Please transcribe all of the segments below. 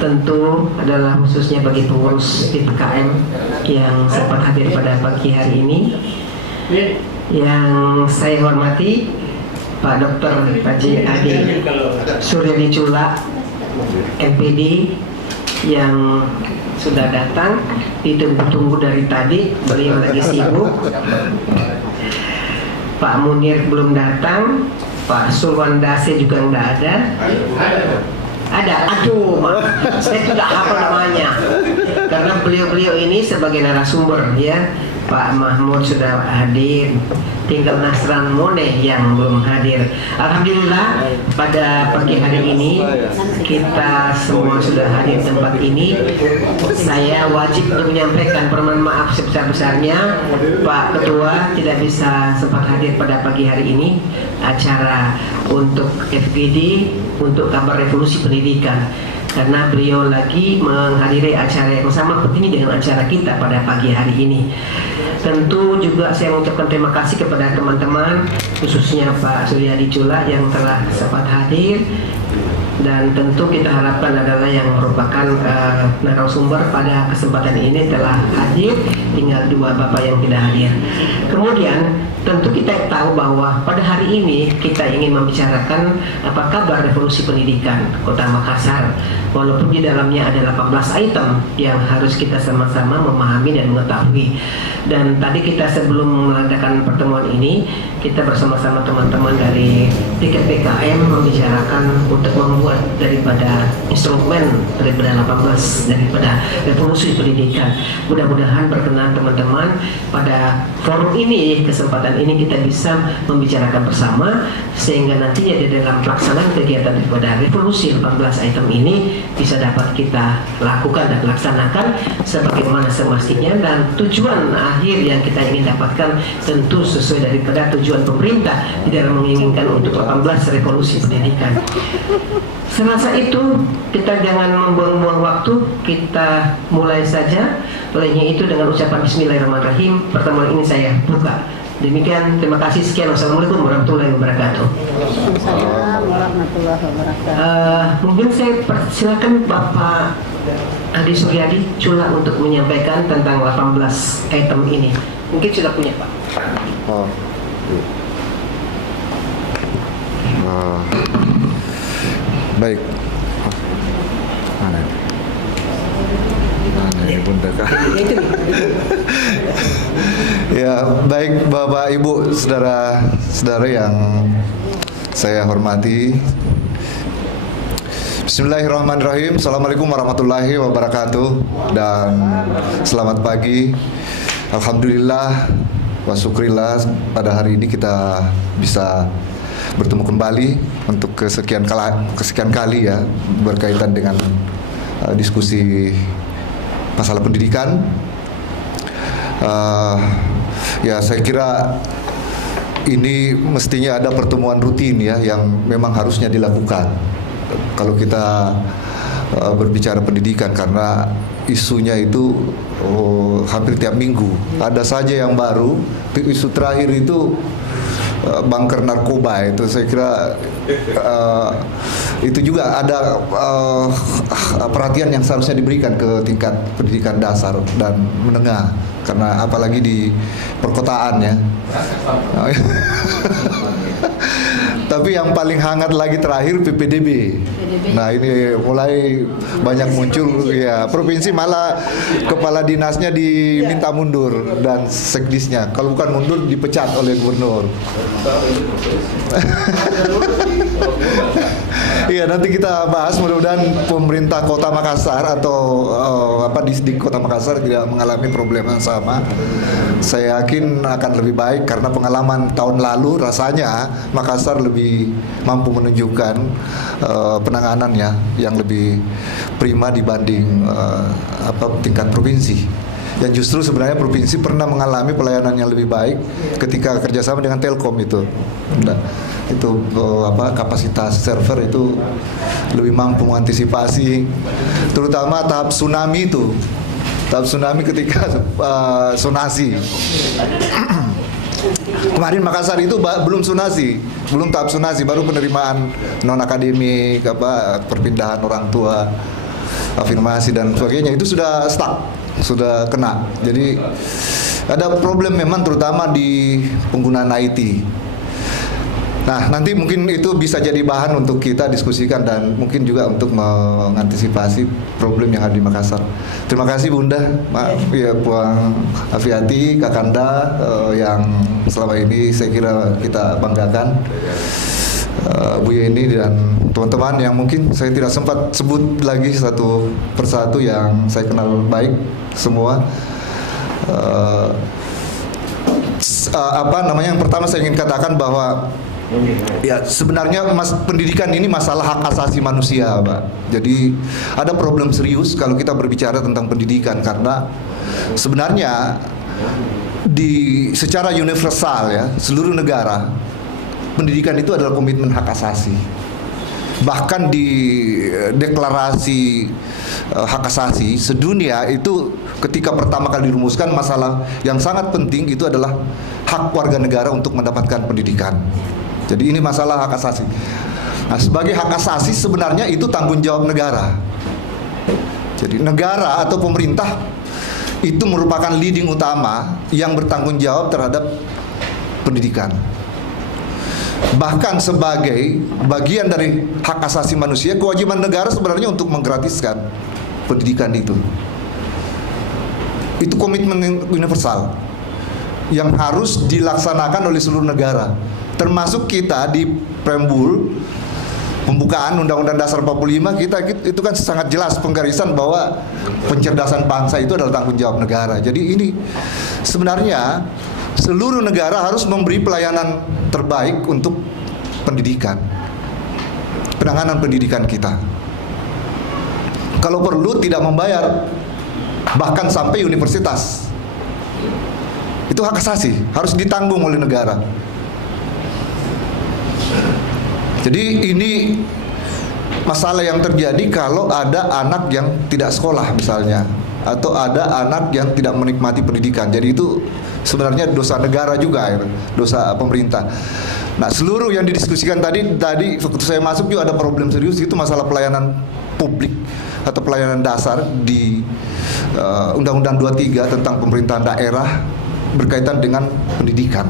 tentu adalah khususnya bagi pengurus PPKM yang sempat hadir pada pagi hari ini. Yang saya hormati Pak Dr. Haji Adi Suryadi Cula, MPD, yang sudah datang, ditunggu-tunggu dari tadi, beliau lagi sibuk. Pak Munir belum datang, Pak Sulwandase juga nggak ada. Ada, aduh, saya tidak hafal namanya, karena beliau-beliau ini sebagai narasumber, ya. Pak Mahmud sudah hadir, tinggal Nasran Moneh yang belum hadir. Alhamdulillah pada pagi hari ini kita semua sudah hadir di tempat ini. Saya wajib untuk menyampaikan permohonan maaf sebesar-besarnya, Pak Ketua tidak bisa sempat hadir pada pagi hari ini. Acara untuk FGD, untuk kabar revolusi pendidikan, karena beliau lagi menghadiri acara yang sama penting dengan acara kita pada pagi hari ini. Tentu juga saya mengucapkan terima kasih kepada teman-teman, khususnya Pak Suryadi Cula yang telah sempat hadir, dan tentu kita harapkan adalah yang merupakan narasumber pada kesempatan ini telah hadir, tinggal dua bapak yang tidak hadir. Kemudian tentu kita tahu bahwa pada hari ini kita ingin membicarakan apa kabar revolusi pendidikan Kota Makassar, walaupun di dalamnya ada 18 item yang harus kita sama-sama memahami dan mengetahui. Dan tadi kita sebelum mengadakan pertemuan ini, kita bersama-sama teman-teman dari tiket PKM membicarakan untuk membuat daripada instrumen daripada 18 daripada revolusi pendidikan. Mudah-mudahan berkenan teman-teman pada forum ini, kesempatan ini kita bisa membicarakan bersama, sehingga nantinya di dalam pelaksanaan kegiatan daripada revolusi 18 item ini bisa dapat kita lakukan dan laksanakan sebagaimana semestinya, dan tujuan akhir yang kita ingin dapatkan tentu sesuai daripada tujuan pemerintah di dalam menginginkan untuk 18 revolusi pendidikan. Serasa itu kita jangan membuang-buang waktu, kita mulai saja. Olehnya itu dengan ucapan Bismillahirrahmanirrahim, pertemuan ini saya buka. Demikian, terima kasih, sekian. Wassalamualaikum warahmatullahi wabarakatuh. Waalaikumsalam warahmatullahi wabarakatuh. Mungkin saya persilakan Bapak Adi Suryadi Cula untuk menyampaikan tentang 18 item ini. Mungkin sudah punya, Pak. Baik. Mana ini Bunda Kak? Ya, baik Bapak Ibu, saudara-saudara yang saya hormati. Bismillahirrahmanirrahim. Assalamualaikum warahmatullahi wabarakatuh. Dan selamat pagi. Alhamdulillah wa syukurillah, pada hari ini kita bisa bertemu kembali untuk kesekian kali ya, berkaitan dengan diskusi masalah pendidikan. Ya, saya kira ini mestinya ada pertemuan rutin ya, yang memang harusnya dilakukan kalau kita berbicara pendidikan, karena isunya itu hampir tiap minggu ada saja yang baru. Isu terakhir itu bunker narkoba, itu saya kira itu juga ada perhatian yang seharusnya diberikan ke tingkat pendidikan dasar dan menengah, karena apalagi di perkotaan ya. Tapi yang paling hangat lagi terakhir PPDB. Nah, ini mulai banyak muncul ya, provinsi malah kepala dinasnya diminta mundur dan sekdisnya, kalau bukan mundur dipecat oleh gubernur. Iya, nanti kita bahas. Mudah-mudahan pemerintah Kota Makassar atau di Kota Makassar tidak mengalami problem yang sama. Saya yakin akan lebih baik, karena pengalaman tahun lalu rasanya Makassar lebih mampu menunjukkan penanganannya yang lebih prima dibanding tingkat provinsi. Dan justru sebenarnya provinsi pernah mengalami pelayanan yang lebih baik ketika kerjasama dengan Telkom itu. Nah, itu kapasitas server itu lebih mampu mengantisipasi, terutama tahap tsunami itu. Tahap tsunami ketika sonasi. Kemarin Makassar itu belum sonasi, belum tahap sonasi, baru penerimaan non akademik, perpindahan orang tua, afirmasi dan sebagainya itu sudah stuck, sudah kena. Jadi ada problem memang terutama di penggunaan IT. Nah, nanti mungkin itu bisa jadi bahan untuk kita diskusikan dan mungkin juga untuk mengantisipasi problem yang ada di Makassar. Terima kasih Bunda, maaf ya Puang Afiati, Kakanda yang selama ini saya kira kita banggakan. Bu Yeni dan teman-teman yang mungkin saya tidak sempat sebut lagi satu persatu yang saya kenal baik semua. Yang pertama saya ingin katakan bahwa ya sebenarnya pendidikan ini masalah hak asasi manusia, Pak. Jadi ada problem serius kalau kita berbicara tentang pendidikan karena sebenarnya secara universal ya seluruh negara pendidikan itu adalah komitmen hak asasi. Bahkan di deklarasi hak asasi sedunia itu ketika pertama kali dirumuskan masalah yang sangat penting itu adalah hak warga negara untuk mendapatkan pendidikan. Jadi ini masalah hak asasi. Nah, sebagai hak asasi sebenarnya itu tanggung jawab negara. Jadi negara atau pemerintah itu merupakan leading utama yang bertanggung jawab terhadap pendidikan. Bahkan sebagai bagian dari hak asasi manusia, kewajiban negara sebenarnya untuk menggratiskan pendidikan itu. Itu komitmen universal yang harus dilaksanakan oleh seluruh negara. Termasuk kita di preambul pembukaan Undang-Undang Dasar 45 kita itu kan sangat jelas penggarisan bahwa pencerdasan bangsa itu adalah tanggung jawab negara. Jadi ini sebenarnya seluruh negara harus memberi pelayanan terbaik untuk pendidikan, penanganan pendidikan kita. Kalau perlu tidak membayar, bahkan sampai universitas. Itu hak asasi, harus ditanggung oleh negara. Jadi ini masalah yang terjadi kalau ada anak yang tidak sekolah misalnya, atau ada anak yang tidak menikmati pendidikan. Jadi itu sebenarnya dosa negara juga, ya, dosa pemerintah. Nah, seluruh yang didiskusikan tadi waktu saya masuk juga ada problem serius, itu masalah pelayanan publik atau pelayanan dasar di Undang-Undang 23 tentang pemerintahan daerah berkaitan dengan pendidikan.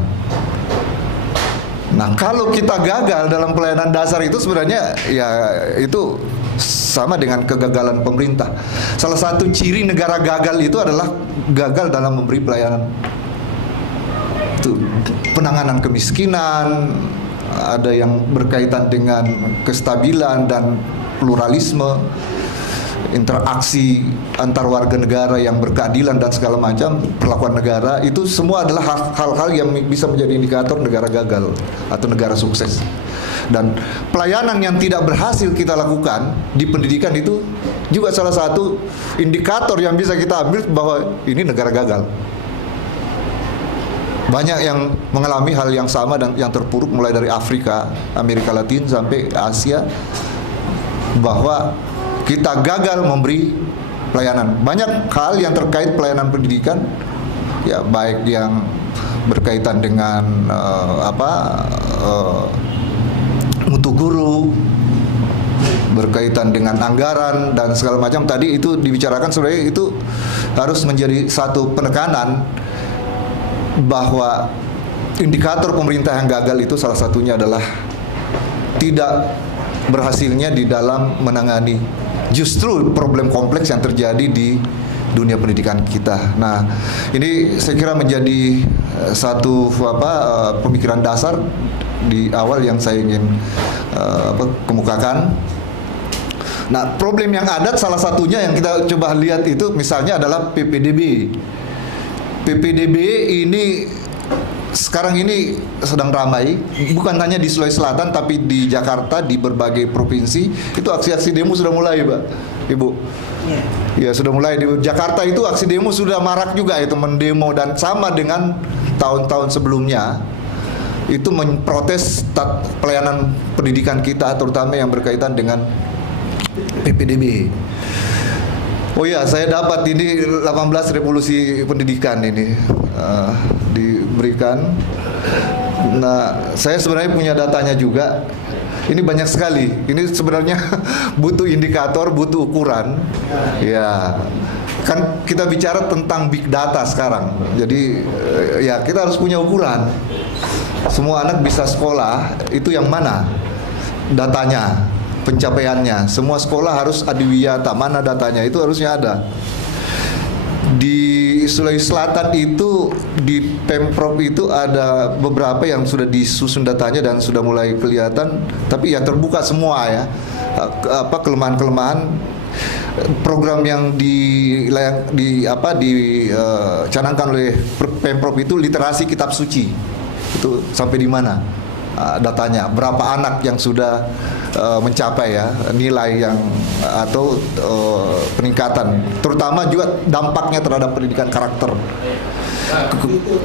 Nah, kalau kita gagal dalam pelayanan dasar itu sebenarnya ya itu sama dengan kegagalan pemerintah. Salah satu ciri negara gagal itu adalah gagal dalam memberi pelayanan. Itu penanganan kemiskinan, ada yang berkaitan dengan kestabilan dan pluralisme, interaksi antar warga negara yang berkeadilan dan segala macam perlakuan negara, itu semua adalah hal-hal yang bisa menjadi indikator negara gagal atau negara sukses. Dan pelayanan yang tidak berhasil kita lakukan di pendidikan itu juga salah satu indikator yang bisa kita ambil bahwa ini negara gagal. Banyak yang mengalami hal yang sama dan yang terpuruk mulai dari Afrika, Amerika Latin sampai Asia, bahwa kita gagal memberi pelayanan. Banyak hal yang terkait pelayanan pendidikan, ya baik yang berkaitan dengan mutu guru, berkaitan dengan anggaran dan segala macam. Tadi itu dibicarakan, sebenarnya itu harus menjadi satu penekanan bahwa indikator pemerintah yang gagal itu salah satunya adalah tidak berhasilnya di dalam menangani justru problem kompleks yang terjadi di dunia pendidikan kita. Nah, ini saya kira menjadi satu pemikiran dasar di awal yang saya ingin kemukakan. Nah, problem yang ada salah satunya yang kita coba lihat itu misalnya adalah PPDB. PPDB ini sekarang ini sedang ramai, bukan hanya di Sulawesi Selatan tapi di Jakarta, di berbagai provinsi itu aksi-aksi demo sudah mulai, Pak, Ibu. Ya, sudah mulai di Jakarta itu aksi demo sudah marak juga, itu mendemo, dan sama dengan tahun-tahun sebelumnya itu memprotes pelayanan pendidikan kita, terutama yang berkaitan dengan PPDB. Oh ya, saya dapat ini 18 revolusi pendidikan ini diberikan Nah, saya sebenarnya punya datanya juga. Ini banyak sekali. Ini sebenarnya butuh indikator, butuh ukuran. Ya, kan kita bicara tentang big data sekarang. Jadi ya kita harus punya ukuran. Semua anak bisa sekolah, itu yang mana datanya, pencapaiannya. Semua sekolah harus adiwiyata, mana datanya, itu harusnya ada. Di Sulawesi Selatan itu, di Pemprov itu ada beberapa yang sudah disusun datanya dan sudah mulai kelihatan, tapi ya terbuka semua ya, kelemahan-kelemahan program yang canangkan oleh Pemprov itu. Literasi kitab suci itu sampai di mana datanya, berapa anak yang sudah mencapai ya nilai yang atau peningkatan, terutama juga dampaknya terhadap pendidikan karakter.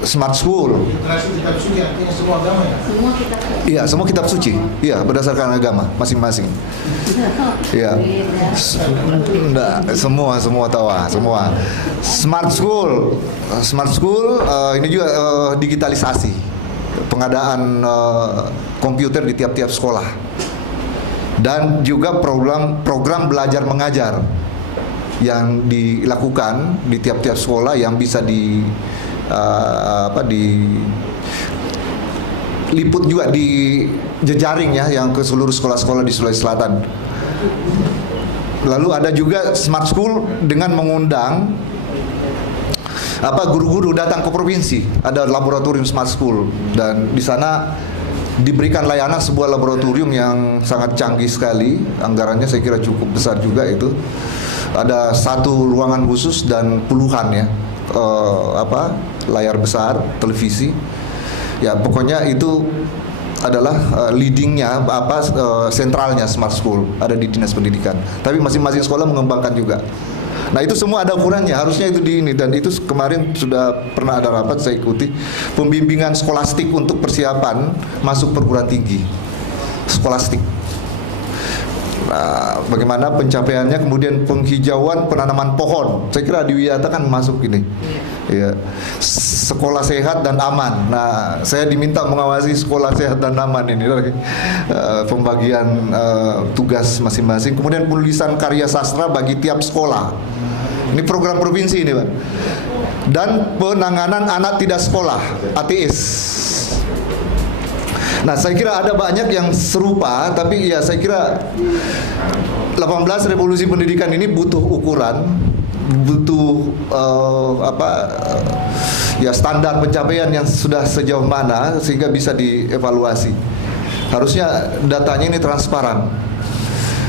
Smart school. Literasi kitab suci artinya semua agama ya? Semua kita Iya, semua kitab suci. Iya, berdasarkan agama masing-masing. Iya. Enggak, semua tahu, semua. Smart school. Smart school ini juga digitalisasi. Pengadaan komputer di tiap-tiap sekolah. Dan juga program belajar mengajar yang dilakukan di tiap-tiap sekolah yang bisa diliput juga di jejaring ya, yang ke seluruh sekolah-sekolah di Sulawesi Selatan. Lalu ada juga smart school dengan mengundang guru-guru datang ke provinsi. Ada laboratorium smart school dan di sana diberikan layanan sebuah laboratorium yang sangat canggih sekali. Anggarannya saya kira cukup besar juga itu. Ada satu ruangan khusus dan puluhan ya layar besar televisi. Ya pokoknya itu adalah leadingnya sentralnya smart school ada di Dinas Pendidikan. Tapi masing-masing sekolah mengembangkan juga. Nah itu semua ada ukurannya, harusnya itu di ini. Dan itu kemarin sudah pernah ada rapat saya ikuti, pembimbingan skolastik untuk persiapan masuk perguruan tinggi skolastik. Nah, bagaimana pencapaiannya, kemudian penghijauan, penanaman pohon. Saya kira adiwiyata kan masuk ini. Ya. Sekolah sehat dan aman. Nah, saya diminta mengawasi sekolah sehat dan aman ini pembagian tugas masing-masing. Kemudian penulisan karya sastra bagi tiap sekolah. Ini program provinsi ini, Pak. Dan penanganan anak tidak sekolah, ATS. Nah, saya kira ada banyak yang serupa, tapi ya saya kira 18 revolusi pendidikan ini butuh ukuran, butuh standar pencapaian yang sudah sejauh mana sehingga bisa dievaluasi. Harusnya datanya ini transparan.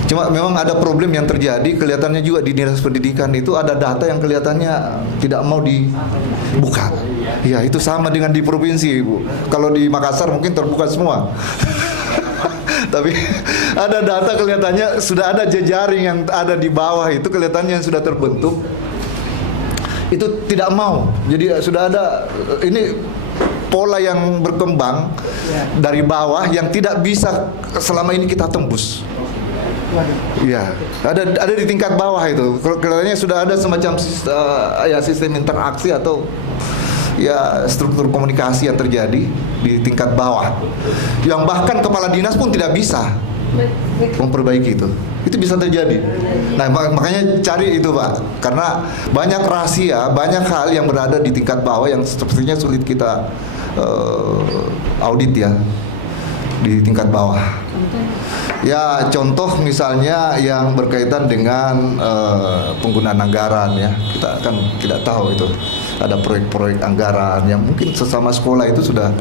Cuma memang ada problem yang terjadi, kelihatannya juga di Dinas Pendidikan itu ada data yang kelihatannya tidak mau dibuka. Ya, itu sama dengan di provinsi, Ibu. Kalau di Makassar mungkin terbuka semua. Tapi ada data kelihatannya sudah ada jejaring yang ada di bawah itu kelihatannya yang sudah terbentuk. Itu tidak mau. Jadi sudah ada ini pola yang berkembang dari bawah yang tidak bisa selama ini kita tembus. Iya, ada di tingkat bawah itu. Kelihatannya sudah ada semacam sistem interaksi atau ya struktur komunikasi yang terjadi di tingkat bawah. Yang bahkan kepala dinas pun tidak bisa memperbaiki itu. Itu bisa terjadi. Nah, makanya cari itu, Pak. Karena banyak rahasia, banyak hal yang berada di tingkat bawah yang sepertinya sulit kita audit ya di tingkat bawah. Ya contoh misalnya yang berkaitan dengan penggunaan anggaran ya, kita kan tidak tahu itu ada proyek-proyek anggaran yang mungkin sesama sekolah itu sudah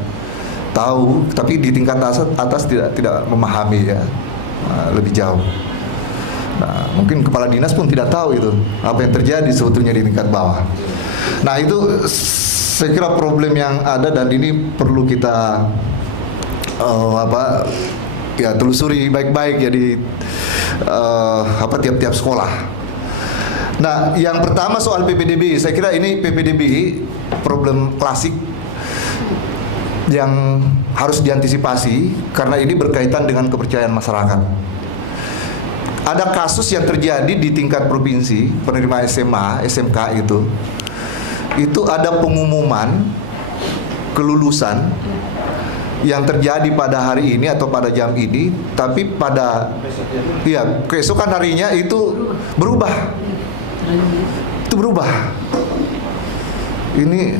tahu, tapi di tingkat atas tidak memahami ya lebih jauh. Nah, mungkin kepala dinas pun tidak tahu itu apa yang terjadi sebetulnya di tingkat bawah. Nah itu saya kira problem yang ada dan ini perlu kita telusuri baik-baik ya di tiap-tiap sekolah. Nah, yang pertama soal PPDB, saya kira ini PPDB problem klasik yang harus diantisipasi karena ini berkaitan dengan kepercayaan masyarakat. Ada kasus yang terjadi di tingkat provinsi penerima SMA, SMK itu ada pengumuman kelulusan yang terjadi pada hari ini atau pada jam ini, tapi pada keesokan harinya itu berubah. Itu berubah. Ini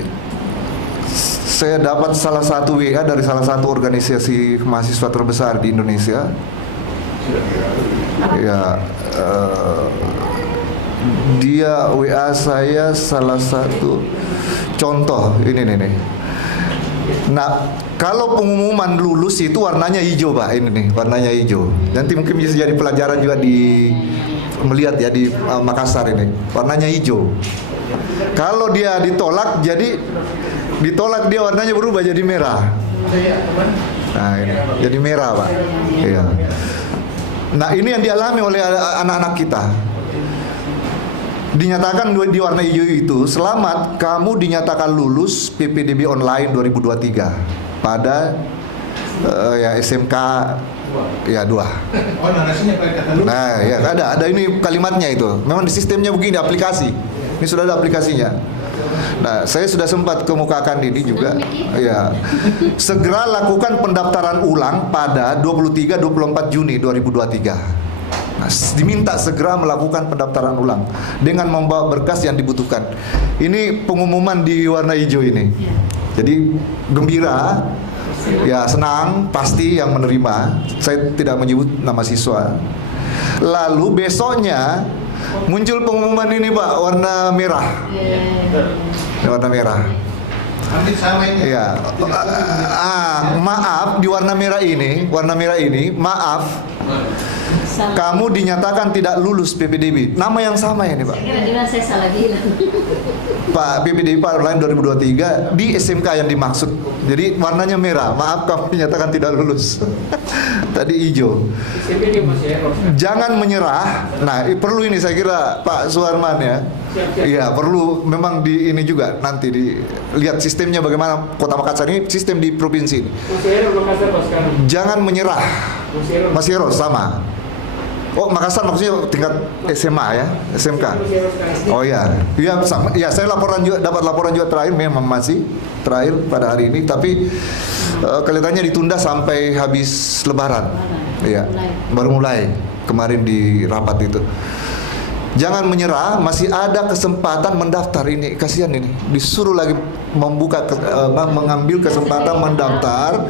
saya dapat salah satu WA dari salah satu organisasi mahasiswa terbesar di Indonesia. Ya, dia WA saya salah satu contoh ini nih. Nah, kalau pengumuman lulus itu warnanya hijau, Pak. Ini nih, warnanya hijau. Nanti mungkin bisa jadi pelajaran juga melihat ya di Makassar ini. Warnanya hijau. Kalau dia ditolak, dia warnanya berubah jadi merah. Nah, ini jadi merah, Pak. Iya. Nah, ini yang dialami oleh anak-anak kita. Dinyatakan di warna hijau itu, selamat, kamu dinyatakan lulus PPDB online 2023 pada SMK 2. Oh, narasinya pakai kata lu. Nah, ya ada ini kalimatnya itu. Memang di sistemnya begini, aplikasi. Ini sudah ada aplikasinya. Nah, saya sudah sempat kemukakan ini juga. Ya. Segera lakukan pendaftaran ulang pada 23-24 Juni 2023. Nah, diminta segera melakukan pendaftaran ulang dengan membawa berkas yang dibutuhkan. Ini pengumuman di warna hijau ini. Jadi gembira, ya senang pasti yang menerima. Saya tidak menyebut nama siswa. Lalu besoknya muncul pengumuman ini, Pak, warna merah. Warna merah. Nanti sama ini. Ya. Maaf, di warna merah ini, maaf. Kamu dinyatakan tidak lulus PPDB. Nama yang sama ya nih, Pak. Kira-kira saya salah bilang. Pak, PPDB online 2023 di SMK yang dimaksud. Jadi warnanya merah. Maaf, kamu dinyatakan tidak lulus. Tadi hijau. Jangan menyerah. Nah, perlu ini saya kira Pak Suharman ya. Iya, perlu memang di ini juga nanti dilihat sistemnya bagaimana Kota Makassar ini sistem di provinsi ini. Jangan menyerah. Masih harus sama. Oh, Makassar maksudnya tingkat SMA ya, SMK. Oh ya, iya sama. Ya, saya dapat laporan juga terakhir memang masih terakhir pada hari ini, tapi kelihatannya ditunda sampai habis Lebaran. Iya, baru mulai kemarin di rapat itu. Jangan menyerah, masih ada kesempatan mendaftar ini. Kasihan ini, disuruh lagi mengambil kesempatan mendaftar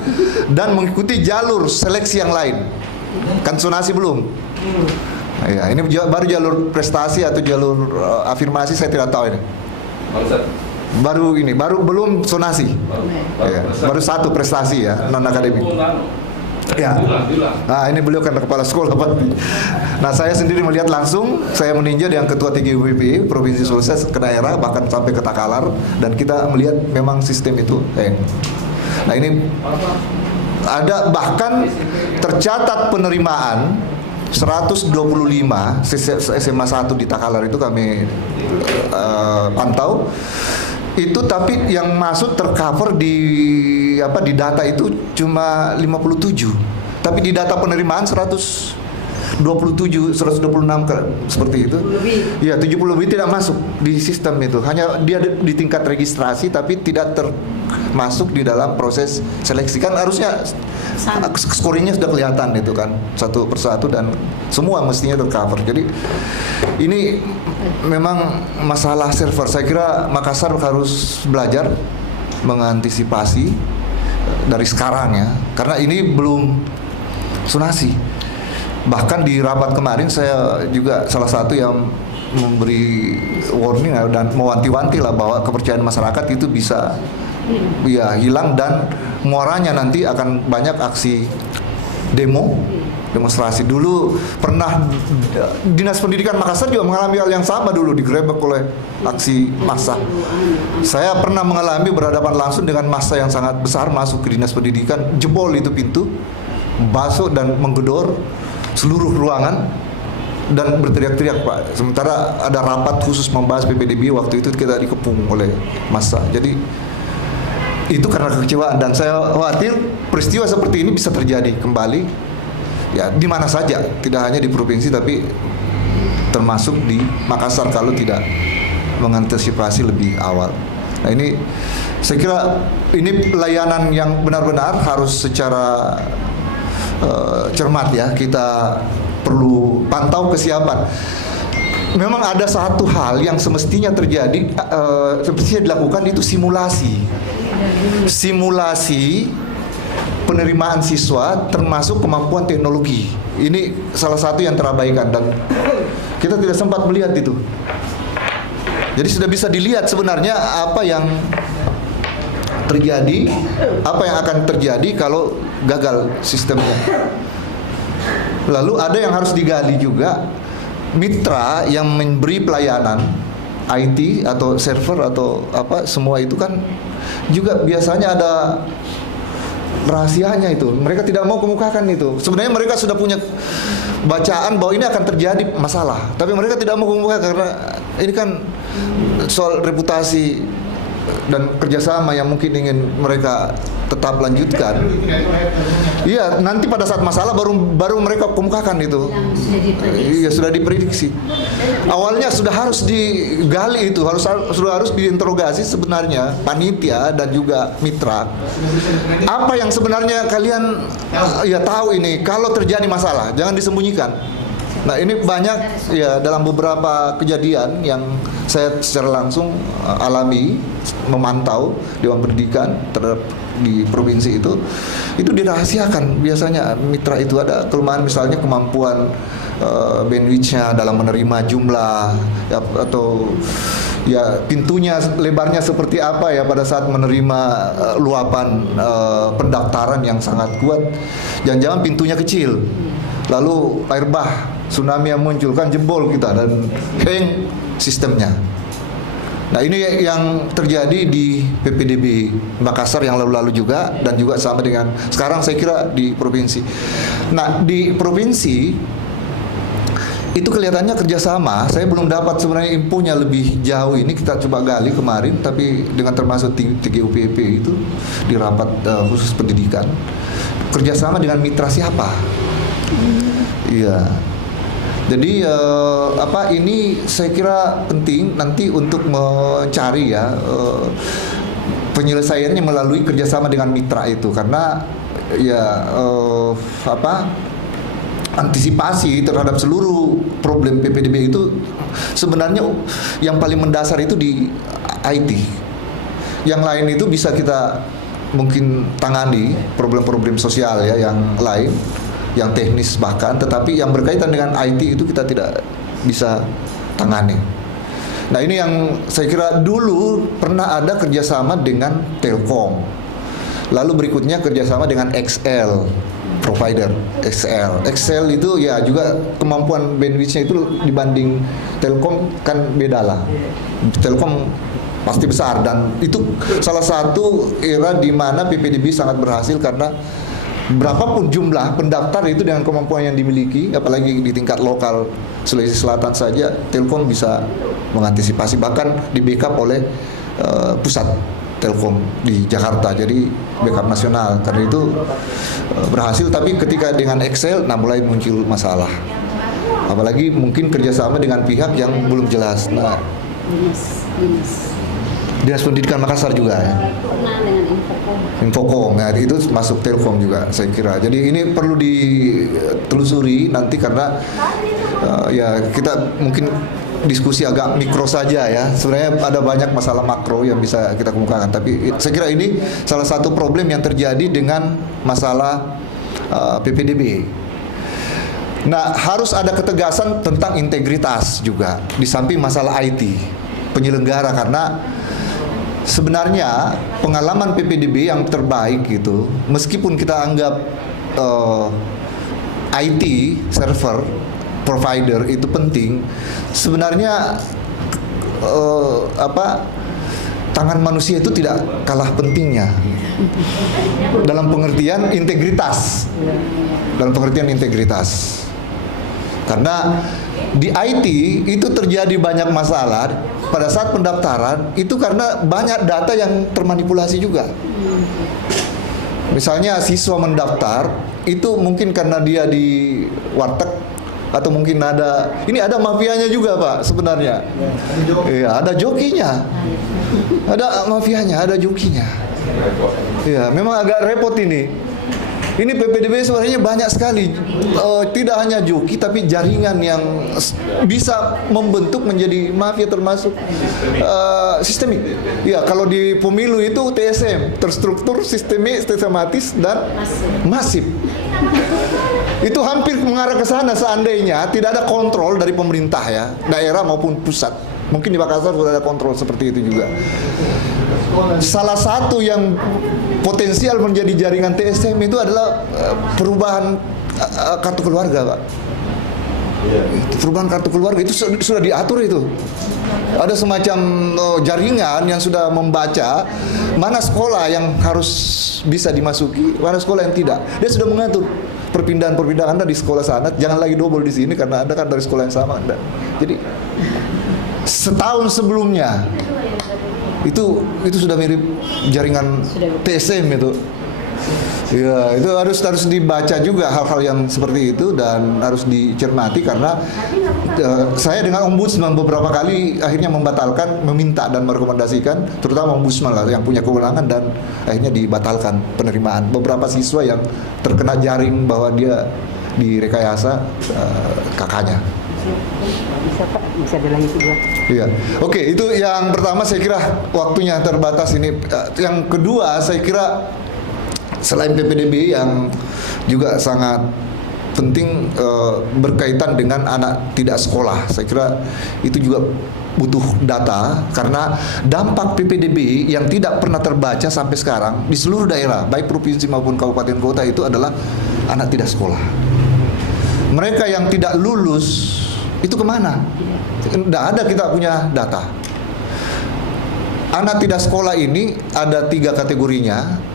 dan mengikuti jalur seleksi yang lain. Kan zonasi belum. Ya, ini baru jalur prestasi atau jalur afirmasi saya tidak tahu ini. Belum zonasi. Ya, baru satu prestasi ya, non akademik. Ya. Nah, ini beliau kan kepala sekolah, Pak. Nah, saya sendiri melihat langsung, saya meninjau yang ketua TGUPP Provinsi Sulsel ke daerah bahkan sampai ke Takalar dan kita melihat memang sistem itu. Nah, ini ada bahkan tercatat penerimaan 125 SMA 1 di Takalar itu kami pantau itu, tapi yang masuk tercover di data itu cuma 57, tapi di data penerimaan 127, 126 seperti itu. Ya, 70 lebih tidak masuk di sistem itu. Hanya dia di tingkat registrasi tapi tidak termasuk di dalam proses seleksi. Kan harusnya scoringnya sudah kelihatan itu kan satu persatu dan semua mestinya tercover. Jadi ini memang masalah server. Saya kira Makassar harus belajar mengantisipasi dari sekarang ya, karena ini belum zonasi. Bahkan di rapat kemarin saya juga salah satu yang memberi warning dan mewanti-wanti lah bahwa kepercayaan masyarakat itu bisa ya hilang dan muaranya nanti akan banyak aksi demonstrasi. Dulu pernah Dinas Pendidikan Makassar juga mengalami hal yang sama, dulu digerebek oleh aksi massa. Saya pernah mengalami berhadapan langsung dengan massa yang sangat besar masuk ke Dinas Pendidikan, jebol itu pintu, masuk dan menggedor seluruh ruangan dan berteriak-teriak, Pak. Sementara ada rapat khusus membahas PPDB, waktu itu kita dikepung oleh massa. Jadi itu karena kekecewaan dan saya khawatir peristiwa seperti ini bisa terjadi kembali ya di mana saja, tidak hanya di provinsi tapi termasuk di Makassar kalau tidak mengantisipasi lebih awal. Nah ini saya kira ini pelayanan yang benar-benar harus secara cermat ya, kita perlu pantau kesiapan. Memang ada satu hal yang semestinya terjadi, semestinya dilakukan, itu simulasi penerimaan siswa termasuk kemampuan teknologi. Ini salah satu yang terabaikan dan kita tidak sempat melihat itu. Jadi sudah bisa dilihat sebenarnya apa yang terjadi, apa yang akan terjadi kalau gagal sistemnya. Lalu ada yang harus digali juga, mitra yang memberi pelayanan IT atau server atau apa, semua itu kan juga biasanya ada rahasianya itu. Mereka tidak mau kemukakan itu. Sebenarnya mereka sudah punya bacaan bahwa ini akan terjadi masalah, tapi mereka tidak mau kemukakan karena ini kan soal reputasi dan kerjasama yang mungkin ingin mereka tetap lanjutkan. Iya, nanti pada saat masalah baru mereka kemukakan itu. Iya, sudah diprediksi. Awalnya sudah harus digali itu, sudah harus diinterogasi sebenarnya panitia dan juga mitra. Apa yang sebenarnya kalian ya tahu ini kalau terjadi masalah, jangan disembunyikan. Nah ini banyak ya dalam beberapa kejadian yang saya secara langsung alami, memantau Dewan Pendidikan terhadap di provinsi itu dirahasiakan. Biasanya mitra itu ada kelemahan, misalnya kemampuan bandwidth-nya dalam menerima jumlah ya, atau ya pintunya lebarnya seperti apa ya pada saat menerima luapan pendaftaran yang sangat kuat. Jangan-jangan pintunya kecil, lalu air bah, tsunami yang muncul, kan jebol kita dan hang sistemnya. Nah ini yang terjadi di PPDB Makassar yang lalu-lalu juga, dan juga sama dengan sekarang saya kira di provinsi. Nah di provinsi itu kelihatannya kerjasama. Saya belum dapat sebenarnya infonya lebih jauh, ini kita coba gali kemarin, tapi dengan termasuk TGUPP itu di rapat khusus pendidikan, kerjasama dengan mitra siapa? Iya. Jadi ini saya kira penting nanti untuk mencari ya penyelesaiannya melalui kerjasama dengan mitra itu, karena ya antisipasi terhadap seluruh problem PPDB itu sebenarnya yang paling mendasar itu di IT. Yang lain itu bisa kita mungkin tangani, problem-problem sosial ya yang lain, yang teknis bahkan, tetapi yang berkaitan dengan IT itu kita tidak bisa tangani. Nah ini yang saya kira dulu pernah ada kerjasama dengan Telkom, lalu berikutnya kerjasama dengan XL, provider XL itu ya juga kemampuan bandwidth-nya itu dibanding Telkom kan beda lah. Telkom pasti besar, dan itu salah satu era di mana PPDB sangat berhasil karena berapapun jumlah pendaftar itu dengan kemampuan yang dimiliki, apalagi di tingkat lokal Sulawesi Selatan saja, Telkom bisa mengantisipasi, bahkan di backup oleh pusat Telkom di Jakarta, jadi backup nasional. Karena itu berhasil, tapi ketika dengan Excel, nah mulai muncul masalah. Apalagi mungkin kerjasama dengan pihak yang belum jelas. Nah, Dinas Pendidikan Makassar juga ya. Pernah dengan Infocom, nah itu masuk Telkom juga saya kira. Jadi ini perlu ditelusuri nanti karena ya kita mungkin diskusi agak mikro saja ya. Sebenarnya ada banyak masalah makro yang bisa kita kemukakan, tapi saya kira ini salah satu problem yang terjadi dengan masalah PPDB. Nah, harus ada ketegasan tentang integritas juga di samping masalah IT penyelenggara, karena sebenarnya pengalaman PPDB yang terbaik itu, meskipun kita anggap IT server provider itu penting, sebenarnya tangan manusia itu tidak kalah pentingnya dalam pengertian integritas, karena di IT itu terjadi banyak masalah pada saat pendaftaran itu karena banyak data yang termanipulasi juga. Misalnya siswa mendaftar itu mungkin karena dia di warteg, atau mungkin ada mafianya juga Pak sebenarnya. Iya, ada jokinya. Ada mafianya, ada jukinya. Ya, memang agak repot ini. Ini PPDB sebenarnya banyak sekali, tidak hanya joki tapi jaringan yang bisa membentuk menjadi mafia termasuk sistemik. Ya, kalau di pemilu itu TSM, terstruktur, sistematis dan masif. Itu hampir mengarah ke sana seandainya tidak ada kontrol dari pemerintah ya, daerah maupun pusat. Mungkin di Makassar sudah ada kontrol seperti itu juga. Salah satu yang potensial menjadi jaringan TSM itu adalah perubahan kartu keluarga, Pak. Perubahan kartu keluarga itu sudah diatur itu. Ada semacam jaringan yang sudah membaca mana sekolah yang harus bisa dimasuki, mana sekolah yang tidak. Dia sudah mengatur perpindahan Anda di sekolah sana, jangan lagi double di sini karena Anda kan dari sekolah yang sama Anda. Jadi setahun sebelumnya itu sudah mirip jaringan TSM itu. Ya, itu harus dibaca juga hal-hal yang seperti itu dan harus dicermati karena saya dengan Ombudsman beberapa kali akhirnya membatalkan, meminta dan merekomendasikan, terutama Ombudsman lah yang punya kewenangan, dan akhirnya dibatalkan penerimaan beberapa siswa yang terkena jaring bahwa dia direkayasa kakaknya. Bisa dilanjut juga. Iya, oke, itu yang pertama. Saya kira waktunya terbatas ini. Yang kedua, saya kira selain PPDB yang juga sangat penting berkaitan dengan anak tidak sekolah, saya kira itu juga butuh data karena dampak PPDB yang tidak pernah terbaca sampai sekarang di seluruh daerah, baik provinsi maupun kabupaten kota, itu adalah anak tidak sekolah. Mereka yang tidak lulus itu kemana? Tidak ada kita punya data. Anak tidak sekolah ini ada 3 kategorinya.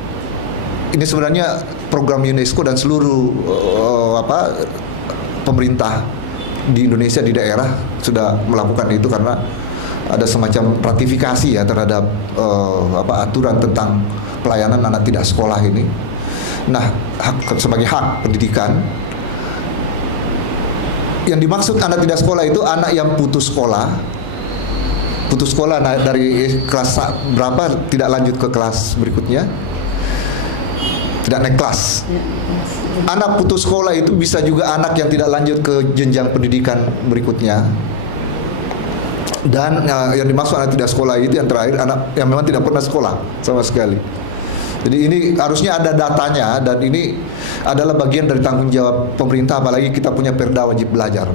Ini sebenarnya program UNESCO dan seluruh pemerintah di Indonesia di daerah sudah melakukan itu karena ada semacam ratifikasi ya terhadap aturan tentang pelayanan anak tidak sekolah ini. Nah, sebagai hak pendidikan. Yang dimaksud anak tidak sekolah itu anak yang putus sekolah dari kelas berapa tidak lanjut ke kelas berikutnya, tidak naik kelas. Anak putus sekolah itu bisa juga anak yang tidak lanjut ke jenjang pendidikan berikutnya. Dan yang dimaksud anak tidak sekolah itu yang terakhir anak yang memang tidak pernah sekolah sama sekali. Jadi ini harusnya ada datanya dan ini adalah bagian dari tanggung jawab pemerintah, apalagi kita punya Perda Wajib Belajar.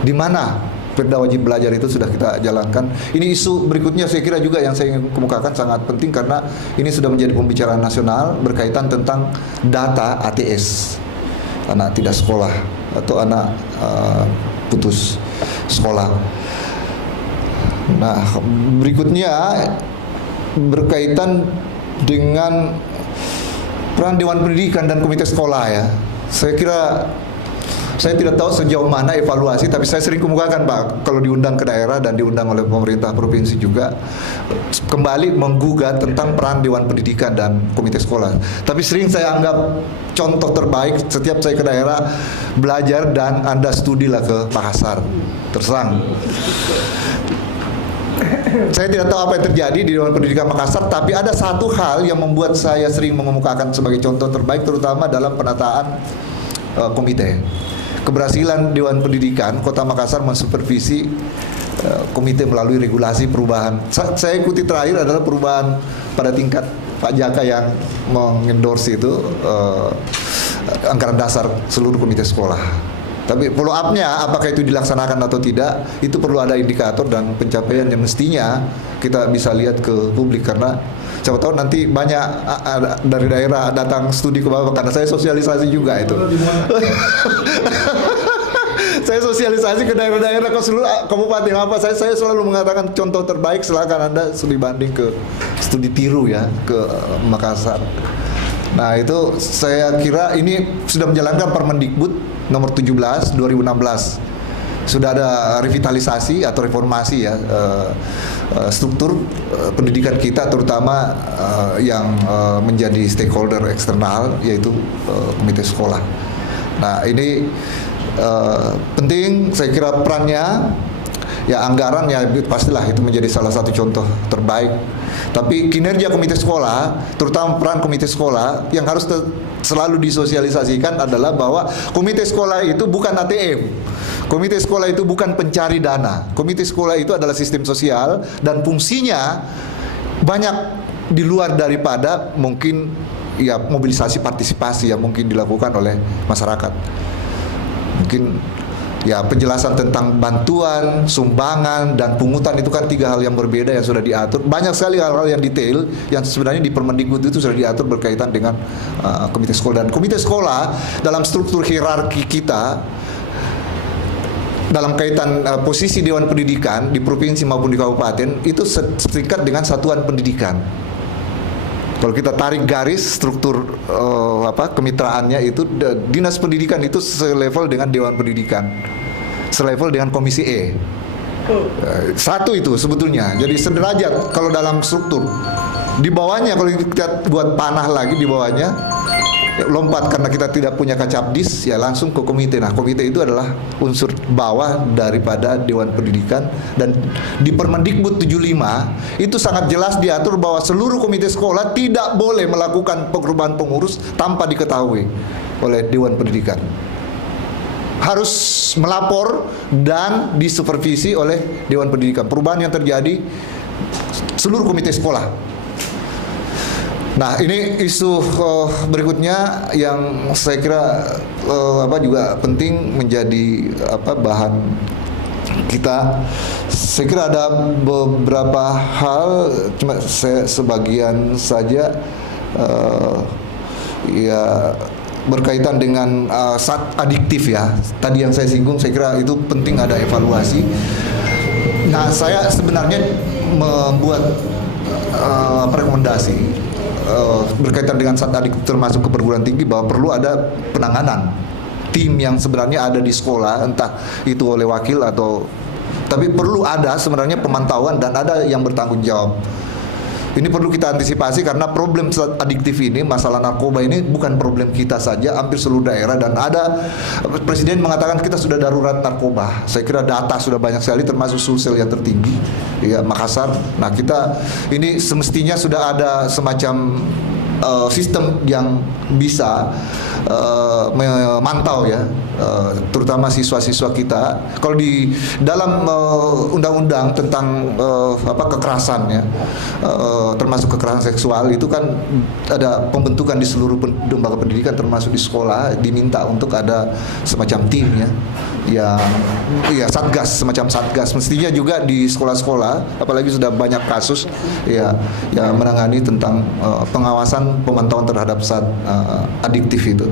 Di mana Perda Wajib Belajar itu sudah kita jalankan. Ini isu berikutnya saya kira juga yang saya ingin kemukakan sangat penting karena ini sudah menjadi pembicaraan nasional berkaitan tentang data ATS, anak tidak sekolah atau anak putus sekolah. Nah, berikutnya berkaitan dengan peran Dewan Pendidikan dan Komite Sekolah ya. Saya kira saya tidak tahu sejauh mana evaluasi, tapi saya sering kemukakan Pak, kalau diundang ke daerah dan diundang oleh pemerintah provinsi juga kembali menggugat tentang peran Dewan Pendidikan dan Komite Sekolah. Tapi sering saya anggap contoh terbaik setiap saya ke daerah belajar dan Anda studilah ke Makassar. Terserang. Saya tidak tahu apa yang terjadi di Dewan Pendidikan Makassar, tapi ada satu hal yang membuat saya sering mengemukakan sebagai contoh terbaik, terutama dalam penataan komite. Keberhasilan Dewan Pendidikan Kota Makassar mensupervisi komite melalui regulasi perubahan. Saya ikuti terakhir adalah perubahan pada tingkat Pak Jaka yang mengendorse itu anggaran dasar seluruh komite sekolah. Tapi follow up-nya apakah itu dilaksanakan atau tidak, itu perlu ada indikator dan pencapaian yang mestinya kita bisa lihat ke publik, karena siapa tahu nanti banyak dari daerah datang studi ke bawah, karena saya sosialisasi juga itu. Saya sosialisasi ke daerah-daerah ke seluruh kabupaten apa, saya selalu mengatakan contoh terbaik silakan Anda studi banding ke studi tiru ya ke Makassar. Nah, itu saya kira ini sudah menjalankan Permendikbud nomor 17 2016. Sudah ada revitalisasi atau reformasi ya struktur pendidikan kita, terutama yang menjadi stakeholder eksternal yaitu komite sekolah. Nah, ini penting saya kira perannya. ya anggaran ya pastilah itu menjadi salah satu contoh terbaik. Tapi kinerja komite sekolah, terutama peran komite sekolah yang harus selalu disosialisasikan adalah bahwa komite sekolah itu bukan ATM. Komite sekolah itu bukan pencari dana. Komite sekolah itu adalah sistem sosial dan fungsinya banyak di luar daripada mungkin ya mobilisasi partisipasi yang mungkin dilakukan oleh masyarakat. Mungkin ya penjelasan tentang bantuan, sumbangan, dan pungutan itu kan 3 hal yang berbeda yang sudah diatur. Banyak sekali hal-hal yang detail yang sebenarnya di Permendikbud itu sudah diatur berkaitan dengan komite sekolah. Dan komite sekolah dalam struktur hierarki kita dalam kaitan posisi Dewan Pendidikan di provinsi maupun di kabupaten itu setingkat dengan satuan pendidikan. Kalau kita tarik garis struktur kemitraannya itu dinas pendidikan itu selevel dengan Dewan Pendidikan, selevel dengan Komisi E. Satu itu sebetulnya. Jadi sederajat kalau dalam struktur. Di bawahnya kalau kita buat panah lagi di bawahnya lompat karena kita tidak punya kacabdis ya langsung ke komite. Nah, komite itu adalah unsur bawah daripada Dewan Pendidikan dan di Permendikbud 75 itu sangat jelas diatur bahwa seluruh komite sekolah tidak boleh melakukan perubahan pengurus tanpa diketahui oleh Dewan Pendidikan. Harus melapor dan disupervisi oleh Dewan Pendidikan. Perubahan yang terjadi seluruh komite sekolah. Nah, ini isu berikutnya yang saya kira juga penting menjadi bahan kita. Saya kira ada beberapa hal, cuma saya sebagian saja ya berkaitan dengan zat adiktif ya. Tadi yang saya singgung, saya kira itu penting ada evaluasi. Nah, saya sebenarnya membuat rekomendasi berkaitan dengan zat adiktif termasuk ke perguruan tinggi bahwa perlu ada penanganan tim yang sebenarnya ada di sekolah, entah itu oleh wakil atau tapi perlu ada sebenarnya pemantauan dan ada yang bertanggung jawab. Ini perlu kita antisipasi karena problem zat adiktif ini, masalah narkoba ini bukan problem kita saja, hampir seluruh daerah dan ada Presiden mengatakan kita sudah darurat narkoba. Saya kira data sudah banyak sekali termasuk Sulsel yang tertinggi ya Makassar. Nah, kita ini semestinya sudah ada semacam sistem yang bisa memantau ya, terutama siswa-siswa kita. Kalau di dalam undang-undang tentang kekerasan ya, termasuk kekerasan seksual itu kan ada pembentukan di seluruh lembaga pendidikan termasuk di sekolah diminta untuk ada semacam tim ya, yang satgas, semacam satgas. Mestinya juga di sekolah-sekolah, apalagi sudah banyak kasus ya yang menangani tentang pengawasan pemantauan terhadap zat adiktif itu.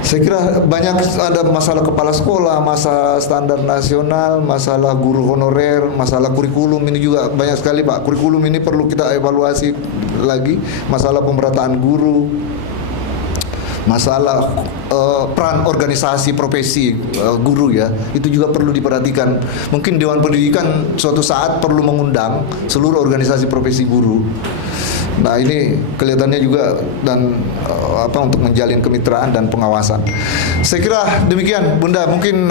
Saya kira banyak ada masalah kepala sekolah, masalah standar nasional, masalah guru honorer, masalah kurikulum ini juga banyak sekali Pak. Kurikulum ini perlu kita evaluasi lagi, masalah pemerataan guru, masalah peran organisasi profesi guru ya, itu juga perlu diperhatikan. Mungkin Dewan Pendidikan suatu saat perlu mengundang seluruh organisasi profesi guru. Nah, ini kelihatannya juga dan untuk menjalin kemitraan dan pengawasan. Saya kira demikian, Bunda. Mungkin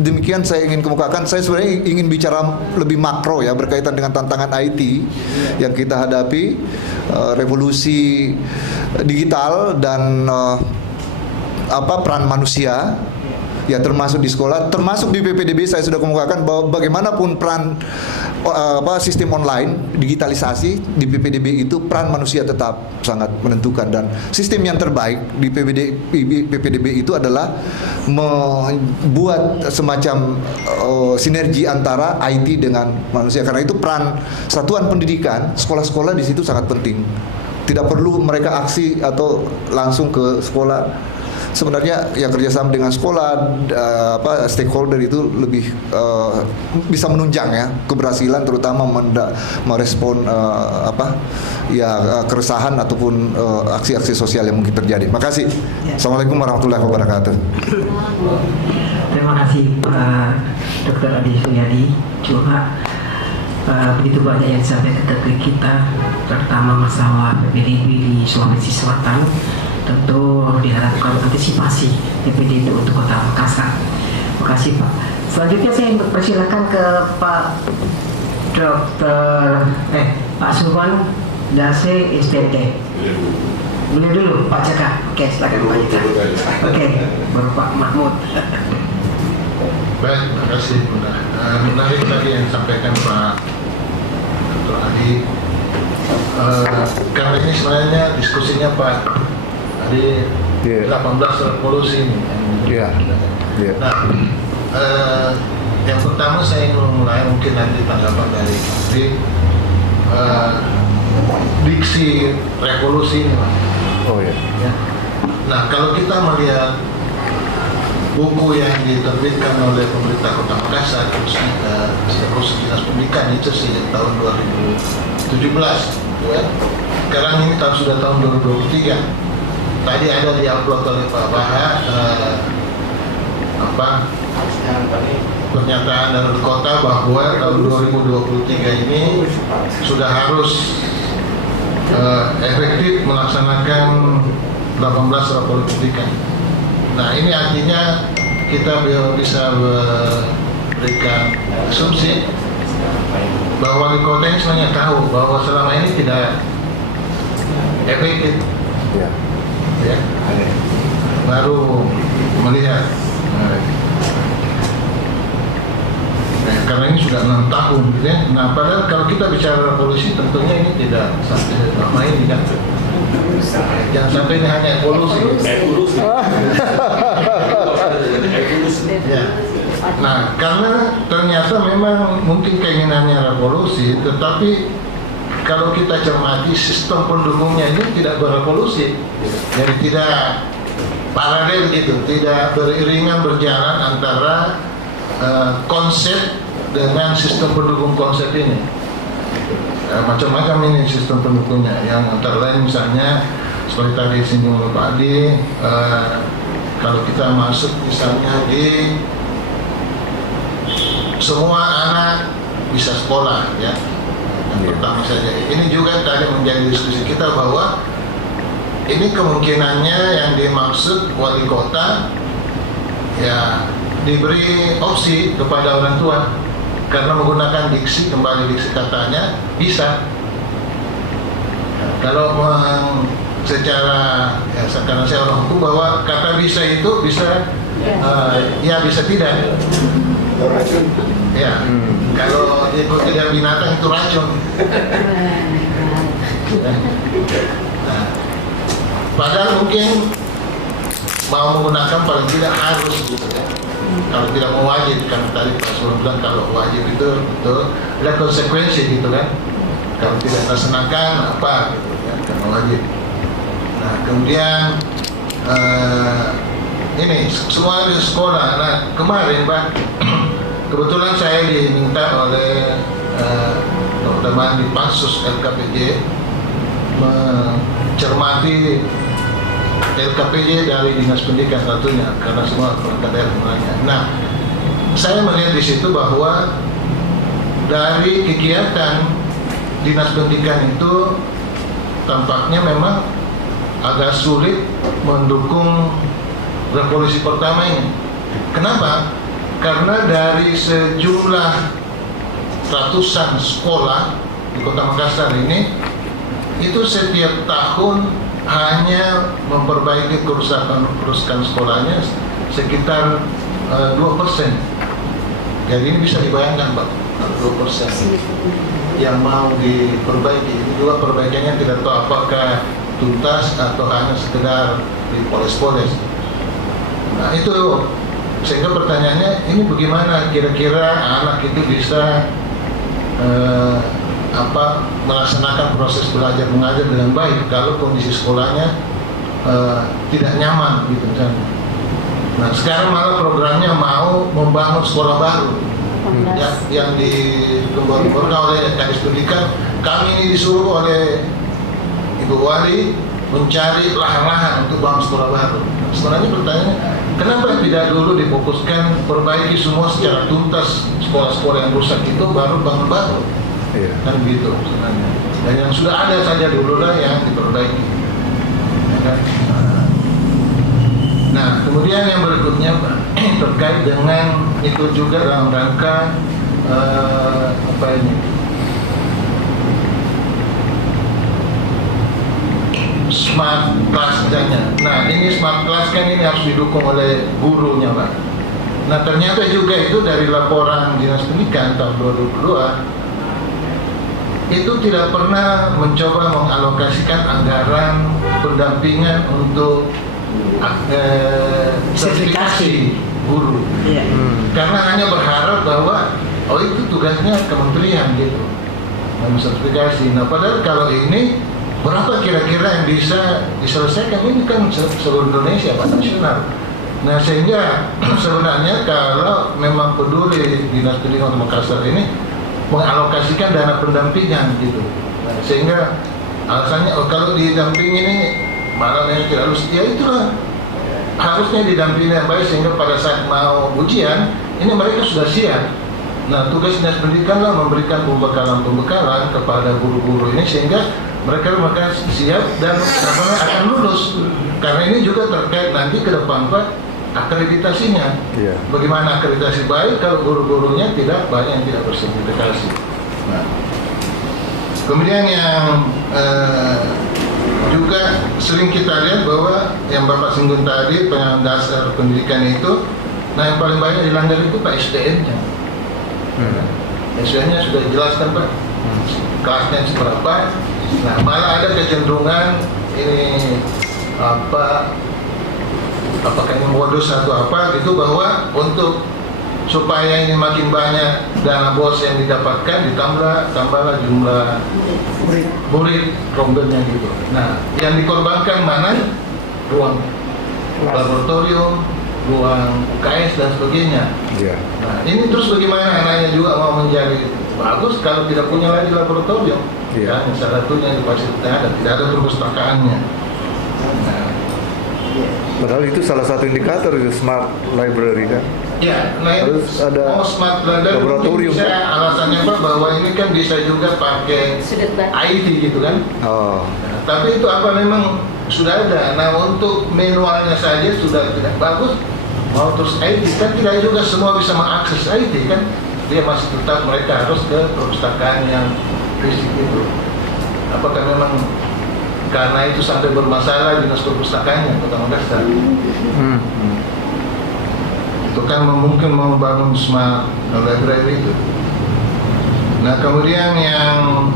demikian saya ingin kemukakan. Saya sebenarnya ingin bicara lebih makro ya berkaitan dengan tantangan IT yang kita hadapi, revolusi digital dan peran manusia ya termasuk di sekolah, termasuk di PPDB. Saya sudah kemukakan bahwa bagaimanapun peran sistem online, digitalisasi di PPDB itu peran manusia tetap sangat menentukan dan sistem yang terbaik di PPDB itu adalah membuat semacam sinergi antara IT dengan manusia. Karena itu peran satuan pendidikan, sekolah-sekolah di situ sangat penting. Tidak perlu mereka aksi atau langsung ke sekolah. Sebenarnya yang kerjasama dengan sekolah, stakeholder itu lebih bisa menunjang ya keberhasilan, terutama merespon keresahan ataupun aksi-aksi sosial yang mungkin terjadi. Makasih. Assalamualaikum warahmatullahi wabarakatuh. Terima kasih Pak Dr. Adi Suryadi. Cuma begitu banyak yang disampaikan ke kita, terutama masalah PPDB di Sulawesi Selatan. Tentu diharapkan antisipasi PPDB untuk Kota Makassar. Terima kasih Pak. Selanjutnya saya persilakan ke Pak Dokter Pak Sulwan Dase STT. Boleh dulu Pak Jaka. Oke, silakan Pak Jaka. Oke, baru Pak Mahmud. Baik, terima kasih. Menarik tadi yang disampaikan Pak Dr. Adi. Karena ini sebenarnya diskusinya Pak Adi 18 revolusi ini. Nah, yang pertama saya ingin memulai mungkin nanti tanggapan dari Menteri diksi revolusi ini, Pak. Oh ya. Ya. Nah, kalau kita melihat buku yang diterbitkan oleh pemerintah Kota Makassar, terus Dinas Pendidikan itu sejak tahun 2017, ya. Sekarang ini sudah tahun 2023. Tadi ada diupload oleh Pak Baha pernyataan dari kota bahwa tahun 2023 ini sudah harus efektif melaksanakan 18 rapor pendidikan. Nah, ini artinya kita bisa berikan asumsi bahwa wali kota ini sebenarnya tahu bahwa selama ini tidak efektif. Ya. Baru melihat. Karena ini sudah 6 tahun, gitu ya. Nah, padahal kalau kita bicara revolusi, tentunya ini tidak sampai lama ini kan. Jangan sampai ini hanya evolusi. Ya. Nah, karena ternyata memang mungkin keinginannya revolusi, tetapi kalau kita cermati sistem pendukungnya ini tidak berevolusi, jadi tidak paralel gitu, tidak beriringan berjalan antara konsep dengan sistem pendukung konsep ini. Macam-macam ini sistem pendukungnya, yang antara lain misalnya seperti tadi disinggung oleh Pak Adi, kalau kita masuk misalnya di semua anak bisa sekolah, ya. Yang pertama saja. Ini juga tadi menjadi diskusi kita bahwa ini kemungkinannya yang dimaksud wali kota ya diberi opsi kepada orang tua karena menggunakan diksi, kembali diksi katanya bisa. Kalau secara ya karena saya orang hukum bahwa kata bisa itu bisa ya bisa tidak. Ya, kalau diikuti dari binatang itu racun. Nah, padahal mungkin mau menggunakan paling tidak harus gitu ya. Kalau tidak mewajibkan, tadi Pak Sulwan bilang kalau wajib itu betul ada konsekuensi gitu kan. Kalau tidak dilaksanakan apa gitu ya, karena wajib. Nah, kemudian ini semua di sekolah. Nah, kemarin Pak kebetulan saya diminta oleh teman-teman di Pansus LKPJ mencermati LKPJ dari Dinas Pendidikan tentunya, karena semua perangkat daerah menanya. Nah, saya melihat di situ bahwa dari kegiatan Dinas Pendidikan itu tampaknya memang agak sulit mendukung revolusi pertama ini. Kenapa? Karena dari sejumlah ratusan sekolah di Kota Makassar ini, itu setiap tahun hanya memperbaiki kerusakan sekolahnya sekitar 2%. Jadi ini bisa dibayangkan Pak, 2% yang mau diperbaiki. Ini juga perbaikannya tidak tahu apakah tuntas atau hanya sekedar dipoles-poles. Nah, itu sehingga pertanyaannya ini bagaimana kira-kira anak itu bisa melaksanakan proses belajar mengajar dengan baik kalau kondisi sekolahnya tidak nyaman gitu misalnya. Nah, sekarang malah programnya mau membangun sekolah baru yang digembar-gemborkan oleh Kadis Pendidikan. Kami ini disuruh oleh Ibu Wali mencari lahan-lahan untuk bangun sekolah baru. Sebenarnya pertanyaannya, kenapa tidak dulu difokuskan perbaiki semua secara tuntas sekolah-sekolah yang rusak itu baru bangun baru? Kan begitu sebenarnya. Dan yang sudah ada saja dulu lah yang diperbaiki. Ya kan? Nah, Kemudian yang berikutnya Pak, terkait dengan itu juga dalam rangka apa ini? Smart class-nya. Nah, ini smart class kan ini harus didukung oleh gurunya, Pak. Nah, ternyata juga itu dari laporan Dinas Pendidikan tahun 2002 itu tidak pernah mencoba mengalokasikan anggaran pendampingan untuk sertifikasi guru. Iya. Karena hanya berharap bahwa oh itu tugasnya kementerian gitu sertifikasi. Nah, padahal kalau ini berapa kira-kira yang bisa diselesaikan? Ini kan seluruh Indonesia, Pak, nasional. Nah, sehingga sebenarnya kalau memang peduli Dinas Pendidikan Kota Makassar ini mengalokasikan dana pendampingan gitu. Nah, sehingga alasannya oh, kalau didampingi ini malah yang tidak harus, ya itulah harusnya didampingi yang baik sehingga pada saat mau ujian ini mereka sudah siap. Nah, tugas Dinas Pendidikan lah memberikan pembekalan kepada guru-guru ini sehingga mereka siap dan akan lulus. Karena ini juga terkait nanti ke depan Pak akreditasinya. Iya. Bagaimana akreditasi baik kalau guru-gurunya tidak banyak yang tidak bersertifikasi. Nah, kemudian yang juga sering kita lihat bahwa yang Bapak singgung tadi dasar pendidikan itu, nah yang paling banyak dilanggar itu Pak SDM-nya. SDM-nya sudah dijelaskan Pak, kelasnya seberapa. Nah, malah ada kecenderungan ini apakah ini modus atau apa gitu bahwa untuk supaya ini makin banyak dana bos yang didapatkan tambahlah jumlah murid rombelnya gitu. Nah, yang dikorbankan mana? Ruang laboratorium, ruang UKS dan sebagainya. Iya. Nah, ini terus bagaimana anaknya juga mau menjadi bagus kalau tidak punya lagi laboratorium? Iya. Kan, salah satunya di fasilitas tidak ada perpustakaannya. Nah, Padahal itu salah satu indikator itu smart library kan. ya, nah ini Harus ada smart library laboratorium. bisa alasannya Pak bahwa ini kan bisa juga pakai IT gitu kan. Oh. Nah, tapi itu apa memang sudah ada. Nah, untuk manualnya saja sudah tidak bagus. Mau terus IT kan tidak juga semua bisa mengakses IT kan. Dia masih tetap mereka harus ke perpustakaan yang fisik itu. Apakah memang karena itu sampai bermasalah dinas perpustakaannya Kota Makassar? Itu kan mungkin membangun smart library itu. Nah, kemudian yang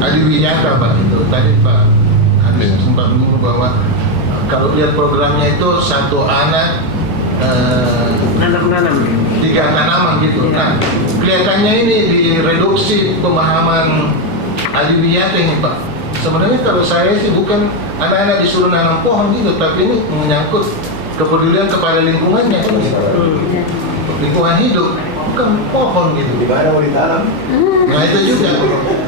adiwiyata Pak itu tadi Pak Hadis sempat menyinggung bahwa kalau lihat programnya itu satu anak Nanam-nanam. 3 tanaman gitu. Nah, kelihatannya ini direduksi pemahaman adiwiyata ini Pak. Sebenarnya kalau saya sih bukan anak-anak disuruh nanam pohon gitu, tapi ini menyangkut kepedulian kepada lingkungannya, lingkungan hidup, bukan pohon gitu. Di mana mau ditanam? Nah itu juga,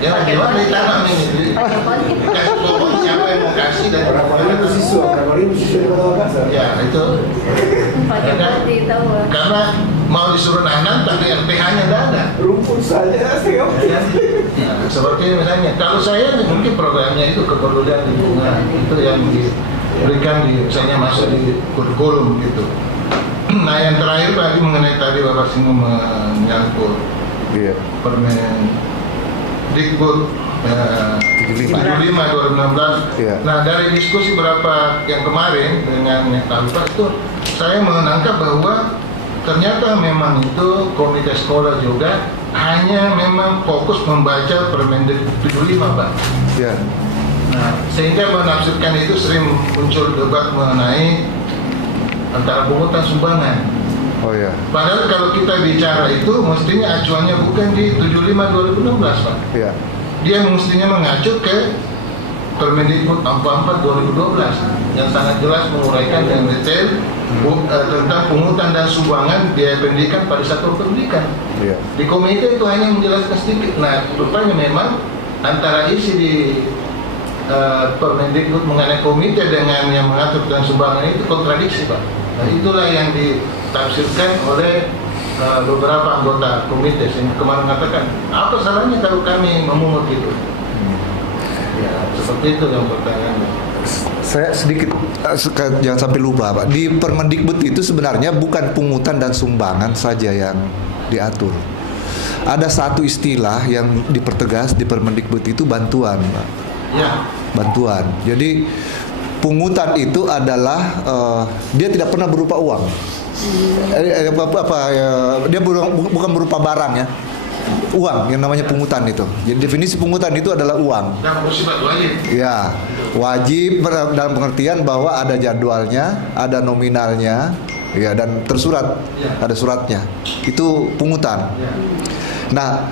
ya gimana ditanam ini? Kasih pohon siapa yang mau kasih dan Berapa ribu siswa di Kota Makassar? ya itu. Ya kan? Karena mau disuruh nanam tapi RPH-nya tidak ada. Rumput saja sih. Ya, nah, seperti misalnya, kalau saya mungkin programnya itu kepedulian lingkungan itu yang diberikan di misalnya masuk di kurikulum gitu. Nah, yang terakhir tadi mengenai tadi Bapak singgung menyangkut Permendikbud 75 2016. Iya. Nah, dari diskusi berapa yang kemarin dengan Talpa itu saya menangkap bahwa ternyata memang itu komite sekolah juga hanya memang fokus membaca Permendikbud 75 Pak. Ya. Nah, sehingga menafsirkan itu sering muncul debat mengenai antara pungutan sumbangan. Oh ya. Padahal kalau kita bicara itu mestinya acuannya bukan di 75 2016 Pak. Ya. Dia mestinya mengacu ke Permendikbud 44 2012 yang sangat jelas menguraikan dengan detail tentang pungutan dan sumbangan biaya pendidikan pada satuan pendidikan. Ya. Di komite itu hanya menjelaskan sedikit. Nah, rupanya memang antara isi di Permendikbud mengenai komite dengan yang mengatur tentang sumbangan itu kontradiksi Pak. Nah, itulah yang ditafsirkan oleh beberapa anggota komite sehingga kemarin mengatakan apa salahnya kalau kami memungut itu. Ya, seperti itu yang pertanyaannya. Saya sedikit jangan sampai lupa Pak. Di Permendikbud itu sebenarnya bukan pungutan dan sumbangan saja yang diatur. Ada satu istilah yang dipertegas di Permendikbud itu bantuan, Pak. Ya. Bantuan. Jadi pungutan itu adalah dia tidak pernah berupa uang. Dia bukan berupa barang ya. Uang yang namanya pungutan itu. Jadi definisi pungutan itu adalah uang. Dan bersifat wajib. Ya, wajib dalam pengertian bahwa ada jadwalnya, ada nominalnya, ya dan tersurat, ada suratnya. Itu pungutan. Ya. Nah,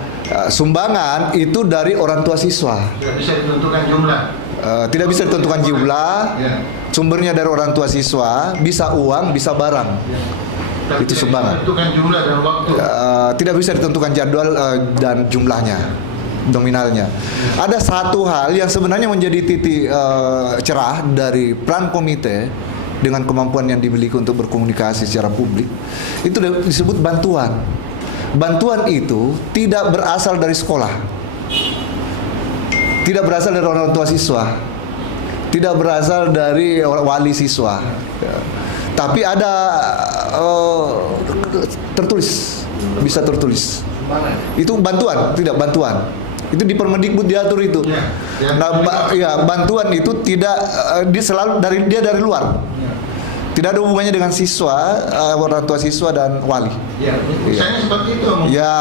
sumbangan itu dari orang tua siswa. Tidak bisa ditentukan jumlah. Tidak bisa ditentukan jumlah. Ya. Sumbernya dari orang tua siswa, bisa uang, bisa barang. Ya. Tapi Itu sumbangan. tidak bisa ditentukan jumlah dan waktu. Tidak bisa ditentukan jadwal dan jumlahnya, nominalnya. Ada satu hal yang sebenarnya menjadi titik cerah dari peran komite dengan kemampuan yang dimiliki untuk berkomunikasi secara publik, itu disebut bantuan. Bantuan itu tidak berasal dari sekolah, tidak berasal dari orang tua siswa, tidak berasal dari wali siswa. Tapi ada tertulis, bisa tertulis. Itu bantuan, tidak bantuan. Itu di Permendikbud diatur itu. Nah, bantuan itu tidak selalu dari luar. Tidak ada hubungannya dengan siswa, orang tua siswa dan wali. Ya, misalnya seperti itu. Ya,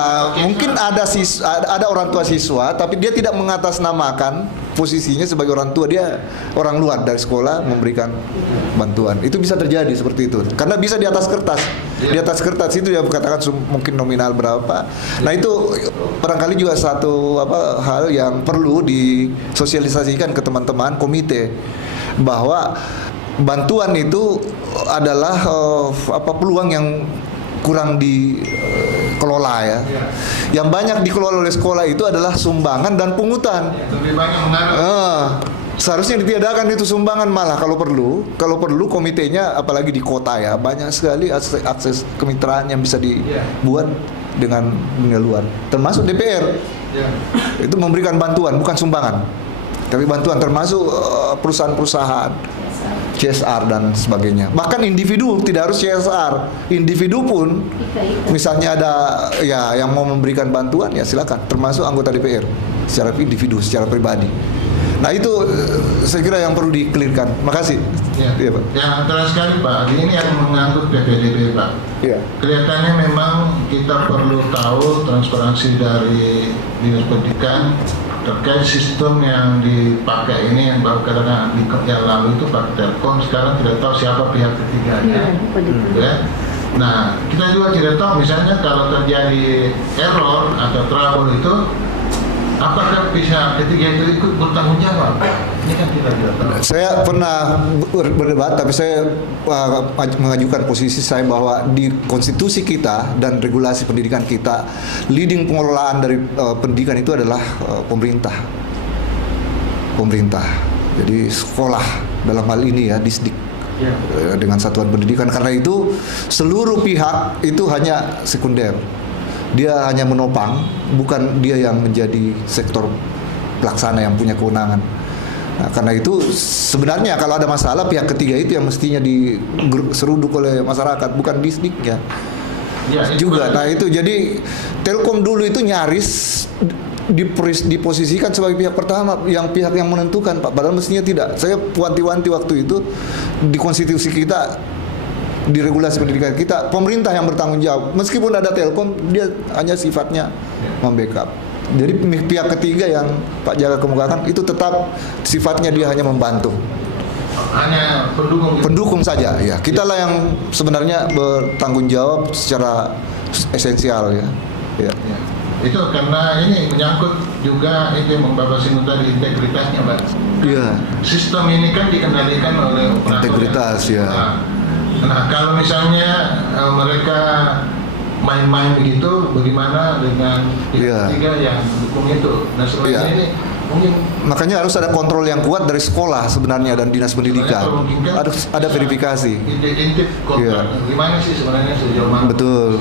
mungkin ada orang tua siswa, tapi dia tidak mengatasnamakan posisinya sebagai orang tua, dia orang luar dari sekolah memberikan bantuan. Itu bisa terjadi seperti itu. Karena bisa di atas kertas. Di atas kertas itu dia katakan mungkin nominal berapa. Nah, itu barangkali juga satu hal yang perlu disosialisasikan ke teman-teman komite, bahwa bantuan itu adalah peluang yang kurang dikelola ya. Yang banyak dikelola oleh sekolah itu adalah sumbangan dan pungutan. Lebih banyak mengaruh. Seharusnya ditiadakan itu sumbangan, malah kalau perlu komitenya, apalagi di kota ya, banyak sekali akses kemitraan yang bisa dibuat dengan dunia luar, termasuk DPR. Itu memberikan bantuan, bukan sumbangan, tapi bantuan, termasuk perusahaan-perusahaan, CSR dan sebagainya. Bahkan individu tidak harus CSR. Individu pun misalnya ada ya yang mau memberikan bantuan, ya silakan, termasuk anggota DPR secara individu, secara pribadi. Nah, itu saya kira yang perlu dikelirkan. Makasih. Ya. Iya, Pak. Yang antara sekali Pak, ini yang mengangkut PPDB Pak. Iya. Kelihatannya memang kita perlu tahu transparansi dari Dinas Pendidikan terkait sistem yang dipakai ini, yang baru katakan yang lalu itu Pak Telkom, sekarang tidak tahu siapa pihak ketiganya. Ya. Nah, kita juga tidak tahu misalnya kalau terjadi error atau trouble itu, apakah pihak ketiga itu ikut bertanggung jawab? Ini kan kita tidak tahu. Saya pernah berdebat, tapi saya mengajukan posisi saya bahwa di konstitusi kita dan regulasi pendidikan kita, leading pengelolaan dari pendidikan itu adalah pemerintah. Jadi sekolah dalam hal ini ya, Disdik. Dengan satuan pendidikan. Karena itu seluruh pihak itu hanya sekunder. Dia hanya menopang, bukan dia yang menjadi sektor pelaksana yang punya kewenangan. Nah, karena itu sebenarnya kalau ada masalah, pihak ketiga itu yang mestinya diseruduk oleh masyarakat, bukan Disdiknya juga. Nah, itu jadi Telkom dulu itu nyaris diposisikan sebagai pihak pertama, pihak yang menentukan, Pak. Padahal mestinya tidak. Saya wanti-wanti waktu itu di konstitusi kita, di regulasi pendidikan kita, pemerintah yang bertanggung jawab. Meskipun ada Telkom, dia hanya sifatnya membackup. Jadi pihak ketiga yang Pak Jaka kemukakan itu tetap sifatnya dia hanya membantu. Hanya pendukung saja ya. Kita lah yang sebenarnya bertanggung jawab secara esensial ya. Ya. Itu karena ini menyangkut juga itu yang Bapak singgung tadi, integritasnya, Pak. Iya. Sistem ini kan dikendalikan oleh operator. Integritas ya. Nah, kalau misalnya mereka main-main begitu, bagaimana dengan pihak ketiga yang mendukung itu? Nah, sebenarnya ini mungkin Makanya harus ada kontrol yang kuat dari sekolah sebenarnya dan dinas pendidikan. kalau mungkin kan Harus ada bisa verifikasi. intip Iya. gimana sih sebenarnya sejauh mana. Betul.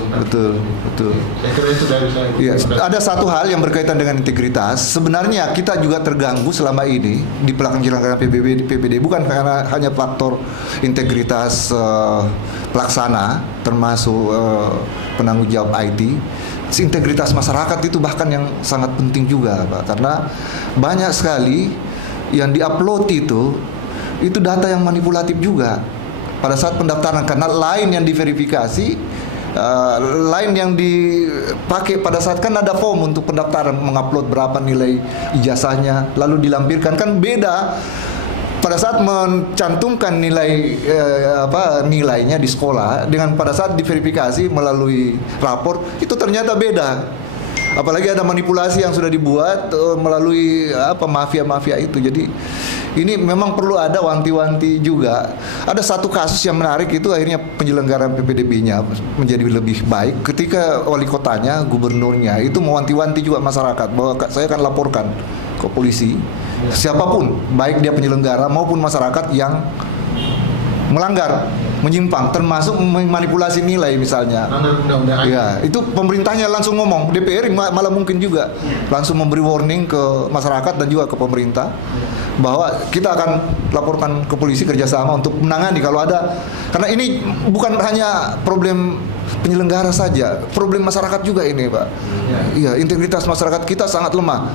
Saya kira itu dari saya. Ya, ada satu hal yang berkaitan dengan integritas. Sebenarnya kita juga terganggu selama ini di penyelenggaraan PPD bukan karena hanya faktor integritas pelaksana, termasuk penanggung jawab IT. Integritas masyarakat itu bahkan yang sangat penting juga, Pak, karena banyak sekali yang diupload itu data yang manipulatif juga pada saat pendaftaran, karena lain yang diverifikasi, lain yang dipakai pada saat kan ada form untuk pendaftaran, mengupload berapa nilai ijazahnya lalu dilampirkan, kan beda pada saat mencantumkan nilainya di sekolah dengan pada saat diverifikasi melalui rapor itu ternyata beda. Apalagi ada manipulasi yang sudah dibuat melalui mafia-mafia itu. Jadi ini memang perlu ada wanti-wanti juga. Ada satu kasus yang menarik, itu akhirnya penyelenggaraan PPDB-nya menjadi lebih baik ketika wali kotanya, gubernurnya itu mewanti-wanti juga masyarakat bahwa saya akan laporkan ke polisi siapapun, baik dia penyelenggara maupun masyarakat yang melanggar, menyimpang, termasuk memanipulasi nilai misalnya. Ya, itu pemerintahnya langsung ngomong, DPR malah mungkin juga langsung memberi warning ke masyarakat dan juga ke pemerintah bahwa kita akan laporkan ke polisi kerjasama untuk menangani kalau ada, karena ini bukan hanya problem penyelenggara saja, problem masyarakat juga ini, Pak. Iya, integritas masyarakat kita sangat lemah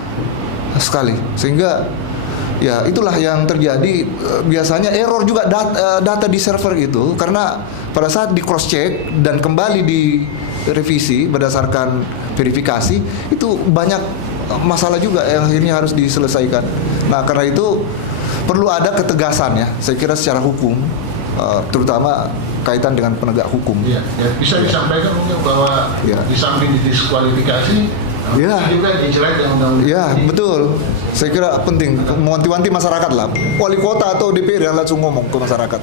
sekali, sehingga ya itulah yang terjadi. Biasanya error juga data di server itu, karena pada saat di cross check dan kembali direvisi berdasarkan verifikasi itu banyak masalah juga yang akhirnya harus diselesaikan. Nah, karena itu perlu ada ketegasan ya, saya kira secara hukum, terutama kaitan dengan penegak hukum. Ya, bisa disampaikan mungkin bahwa di samping didiskualifikasi, juga dicerai dengan undang-undang. Ya, betul. Saya kira penting mewanti-wanti masyarakat lah. Wali kota atau DPR yang langsung ngomong ke masyarakat,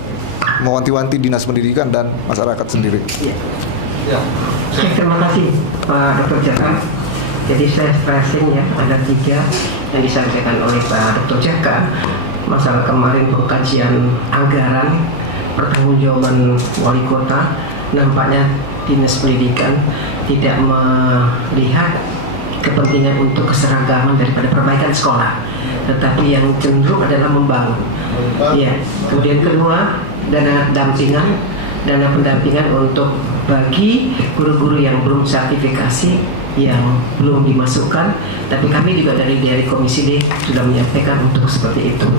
mewanti-wanti dinas pendidikan dan masyarakat sendiri. Ya. Oke, terima kasih Pak Dr. Jaka. Jadi saya stressing ya, ada 3 yang disampaikan oleh Pak Dr. Jaka. Masalah kemarin pengkajian anggaran, pertanggungjawaban wali kota, nampaknya dinas pendidikan tidak melihat kepentingan untuk keseragaman daripada perbaikan sekolah, tetapi yang cenderung adalah membangun. Ya. Kemudian kedua, dana pendampingan untuk bagi guru-guru yang belum sertifikasi, yang belum dimasukkan, tapi kami juga dari Komisi D sudah menyampaikan untuk seperti itu.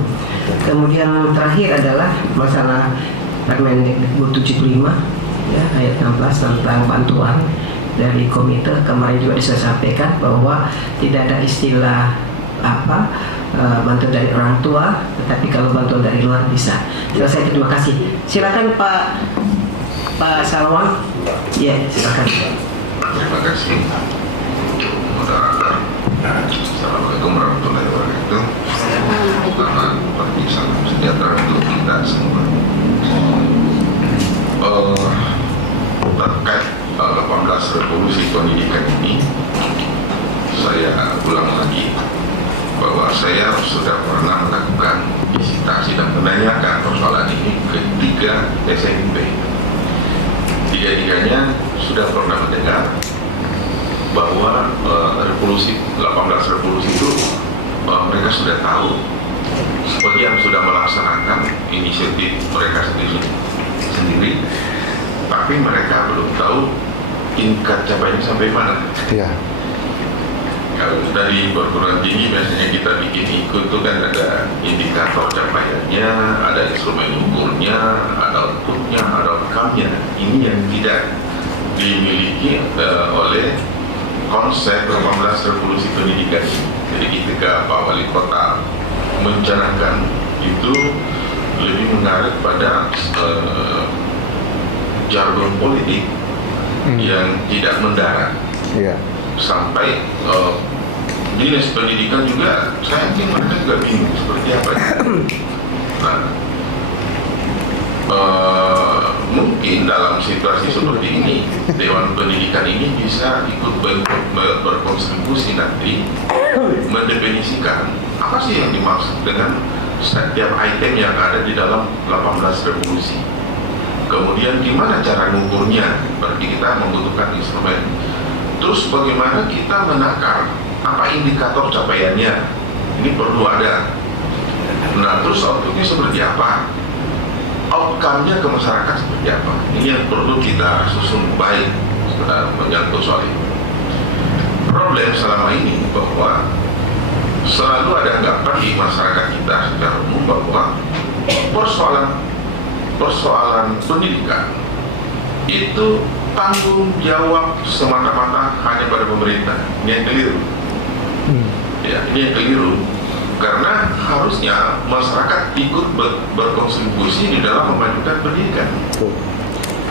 Kemudian terakhir adalah masalah Permendikbud 75 ya, ayat 16 tentang bantuan dari komite. Kemarin juga saya sampaikan bahwa tidak ada istilah bantuan dari orang tua, tetapi kalau bantuan dari luar bisa. Saya terima kasih. Silakan Pak Salwan. Ya, silakan. Terima kasih. Moderator. Assalamualaikum warahmatullahi wabarakatuh. Selamat pagi, salam sejahtera untuk kita semua. Terkait 18 revolusi pendidikan ini, saya ulang lagi bahwa saya sudah pernah melakukan visitasi dan menanyakan persoalan ini ke 3 SMP. 3-tiganya sudah pernah mendengar bahwa 18 revolusi itu mereka sudah tahu, sebagian sudah melaksanakan inisiatif mereka sendiri, tapi mereka belum tahu tingkat capaiannya sampai mana. Iya. Kalau dari perguruan tinggi biasanya kita bikin ikut itu kan ada indikator capaiannya, ada instrumen ukurnya, ada outputnya, ada outcome-nya. Ini yang tidak dimiliki oleh konsep 18 revolusi pendidikan ini. Jadi ketika Pak Wali Kota mencanangkan itu lebih mengarah pada jargon politik yang tidak mendarat. Sampai dinas pendidikan juga, saya yakin mereka juga bingung seperti apa. Nah, mungkin dalam situasi seperti ini, Dewan Pendidikan ini bisa ikut berkontribusi nanti mendefinisikan apa sih yang dimaksud dengan setiap item yang ada di dalam 18 revolusi. Kemudian gimana cara mengukurnya, berarti kita membutuhkan instrumen. Terus bagaimana kita menakar apa indikator capaiannya, ini perlu ada. Nah terus outputnya seperti apa, outcome-nya ke masyarakat seperti apa, ini yang perlu kita susun baik menyangkut soal itu. Problem selama ini bahwa selalu ada anggapan di masyarakat kita secara umum bahwa persoalan pendidikan itu tanggung jawab semata-mata hanya pada pemerintah. Ini yang keliru. Ya, ini yang keliru. Karena harusnya masyarakat ikut berkontribusi di dalam memajukan pendidikan.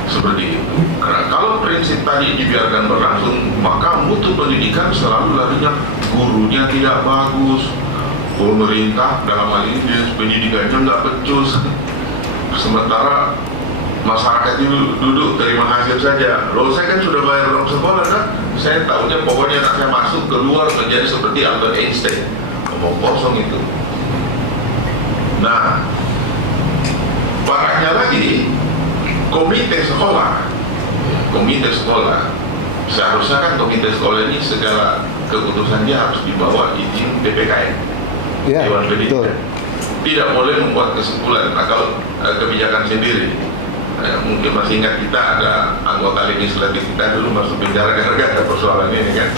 Seperti itu. Karena kalau prinsip tadi dibiarkan berlangsung, maka mutu pendidikan selalu larinya gurunya tidak bagus, pemerintah dalam hal ini pendidikannya nggak becus. Sementara masyarakat itu duduk terima hasil saja. Loh, saya kan sudah bayar uang sekolah kan, saya tahunya pokoknya anak saya masuk keluar menjadi seperti Albert Einstein. Omong kosong itu. Nah, parahnya lagi komite sekolah seharusnya kan komite sekolah ini segala keputusannya harus dibawa izin PPKN, Dewan Pendidikan. Tidak boleh membuat kesimpulan. Nah, kalau kebijakan sendiri, mungkin masih ingat kita ada anggota legislatif kita dulu masuk penjara gara-gara persoalan ini kan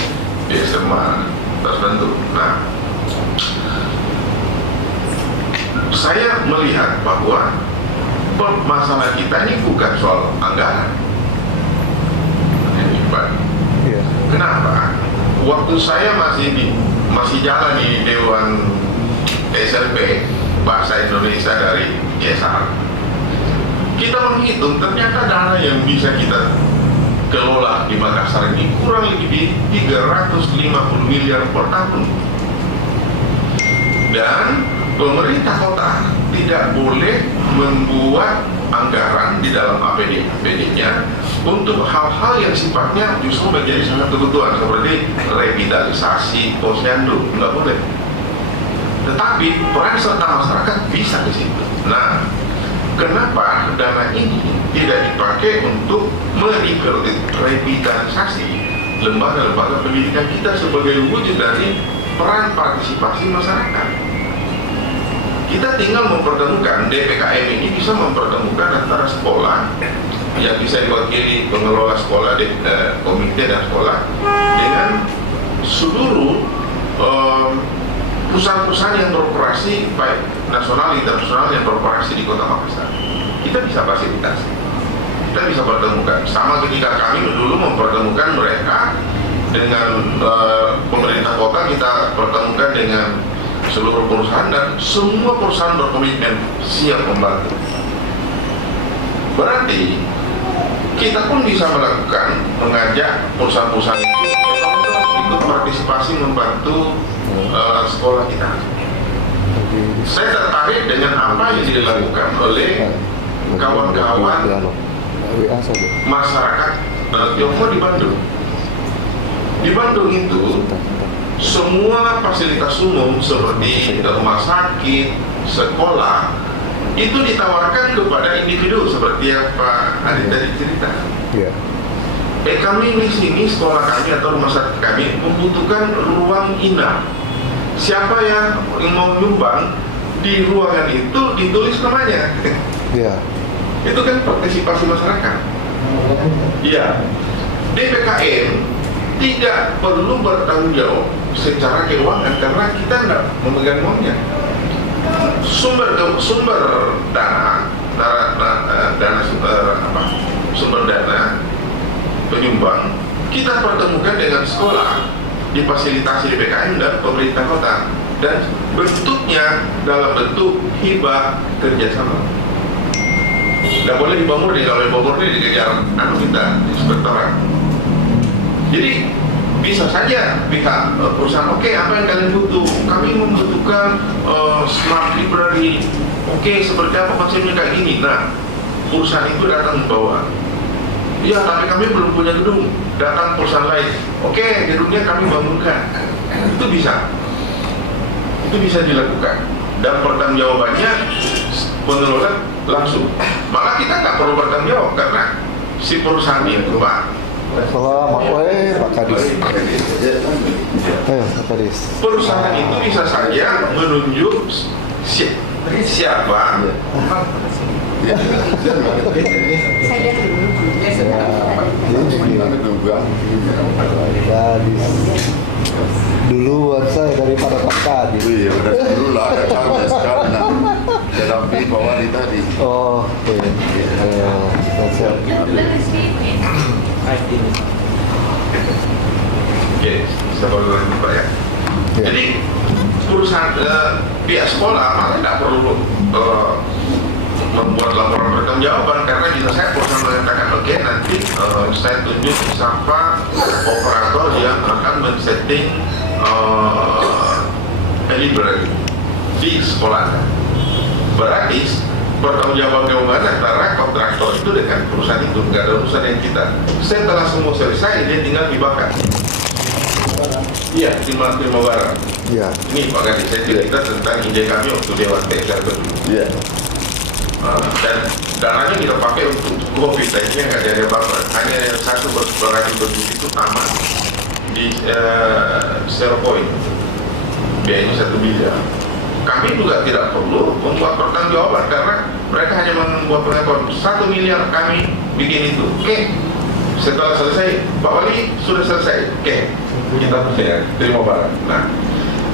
di SMA tertentu. Nah, saya melihat bahwa masalah kita ini bukan soal anggaran. Kenapa? Waktu saya masih jalan di Dewan SLP Bahasa Indonesia dari CSR, kita menghitung ternyata dana yang bisa kita kelola di Makassar ini kurang lebih 350 miliar per tahun. Dan pemerintah kota tidak boleh membuat anggaran di dalam APD-nya untuk hal-hal yang sifatnya justru menjadi sangat kebutuhan seperti revitalisasi posyandu, nggak boleh. Tetapi peran serta masyarakat bisa ke situ. Nah, kenapa dana ini tidak dipakai untuk merevitalisasi lembaga-lembaga pendidikan kita sebagai wujud dari peran partisipasi masyarakat? Kita tinggal mempertemukan, DPKM ini bisa mempertemukan antara sekolah yang bisa diwakili pengelola sekolah, komite dan sekolah dengan seluruh perusahaan-perusahaan yang beroperasi baik nasional internasional yang beroperasi di Kota Makassar. Kita bisa fasilitasi, kita bisa pertemukan. Sama ketika kami dulu mempertemukan mereka dengan pemerintah kota, kita pertemukan dengan seluruh perusahaan dan semua perusahaan berkomitmen siap membantu. Berarti kita pun bisa mengajak perusahaan-perusahaan itu ikut partisipasi membantu sekolah kita. Saya tertarik dengan apa yang dilakukan oleh kawan-kawan masyarakat Tiongkok di Bandung. Di Bandung itu semua fasilitas umum seperti rumah sakit, sekolah itu ditawarkan kepada individu seperti yang Pak Adit tadi cerita. Kami di sini sekolah kami atau rumah sakit kami membutuhkan ruang inap. Siapa yang mau nyumbang di ruangan itu ditulis namanya. Itu kan partisipasi masyarakat. Iya. DPKM tidak perlu bertanggung jawab secara keuangan karena kita tidak memegang uangnya. Sumber dana penyumbang kita pertemukan dengan sekolah, difasilitasi DPKM dan pemerintah kota, dan bentuknya dalam bentuk hibah kerjasama. Tidak boleh hibah murni, kalau hibah murni dikejar kita inspektorat. Jadi bisa saja pihak perusahaan, oke, apa yang kalian butuh? Kami membutuhkan smart library. Oke, seperti apa konsepnya kayak gini? Nah, perusahaan itu datang membawa. Ya, tapi kami belum punya gedung. Datang perusahaan lain. Oke, gedungnya kami bangunkan. Itu bisa. itu bisa dilakukan dan pertanggungjawabannya penelusuran langsung. Malah kita nggak perlu bertanggung jawab karena si perusahaan itu Pak. Selamat, Pak Kadis. Pak Kadis. Perusahaan itu bisa saja menunjuk siapa Duluan saya daripada Pak Kadis. Iya, udah dulu lah, ada karena sekarang saya dampingi Pak Wali tadi. Oh, iya. Oke, saya baru lagi Pak ya. Jadi perusahaan pihak sekolah malah tidak perlu membuat laporan pertanggungjawaban karena bisa saya perusahaan mengatakan oke, nanti saya tunjuk siapa operator yang akan men-setting library di sekolah. Berarti pertanggungjawaban keuangan antara kontraktor itu dengan perusahaan itu, nggak ada urusan yang kita. Setelah semua selesai dia tinggal dibakar. Iya, terima barang. Iya. Ini Pak Kadis, saya cerita tentang ide kami waktu Dewan TK dulu. Iya. Dan dananya kita pakai untuk COVID, akhirnya nggak ada apa-apa. Hanya yang satu berarti berdiri itu taman di Zero Point, biayanya 1 miliar. Kami juga tidak perlu membuat pertanggungjawaban karena mereka hanya membuat pengakuan 1 miliar kami bikin itu. Oke, setelah selesai Pak Wali sudah selesai. Oke, kita percaya terima barang. Nah,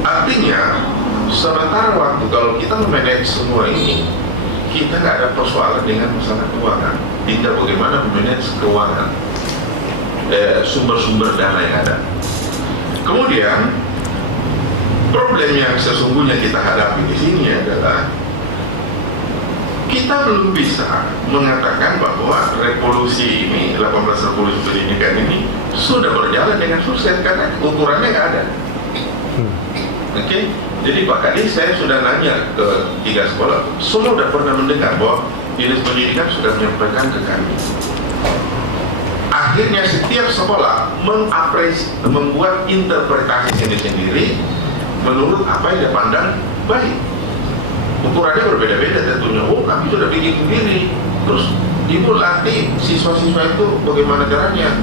artinya sementara waktu kalau kita memanage semua ini, kita nggak ada persoalan dengan masalah keuangan. Tinggal bagaimana memanage keuangan, sumber-sumber dana yang ada. Kemudian problem yang sesungguhnya kita hadapi di sini adalah kita belum bisa mengatakan bahwa revolusi ini, 18 revolusi pendidikan ini sudah berjalan dengan sukses karena ukurannya nggak ada. Oke, jadi Pak Kadis saya sudah nanya ke 3 sekolah, semua sudah pernah mendengar bahwa Dinas Pendidikan sudah menyampaikan ke kami. Akhirnya setiap sekolah membuat interpretasi sendiri-sendiri menurut apa yang dia pandang baik. Ukurannya berbeda-beda tentunya. Oh, kami sudah bikin sendiri. Terus ibu latih siswa-siswa itu bagaimana caranya?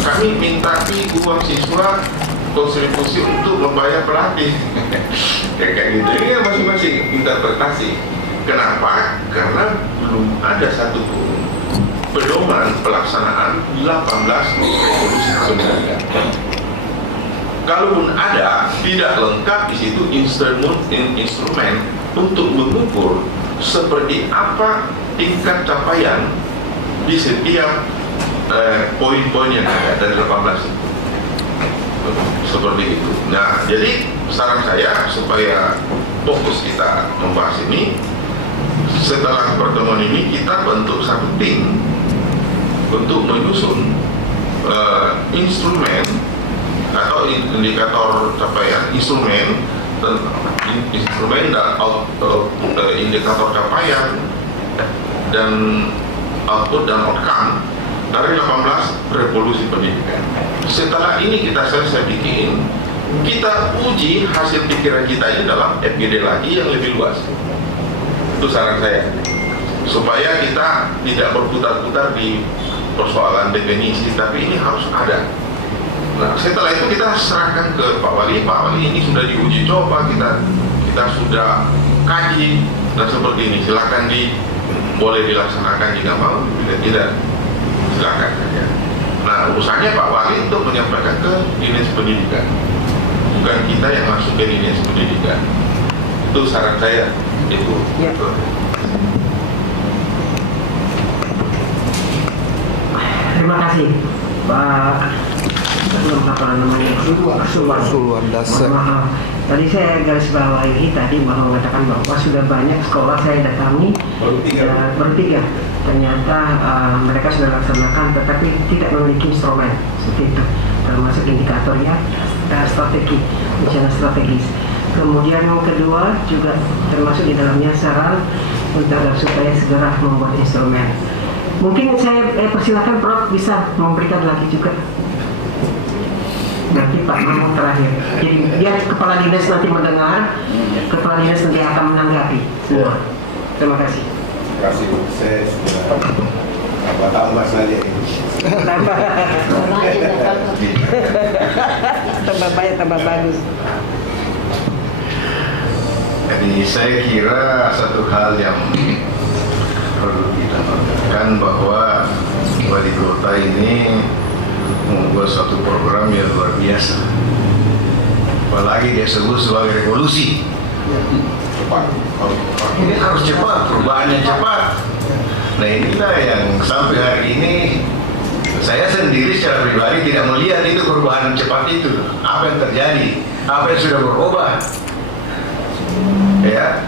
Kami minta uang siswa kontribusi untuk membayar pelatih. Kayak gitu. Ini kan masing-masing interpretasi. Kenapa? Karena belum ada satu pedoman pelaksanaan 18 revolusi pendidikan. Kalaupun ada, tidak lengkap di situ instrumen untuk mengukur seperti apa tingkat capaian di setiap poin-poin yang ada dari 18 itu. Seperti itu. Nah, jadi saran saya supaya fokus kita membahas ini, setelah pertemuan ini kita bentuk satu tim untuk menyusun instrumen atau indikator capaian, instrumen dan indikator capaian dan output dan outcome dari 18 revolusi pendidikan. Setelah ini kita selesai bikin, kita uji hasil pikiran kita ini dalam FGD lagi yang lebih luas. Itu saran saya, supaya kita tidak berputar-putar di persoalan definisi, tapi ini harus ada. Nah, setelah itu kita serahkan ke Pak Wali. Pak Wali, ini sudah diuji coba, kita sudah kaji dan seperti ini. Silakan boleh dilaksanakan jika mau, jika tidak silakan saja. Nah, urusannya Pak Wali untuk menyampaikan ke Dinas Pendidikan, bukan kita yang masuk ke Dinas Pendidikan. Itu saran saya, Ibu. Ya. Terima kasih, Pak. Apa namanya? Suluan Dasar. Maaf. Tadi saya garis bawahi tadi bahwa mengatakan bahwa sudah banyak sekolah saya datangi baru tiga. Ternyata mereka sudah laksanakan, tetapi tidak memiliki instrumen seperti itu, termasuk indikatornya dan strategi, rencana strategis. Kemudian yang kedua juga termasuk di dalamnya saran untuk supaya segera membuat instrumen. Mungkin saya persilakan Prof bisa memberikan lagi juga. Nanti Pak Mahmud terakhir. Jadi biar kepala dinas nanti mendengar, kepala dinas nanti akan menanggapi semua. Terima kasih. Terima kasih. Saya sudah tambah saja ini. Tambah banyak, tambah bagus. Jadi saya kira satu hal yang perlu kita perhatikan bahwa wali kota ini membuat suatu program yang luar biasa. Apalagi dia sebut sebagai revolusi. Ini harus cepat, perubahannya cepat. Nah inilah yang sampai hari ini saya sendiri secara pribadi tidak melihat itu perubahan cepat itu. Apa yang terjadi, apa yang sudah berubah. Ya,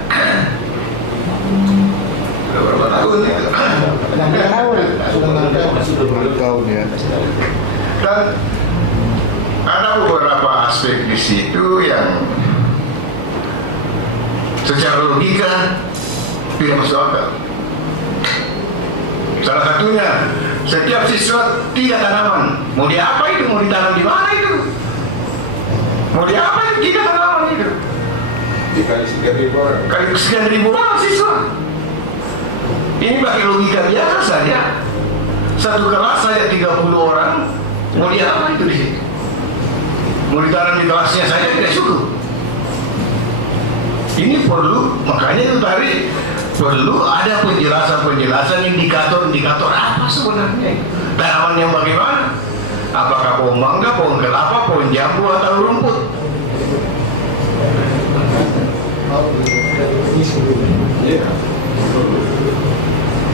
sudah berapa tahun itu? 6 tahun ya. Dan ada beberapa aspek di situ yang secara logika tidak masuk akal. Salah satunya, setiap siswa 3 tanaman. Mau diapa itu? Mau ditanam di mana itu? Mau diapa itu 3 tanaman itu? Dikali 3.000 orang. Kali sekian ribu orang siswa. Ini pakai logika biasa saja. Satu kelas saya 30 orang. Mau diapa itu di situ? Mau ditanam di kelasnya saja tidak cukup. Ini perlu, makanya itu tadi perlu ada penjelasan-penjelasan indikator-indikator apa sebenarnya. Tanaman yang bagaimana? Apakah pohon mangga, pohon kelapa, pohon jambu atau rumput?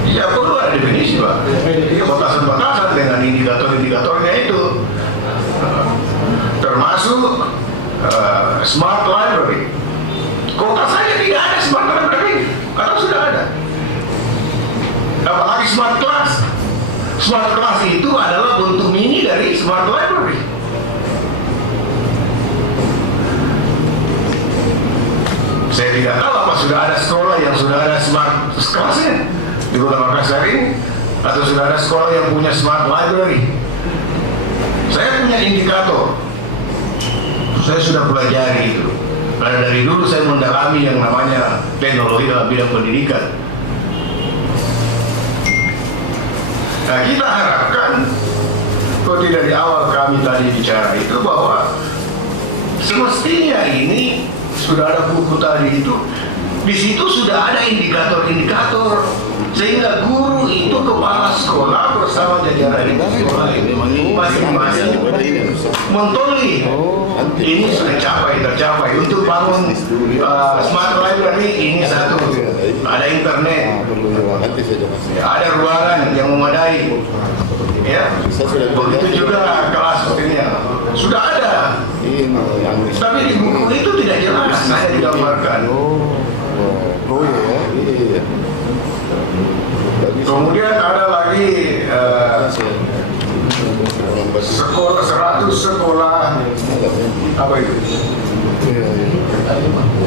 Iya perlu ada definisi Pak. Batasan-batasan dengan indikator-indikatornya itu, termasuk smart library. Kota saya tidak ada smart library, atau sudah ada? Apalagi smart class. Smart class itu adalah bentuk mini dari smart library. Saya tidak tahu apa sudah ada sekolah yang sudah ada smart classnya di Kota Makassar ini, atau sudah ada sekolah yang punya smart library. Saya punya indikator. Saya sudah pelajari itu. Karena dari dulu saya mendalami yang namanya teknologi dalam bidang pendidikan. Nah kita harapkan, seperti dari awal kami tadi bicara itu, bahwa semestinya ini sudah ada buku tadi itu, di situ sudah ada indikator-indikator, sehingga guru itu kepala sekolah bersama jajaran sekolah ini masing-masing mentoli ini sudah tercapai untuk bangun smart library. Ini satu, ada internet, ada ruangan yang memadai, ya. Begitu juga kelas sepertinya sudah ada, tapi di buku itu tidak jelas saya digambarkan. Kemudian ada lagi sekolah 100 sekolah apa itu?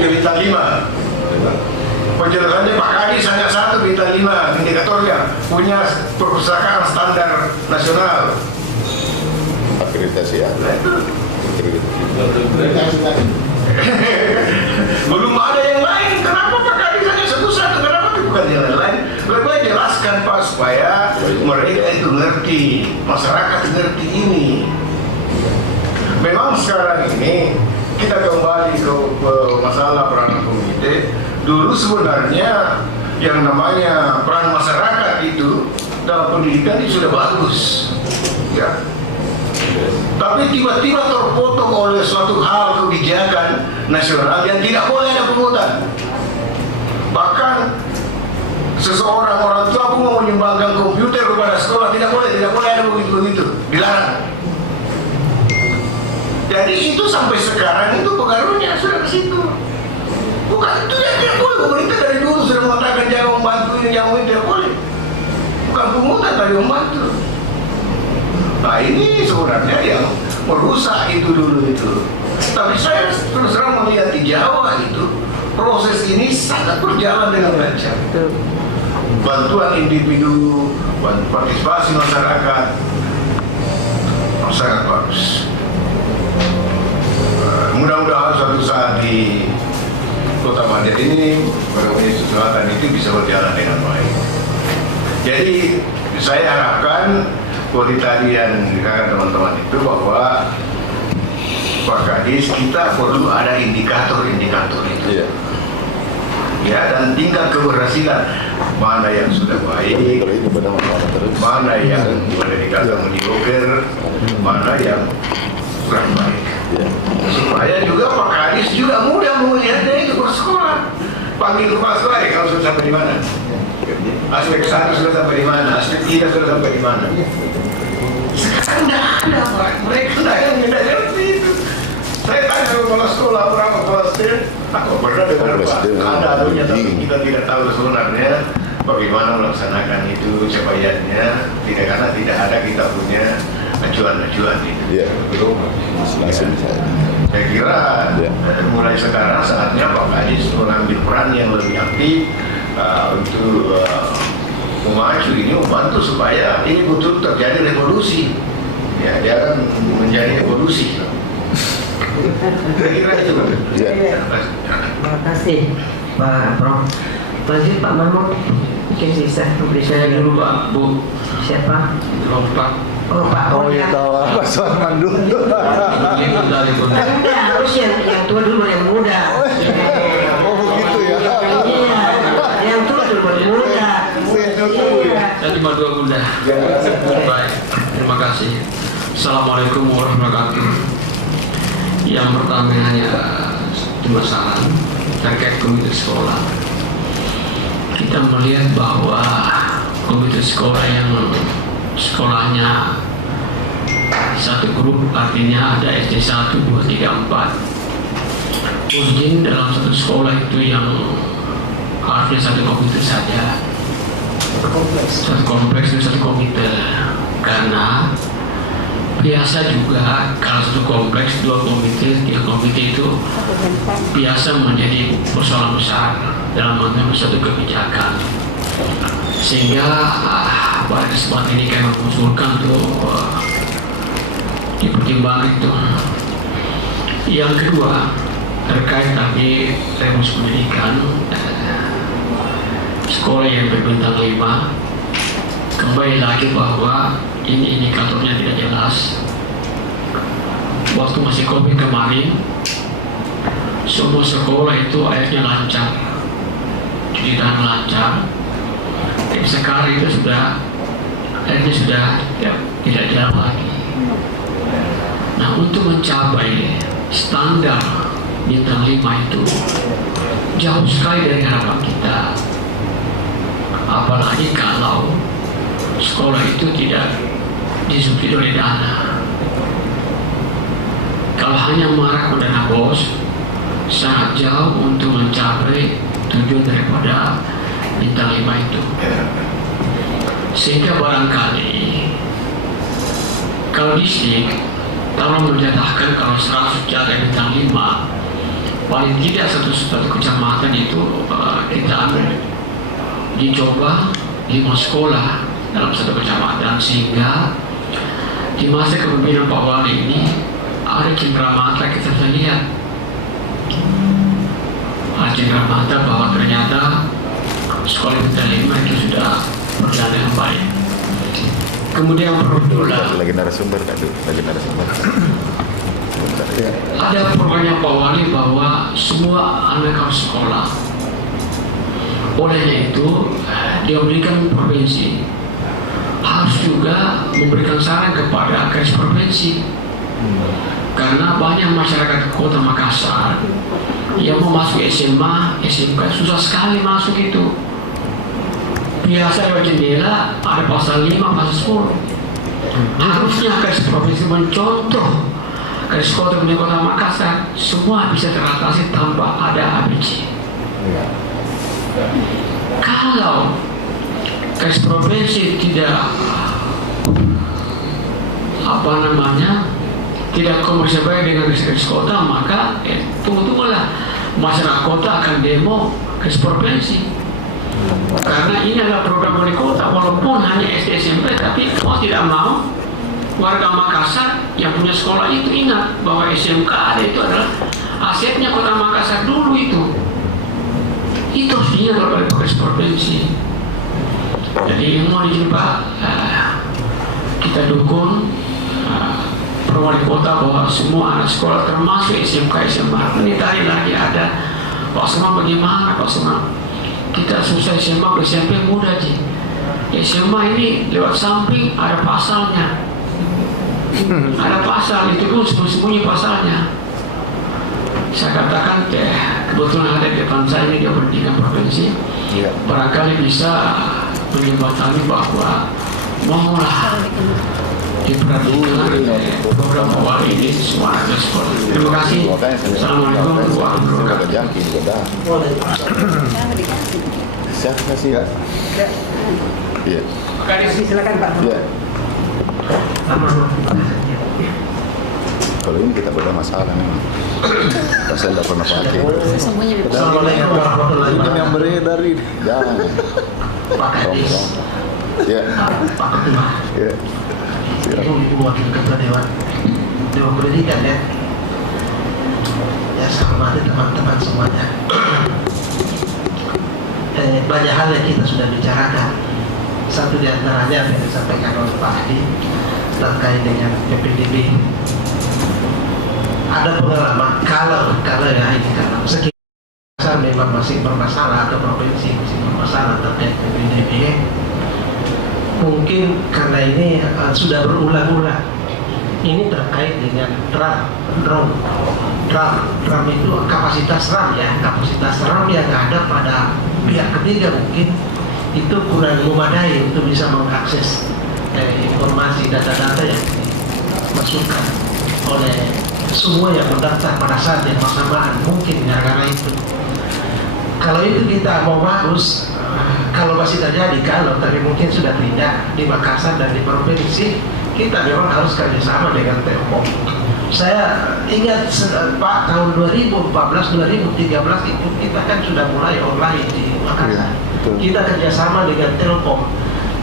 Ya, bintang 5. Penjelasannya Pak Kadis hanya 1 bintang 5 indikatornya, punya perpustakaan standar nasional. Akreditasi ya. Belum ada yang lain. Kenapa Pak Kadis hanya satu-satu? Kenapa bukan yang lain? Lebih jelaskan Pak supaya mereka itu ngerti, masyarakat ngerti ini. Memang sekarang ini kita kembali ke masalah peran komite. Dulu sebenarnya yang namanya peran masyarakat itu dalam pendidikan itu sudah bagus, ya. Tapi tiba-tiba terpotong oleh suatu hal kebijakan nasional yang tidak boleh ada pungutan. Bahkan seseorang orang tua pun mau menyumbangkan komputer kepada sekolah, tidak boleh ada begitu, dilarang. Jadi itu sampai sekarang itu pengaruhnya sudah ke situ. Bukan itu tidak boleh, pemerintah dari dulu sudah mengatakan jangan membantu ini, jangan tidak boleh. Bukan pungutan tapi membantu. Nah ini sebenarnya yang merusak itu dulu itu. Tapi saya terus terang melihat di Jawa itu proses ini sangat berjalan dengan lancar. Bantuan individu, partisipasi masyarakat sangat bagus. di Kota Banjar ini, Provinsi Selatan itu bisa berjalan dengan baik. Jadi saya harapkan seperti tadi yang dikatakan teman-teman itu bahwa Pak Kadis, kita perlu ada indikator-indikator itu. Ya, dan tingkat keberhasilan mana yang sudah baik, mana yang boleh dikatakan mediocre, mana yang kurang baik. Supaya juga Pak Kadis juga mudah melihatnya itu bersekolah. Panggil kepala sekolah kalau sudah sampai di mana. Aspek 1 sudah sampai di mana, aspek 3 sudah sampai di mana. Sekarang tidak ada Pak, mereka tidak ngerti itu. Saya tanya ke kepala sekolah, berapa kepala sekolah? Aku pernah dengar Pak, ada atunya tapi kita tidak tahu sebenarnya bagaimana melaksanakan itu capaiannya. Tidak, karena tidak ada kita punya acuan-acuan itu. Belum. Saya kira mulai sekarang saatnya Pak Kadis mengambil peran yang lebih aktif untuk memacu ini, membantu supaya ini betul terjadi revolusi. Ya, dia akan menjadi revolusi. Kira-kira itu. Terima kasih Pak Prof. Lanjut Pak Mahmud, mungkin bisa saya dulu Pak Bu. Siapa? Pak. Oh Pak. Oh ya tahu Pak Suarman dulu. Harus yang tua dulu yang muda. Oh begitu ya. Iya, yang tua dulu yang muda. Saya cuma 2 bunda. Baik, terima kasih. Assalamualaikum warahmatullahi wabarakatuh. Yang pertama hanya cuma saran terkait komite sekolah. Kita melihat bahwa komite sekolah yang sekolahnya satu grup, artinya ada SD 1, 2, 3, 4. Mungkin dalam satu sekolah itu yang artinya satu komite saja. Satu kompleks itu satu komite. Karena biasa juga kalau satu kompleks 2 komite, 3 komite itu biasa menjadi persoalan besar dalam mengambil satu kebijakan. Sehingga pada kesempatan ini kami mengusulkan untuk dipertimbangkan itu. Yang kedua terkait tadi revolusi pendidikan, sekolah yang berbintang 5, kembali lagi bahwa ini indikatornya tidak jelas. Waktu masih COVID kemarin, semua sekolah itu akhirnya lancar, cuci tangan lancar. Tapi sekarang itu akhirnya sudah tidak jalan lagi. Nah, untuk mencapai standar bintang 5 itu jauh sekali dari harapan kita. Apalagi kalau sekolah itu tidak disubsidi oleh dana. Kalau hanya marak dana bos, sangat jauh untuk mencapai tujuan daripada bintang 5 itu. Sehingga barangkali kalau distrik, kalau menjadahkan kalau 100 jaga bintang 5, paling tidak satu kecamatan itu kita ambil dicoba 5 sekolah dalam satu kecamatan, sehingga di masa kepemimpinan Pak Wali ini ada cenderamata kita lihat, ada cenderamata bahwa ternyata sekolah bintang 5 itu sudah berjalan dengan baik. Kemudian lagi narasumber tadi, ada programnya Pak Wali bahwa semua anak harus sekolah. Olehnya itu dia berikan provinsi harus juga memberikan saran kepada Kadis provinsi, karena banyak masyarakat Kota Makassar yang mau masuk SMA, SMK susah sekali masuk itu. Biasa lewat jendela ada pasal 5, pasal 10. Harusnya Kadis provinsi mencontoh Kadis Kota punya Kota Makassar, semua bisa teratasi tanpa ada ABC. Kalau Kadis provinsi tidak tidak komersial baik dengan Kadis Kota, maka tunggu-tunggulah masyarakat kota akan demo Kadis provinsi. Karena ini adalah program wali kota, walaupun hanya SD SMP, tapi mau tidak mau warga Makassar yang punya sekolah itu ingat bahwa SMK ada itu adalah asetnya Kota Makassar dulu itu harus diingat oleh provinsi. Jadi mau di Pak, kita dukung Pak Wali Kota bahwa semua anak sekolah termasuk SMK SMA ini tadi lagi ada Pak Semang bagaimana Pak Semang kita susah SMA ke SMP mudah sih. SMA ini lewat samping ada pasalnya, ada pasal itu pun sembunyi pasalnya. Saya katakan kebetulan ada di depan saya ini dia pendidikan provinsi, barangkali bisa menjembatani bahwa maulah diperhatikan program awal ini semua ada sekolah. Terima kasih. Assalamualaikum warahmatullahi wabarakatuh. Siapa kasih ya? Iya. Silakan Pak. Iya. Kalau ini kita beda masalah memang. Saya tidak pernah pakai. Assalamualaikum warahmatullahi Ini yang wabarakatuh. beredar ini. Jangan. Pak Kadis, Ya. Pak Ketua, Ya. Ibu Wakil Ketua Dewan Pendidikan ya. Ya, saya hormati teman-teman semuanya. Banyak hal yang kita sudah bicarakan. Satu di antaranya yang disampaikan oleh Pak Adi terkait dengan PPDB. Ada pengalaman kalau sekitar memang masih bermasalah atau provinsi masih bermasalah terkait PPDB. Mungkin karena ini sudah berulang-ulang. Ini terkait dengan drum itu kapasitas RAM ya, kapasitas RAM yang ada pada pihak ketiga mungkin itu kurang memadai untuk bisa mengakses informasi data-data yang dimasukkan oleh semua yang mendaftar pada saat yang bersamaan, mungkin gara-gara itu. Kalau itu kita mau bagus, kalau masih terjadi, tapi mungkin sudah tidak di Makassar dan di provinsi, kita memang harus kerjasama dengan Telkom. Saya ingat Pak tahun 2014-2013 itu kita kan sudah mulai online di Makassar. Kita kerjasama dengan Telkom.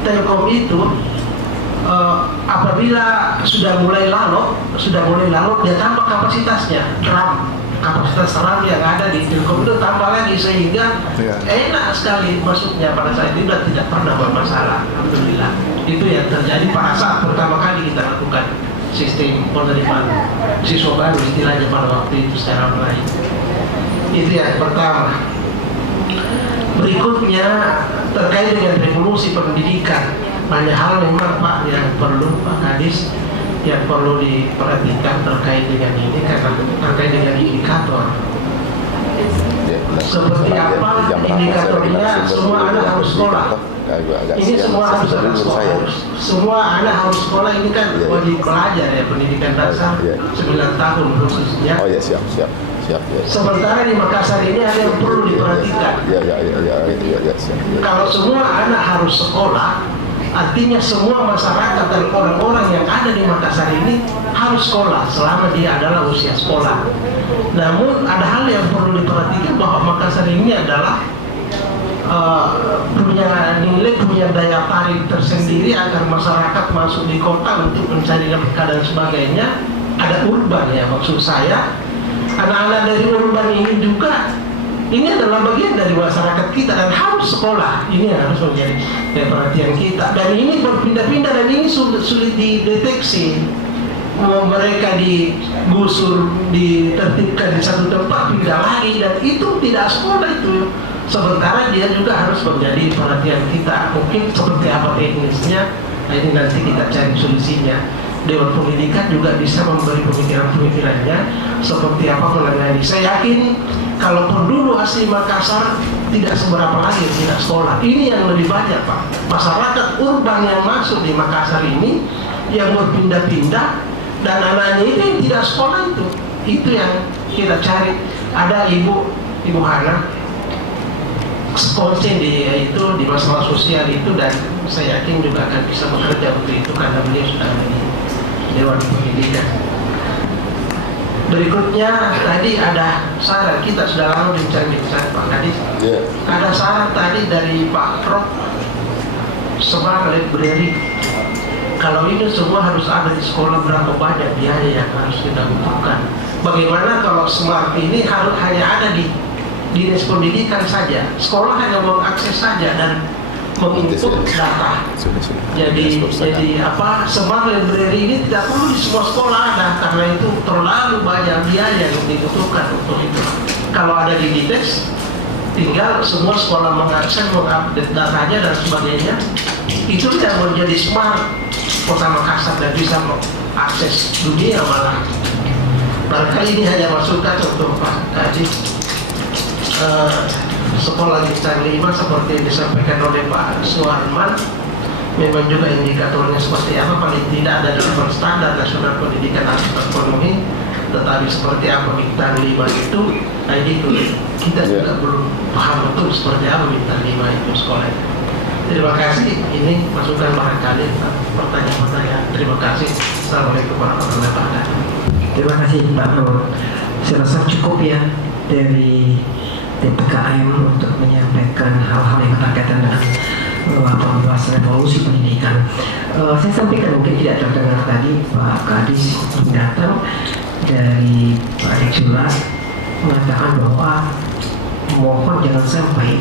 Telkom itu apabila sudah mulai lalok, dia tambah kapasitasnya, kapasitas RAM yang ada di Telkom itu tambah lagi sehingga enak sekali masuknya pada saat itu dan tidak pernah bermasalah. Alhamdulillah. Itu yang terjadi pada saat pertama kali kita lakukan sistem penerimaan siswa baru istilahnya pada waktu itu secara online. Itu yang pertama. Berikutnya terkait dengan revolusi pendidikan, banyak hal memang Pak yang perlu Pak Kadis yang perlu diperhatikan terkait dengan ini karena terkait dengan indikator. Seperti apa indikatornya? Semua anak harus sekolah. Ini semua harus sekolah. Semua anak harus sekolah. Ini kan wajib belajar ya, pendidikan dasar 9 tahun khususnya. Oh ya, siap. Sementara di Makassar ini ada yang perlu diperhatikan. Kalau semua anak harus sekolah, artinya semua masyarakat dan orang-orang yang ada di Makassar ini harus sekolah selama dia adalah usia sekolah. Namun ada hal yang perlu diperhatikan bahwa Makassar ini adalah punya nilai, punya daya tarik tersendiri agar masyarakat masuk di kota untuk mencari nafkah dan sebagainya. Ada urban ya, maksud saya anak-anak dari urban ini juga ini adalah bagian dari masyarakat kita dan harus sekolah. Ini harus menjadi perhatian kita. Dan ini berpindah-pindah dan ini sulit dideteksi. Mereka digusur, ditertibkan di satu tempat, pindah lagi dan itu tidak sekolah itu. Sementara dia juga harus menjadi perhatian kita. Mungkin seperti apa teknisnya, nah ini nanti kita cari solusinya. Dewan Pendidikan juga bisa memberi pemikiran-pemikirannya seperti apa menangani. Saya yakin kalaupun dulu asli Makassar tidak seberapa lagi tidak sekolah. Ini yang lebih banyak Pak. Masyarakat urban yang masuk di Makassar ini yang berpindah-pindah dan anaknya itu yang tidak sekolah itu yang kita cari. Ada Ibu Hana konsen di masalah sosial itu dan saya yakin juga akan bisa bekerja untuk itu karena beliau sudah di Dewan Pendidikan. Berikutnya tadi ada saran, kita sudah lama bincang-bincang Pak Kadis. Ada saran tadi dari Pak Prof Semang Library. Kalau ini semua harus ada di sekolah, berapa banyak biaya yang harus kita butuhkan. bagaimana kalau smart ini harus hanya ada di dinas pendidikan saja, sekolah hanya mengakses saja dan menginput data. Jadi apa, smart library ini tidak perlu di semua sekolah ada, karena itu terlalu banyak biaya yang dibutuhkan untuk itu. Kalau ada di Dides, tinggal semua sekolah mengakses, mengupdate datanya dan sebagainya. Itu tidak menjadi smart Kota Makassar dan bisa mengakses dunia malah. Barangkali ini hanya masukan untuk Pak Kadis. Sekolah Bintang 5 seperti yang disampaikan oleh Pak Suharman, memang juga indikatornya seperti apa, paling tidak ada dalam standar nasional pendidikan harus terpenuhi. Tetapi seperti apa Bintang 5 itu, kita juga belum paham betul seperti apa Bintang 5 itu sekolahnya. Terima kasih, ini masukan barangkali pertanyaan-pertanyaan. Terima kasih. Assalamualaikum warahmatullahi wabarakatuh. Terima kasih Pak Nur. Saya rasa cukup ya dari PPKM untuk menyampaikan hal-hal yang berkaitan dengan pembahasan revolusi pendidikan. Saya sampaikan mungkin tidak terdengar tadi Pak Kadis datang dari Pak Dikjula mengatakan bahwa mohon jangan sampai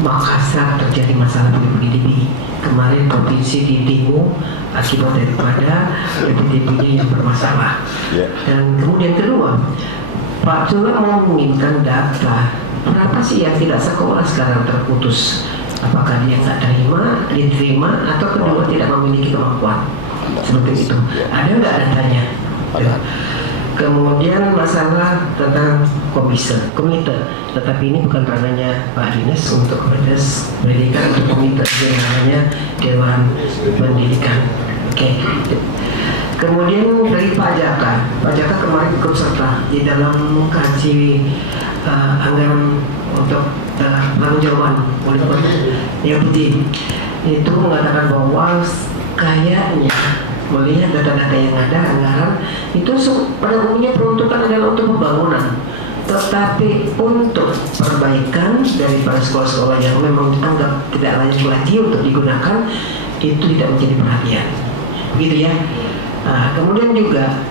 Makassar terjadi masalah begini. Kemarin provinsi di demo akibat daripada LPDP-nya yang bermasalah. Dan kemudian kedua, Pak Jula menginginkan data berapa sih yang tidak sekolah sekarang terputus. Apakah dia nggak diterima, atau kedua tidak memiliki kemampuan seperti itu. Ada nggak datanya? Kemudian masalah tentang komite, tetapi ini bukan ranahnya Pak Dinas untuk pendidikan, untuk komite yang namanya Dewan Pendidikan. Oke. Kemudian dari Pak Jaka kemarin ikut serta di dalam mengkaji anggaran untuk penanggung oleh yang penting itu mengatakan bahwa kayaknya melihat data-data yang ada anggaran itu pada umumnya peruntukan adalah untuk pembangunan, tetapi untuk perbaikan daripada sekolah-sekolah yang memang dianggap tidak layak lagi untuk digunakan itu tidak menjadi perhatian, gitu ya. Nah, kemudian juga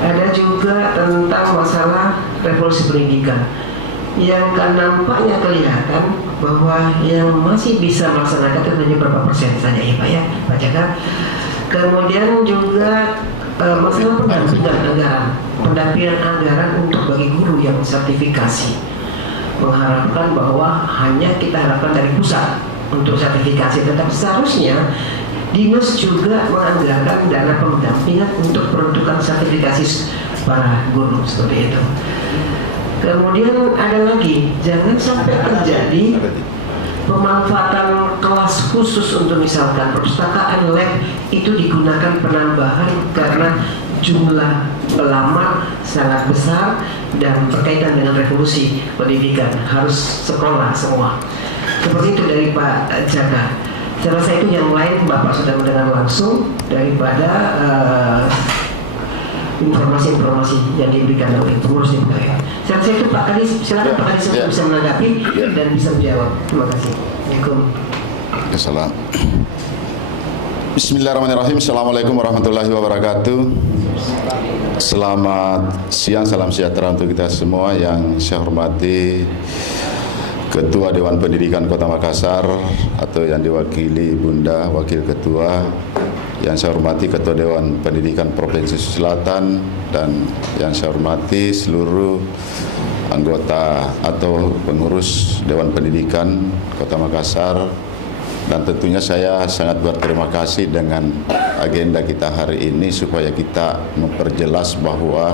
ada juga tentang masalah revolusi pendidikan yang kan nampaknya kelihatan bahwa yang masih bisa melaksanakan itu hanya berapa persen saja ya Pak ya, Pak Jaka. Kemudian juga masalah pendampingan anggaran untuk bagi guru yang sertifikasi, mengharapkan bahwa hanya kita harapkan dari pusat untuk sertifikasi, tetapi seharusnya Dinas juga menganggarkan dana pendampingan untuk peruntukan sertifikasi para guru seperti itu. Kemudian ada lagi, jangan sampai terjadi pemanfaatan kelas khusus untuk misalkan perpustakaan lab itu digunakan penambahan karena jumlah pelamar sangat besar dan berkaitan dengan revolusi pendidikan, harus sekolah semua. Seperti itu dari Pak Jaka. Saya rasa itu yang lain Bapak sudah mendengar langsung daripada informasi-informasi yang diberikan oleh pengurus DPR. Saya rasa itu Pak Kadis, silakan Pak Kadis bisa menanggapi dan bisa menjawab. Terima kasih. Assalamualaikum. Bismillahirrahmanirrahim. Assalamualaikum warahmatullahi wabarakatuh. Selamat siang, salam sejahtera untuk kita semua. Yang saya hormati Ketua Dewan Pendidikan Kota Makassar atau yang diwakili Bunda Wakil Ketua, yang saya hormati Ketua Dewan Pendidikan Provinsi Selatan, dan yang saya hormati seluruh anggota atau pengurus Dewan Pendidikan Kota Makassar. Dan tentunya saya sangat berterima kasih dengan agenda kita hari ini supaya kita memperjelas bahwa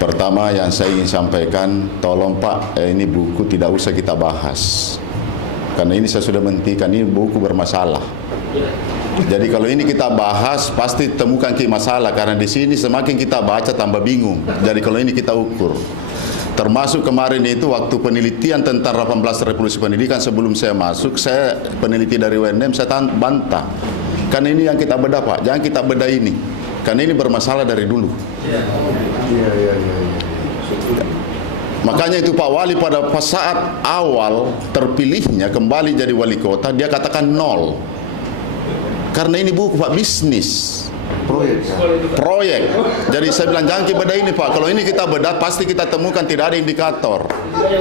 pertama yang saya ingin sampaikan, tolong Pak, ini buku tidak usah kita bahas. Karena ini saya sudah menghentikan, ini buku bermasalah. Jadi kalau ini kita bahas, pasti temukan masalah. Karena di sini semakin kita baca tambah bingung. Jadi kalau ini kita ukur. Termasuk kemarin itu waktu penelitian tentang 18 revolusi pendidikan, sebelum saya masuk, saya peneliti dari UNM, saya bantah. Karena ini yang kita bedah Pak, jangan kita bedah ini. Karena ini bermasalah dari dulu. Makanya itu Pak Wali pada saat awal terpilihnya kembali jadi wali kota, dia katakan 0. Karena ini buku Pak bisnis. Proyek. Jadi saya bilang jangan kita bedah ini Pak. Kalau ini kita bedah pasti kita temukan tidak ada indikator. Ini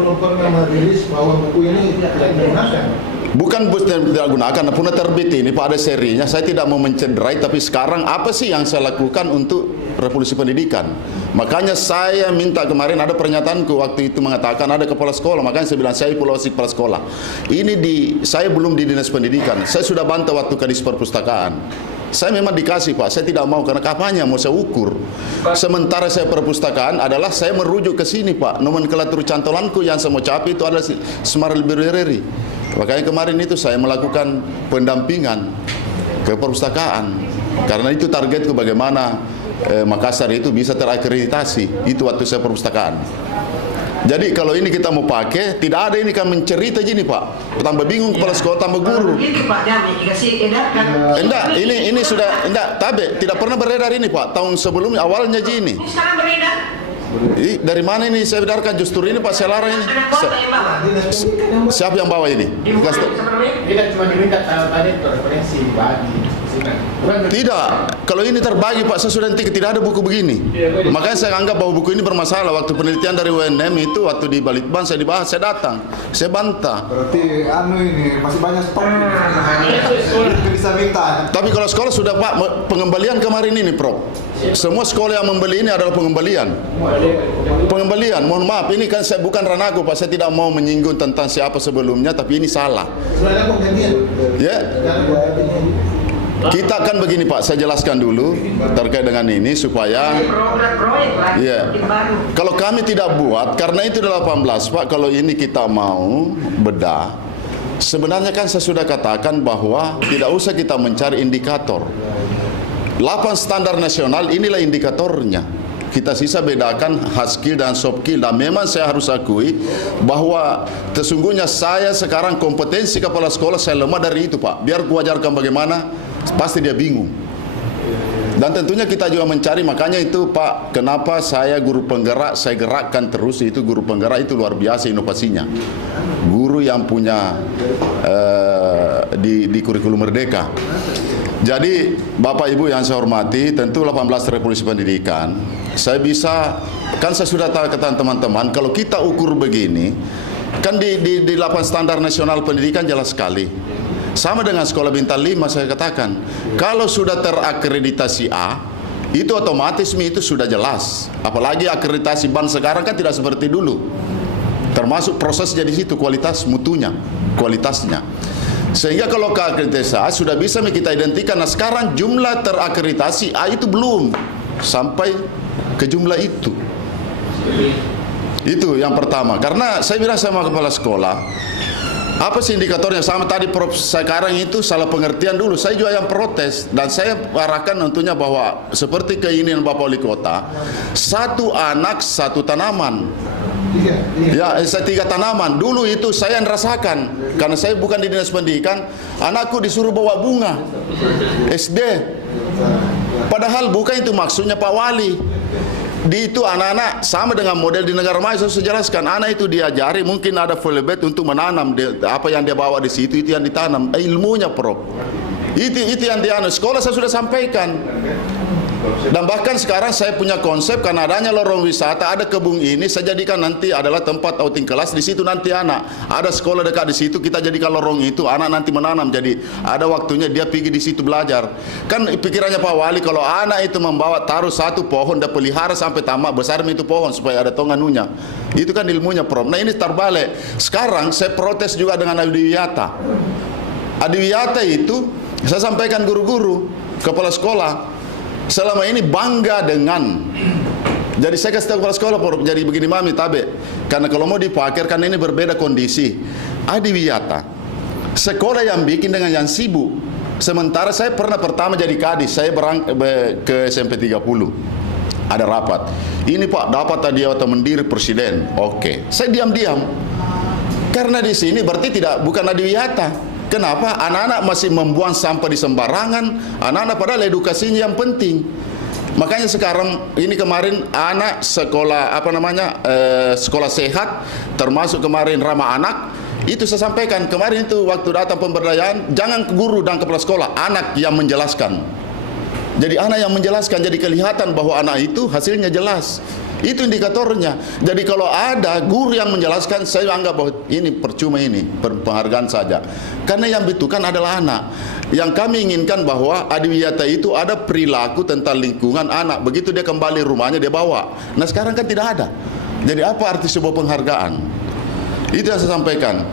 belum pernah merilis bahwa buku ini tidak digunakan. Bukan tidak gunakan, pun terbit ini Pak ada serinya. Saya tidak mau mencederai, tapi sekarang apa sih yang saya lakukan untuk revolusi pendidikan? Makanya saya minta kemarin ada pernyataanku waktu itu mengatakan ada kepala sekolah. Makanya saya bilang saya evaluasi kepala sekolah. Ini saya belum di dinas pendidikan. Saya sudah bantah waktu Kadis Perpustakaan. Saya memang dikasih Pak, saya tidak mau karena kapannya mau saya ukur. Sementara saya perpustakaan adalah saya merujuk ke sini Pak. Nomenklatur cantolanku yang saya mau capai itu adalah Smart Library. Makanya kemarin itu saya melakukan pendampingan ke perpustakaan. Karena itu targetku bagaimana Makassar itu bisa terakreditasi. Itu waktu saya perpustakaan. Jadi kalau ini kita mau pakai, tidak ada ini kan mencerita gini Pak. Tambah bingung kepala sekolah, tambah guru. Ini Pak Jami dikasih edarkan. Enggak, ini sudah enggak, tabe, tidak pernah beredar ini Pak. Tahun sebelumnya awalnya gini. Ini sekarang beredar. Dari mana ini saya bedarkan? Justru ini Pak saya larang ini. Siapa yang bawa ini? Tidak cuma diminta tadi referensi bagi. Tidak, kalau ini terbagi Pak, saya sudah tidak ada buku begini. Makanya saya anggap bahwa buku ini bermasalah. Waktu penelitian dari UNM itu, waktu di Balitbang saya dibahas, saya datang, saya bantah. Berarti ini masih banyak stok. Bisa minta. Tapi kalau sekolah sudah Pak, pengembalian kemarin ini Prof. Semua sekolah yang membeli ini adalah pengembalian. Pengembalian, mohon maaf, ini kan saya bukan ranahku Pak, saya tidak mau menyinggung tentang siapa sebelumnya, tapi ini salah. Ya. Kita akan begini Pak, saya jelaskan dulu terkait dengan ini supaya ya. Kalau kami tidak buat, karena itu 18 Pak, kalau ini kita mau bedah, sebenarnya kan saya sudah katakan bahwa tidak usah kita mencari indikator. 8 standar nasional inilah indikatornya. Kita sisa bedakan hard skill dan soft skill. Dan memang saya harus akui bahwa sesungguhnya saya sekarang kompetensi kepala sekolah saya lemah dari itu Pak. Biar kuajarkan bagaimana, pasti dia bingung. Dan tentunya kita juga mencari, makanya itu Pak, kenapa saya guru penggerak, saya gerakkan terus itu guru penggerak itu luar biasa inovasinya. Guru yang punya di kurikulum Merdeka. Jadi Bapak Ibu yang saya hormati, tentu 18 revolusi pendidikan, saya bisa, kan saya sudah katakan teman-teman, kalau kita ukur begini, kan di 8 standar nasional pendidikan jelas sekali. Sama dengan sekolah bintang 5 saya katakan, kalau sudah terakreditasi A, itu otomatis itu sudah jelas. Apalagi akreditasi BAN sekarang kan tidak seperti dulu. Termasuk prosesnya di situ, kualitas mutunya, kualitasnya. Sehingga kalau ke akreditasi A sudah bisa kita identikan. Nah sekarang jumlah terakreditasi A itu belum sampai ke jumlah itu. Itu yang pertama. Karena saya bilang sama kepala sekolah, apa sih indikatornya? Sama tadi Prof sekarang itu salah pengertian dulu. Saya juga yang protes dan saya arahkan tentunya bahwa seperti keinginan Bapak Wali Kota, 1 anak 1 tanaman. Ya, 3 tanaman. Dulu itu saya yang rasakan karena saya bukan di dinas pendidikan. Anakku disuruh bawa bunga SD. Padahal bukan itu maksudnya Pak Wali. Di itu anak-anak sama dengan model di negara maju. Saya jelaskan, anak itu diajari mungkin ada folebet untuk menanam apa yang dia bawa di situ, itu yang ditanam. Ilmunya Prof. Itu yang sekolah saya sudah sampaikan. Dan bahkan sekarang saya punya konsep, karena adanya lorong wisata, ada kebun ini, saya jadikan nanti adalah tempat outing kelas. Di situ nanti anak, ada sekolah dekat di situ, kita jadikan lorong itu, anak nanti menanam. Jadi ada waktunya dia pergi di situ belajar. Kan pikirannya Pak Wali, kalau anak itu membawa taruh 1 pohon, dia pelihara sampai tamat besar itu pohon supaya ada tonganunya. Itu kan ilmunya Prof. Nah ini terbalik. Sekarang saya protes juga dengan Adiwiyata. Adiwiyata itu saya sampaikan guru-guru, kepala sekolah. Selama ini bangga dengan, jadi saya kasih tahu kepala sekolah, jadi begini mami tabe, karena kalau mau dipakai kan ini berbeda kondisi. Adiwiyata sekolah yang bikin dengan yang sibuk. Sementara saya pernah pertama jadi kadis, saya berangkat ke SMP 30, ada rapat, ini Pak dapat tadi atau mendiri presiden. Oke, saya diam-diam karena di sini berarti bukan Adiwiyata. Kenapa? Anak-anak masih membuang sampah di sembarangan. Anak-anak padahal edukasinya yang penting. Makanya sekarang ini kemarin anak sekolah sekolah sehat, termasuk kemarin ramah anak, Itu saya sampaikan kemarin itu waktu datang pemberdayaan, jangan guru dan kepala sekolah, anak yang menjelaskan. Jadi anak yang menjelaskan, jadi kelihatan bahwa anak itu hasilnya jelas. Itu indikatornya. Jadi kalau ada guru yang menjelaskan, saya anggap bahwa ini percuma, ini penghargaan saja. Karena yang butuhkan adalah anak. Yang kami inginkan bahwa adiwiyata itu ada perilaku tentang lingkungan anak. Begitu dia kembali rumahnya dia bawa. Nah sekarang kan tidak ada. Jadi apa arti sebuah penghargaan? Itu yang saya sampaikan.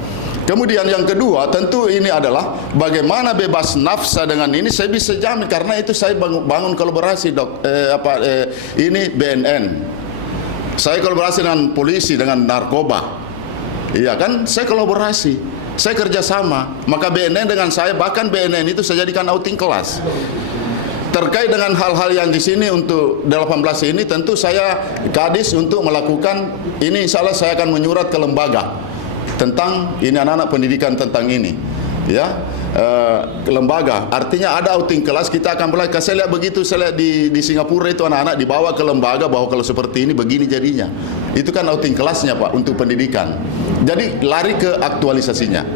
Kemudian yang kedua, tentu ini adalah bagaimana bebas nafsa dengan ini saya bisa jamin karena itu saya bangun kolaborasi ini BNN. Saya kolaborasi dengan polisi, dengan narkoba. Iya kan, saya kolaborasi, saya kerjasama. Maka BNN dengan saya, bahkan BNN itu saya jadikan outing kelas. Terkait dengan hal-hal yang di sini untuk 18 ini, tentu saya Kadis untuk melakukan ini. Insya Allah saya akan menyurat ke lembaga tentang ini anak-anak pendidikan tentang ini, ya. Lembaga, artinya ada outing kelas, kita akan belajar. Saya lihat begitu, saya lihat di Singapura itu anak-anak dibawa ke lembaga bahwa kalau seperti ini begini jadinya. Itu kan outing kelasnya Pak untuk pendidikan. Jadi lari ke aktualisasinya.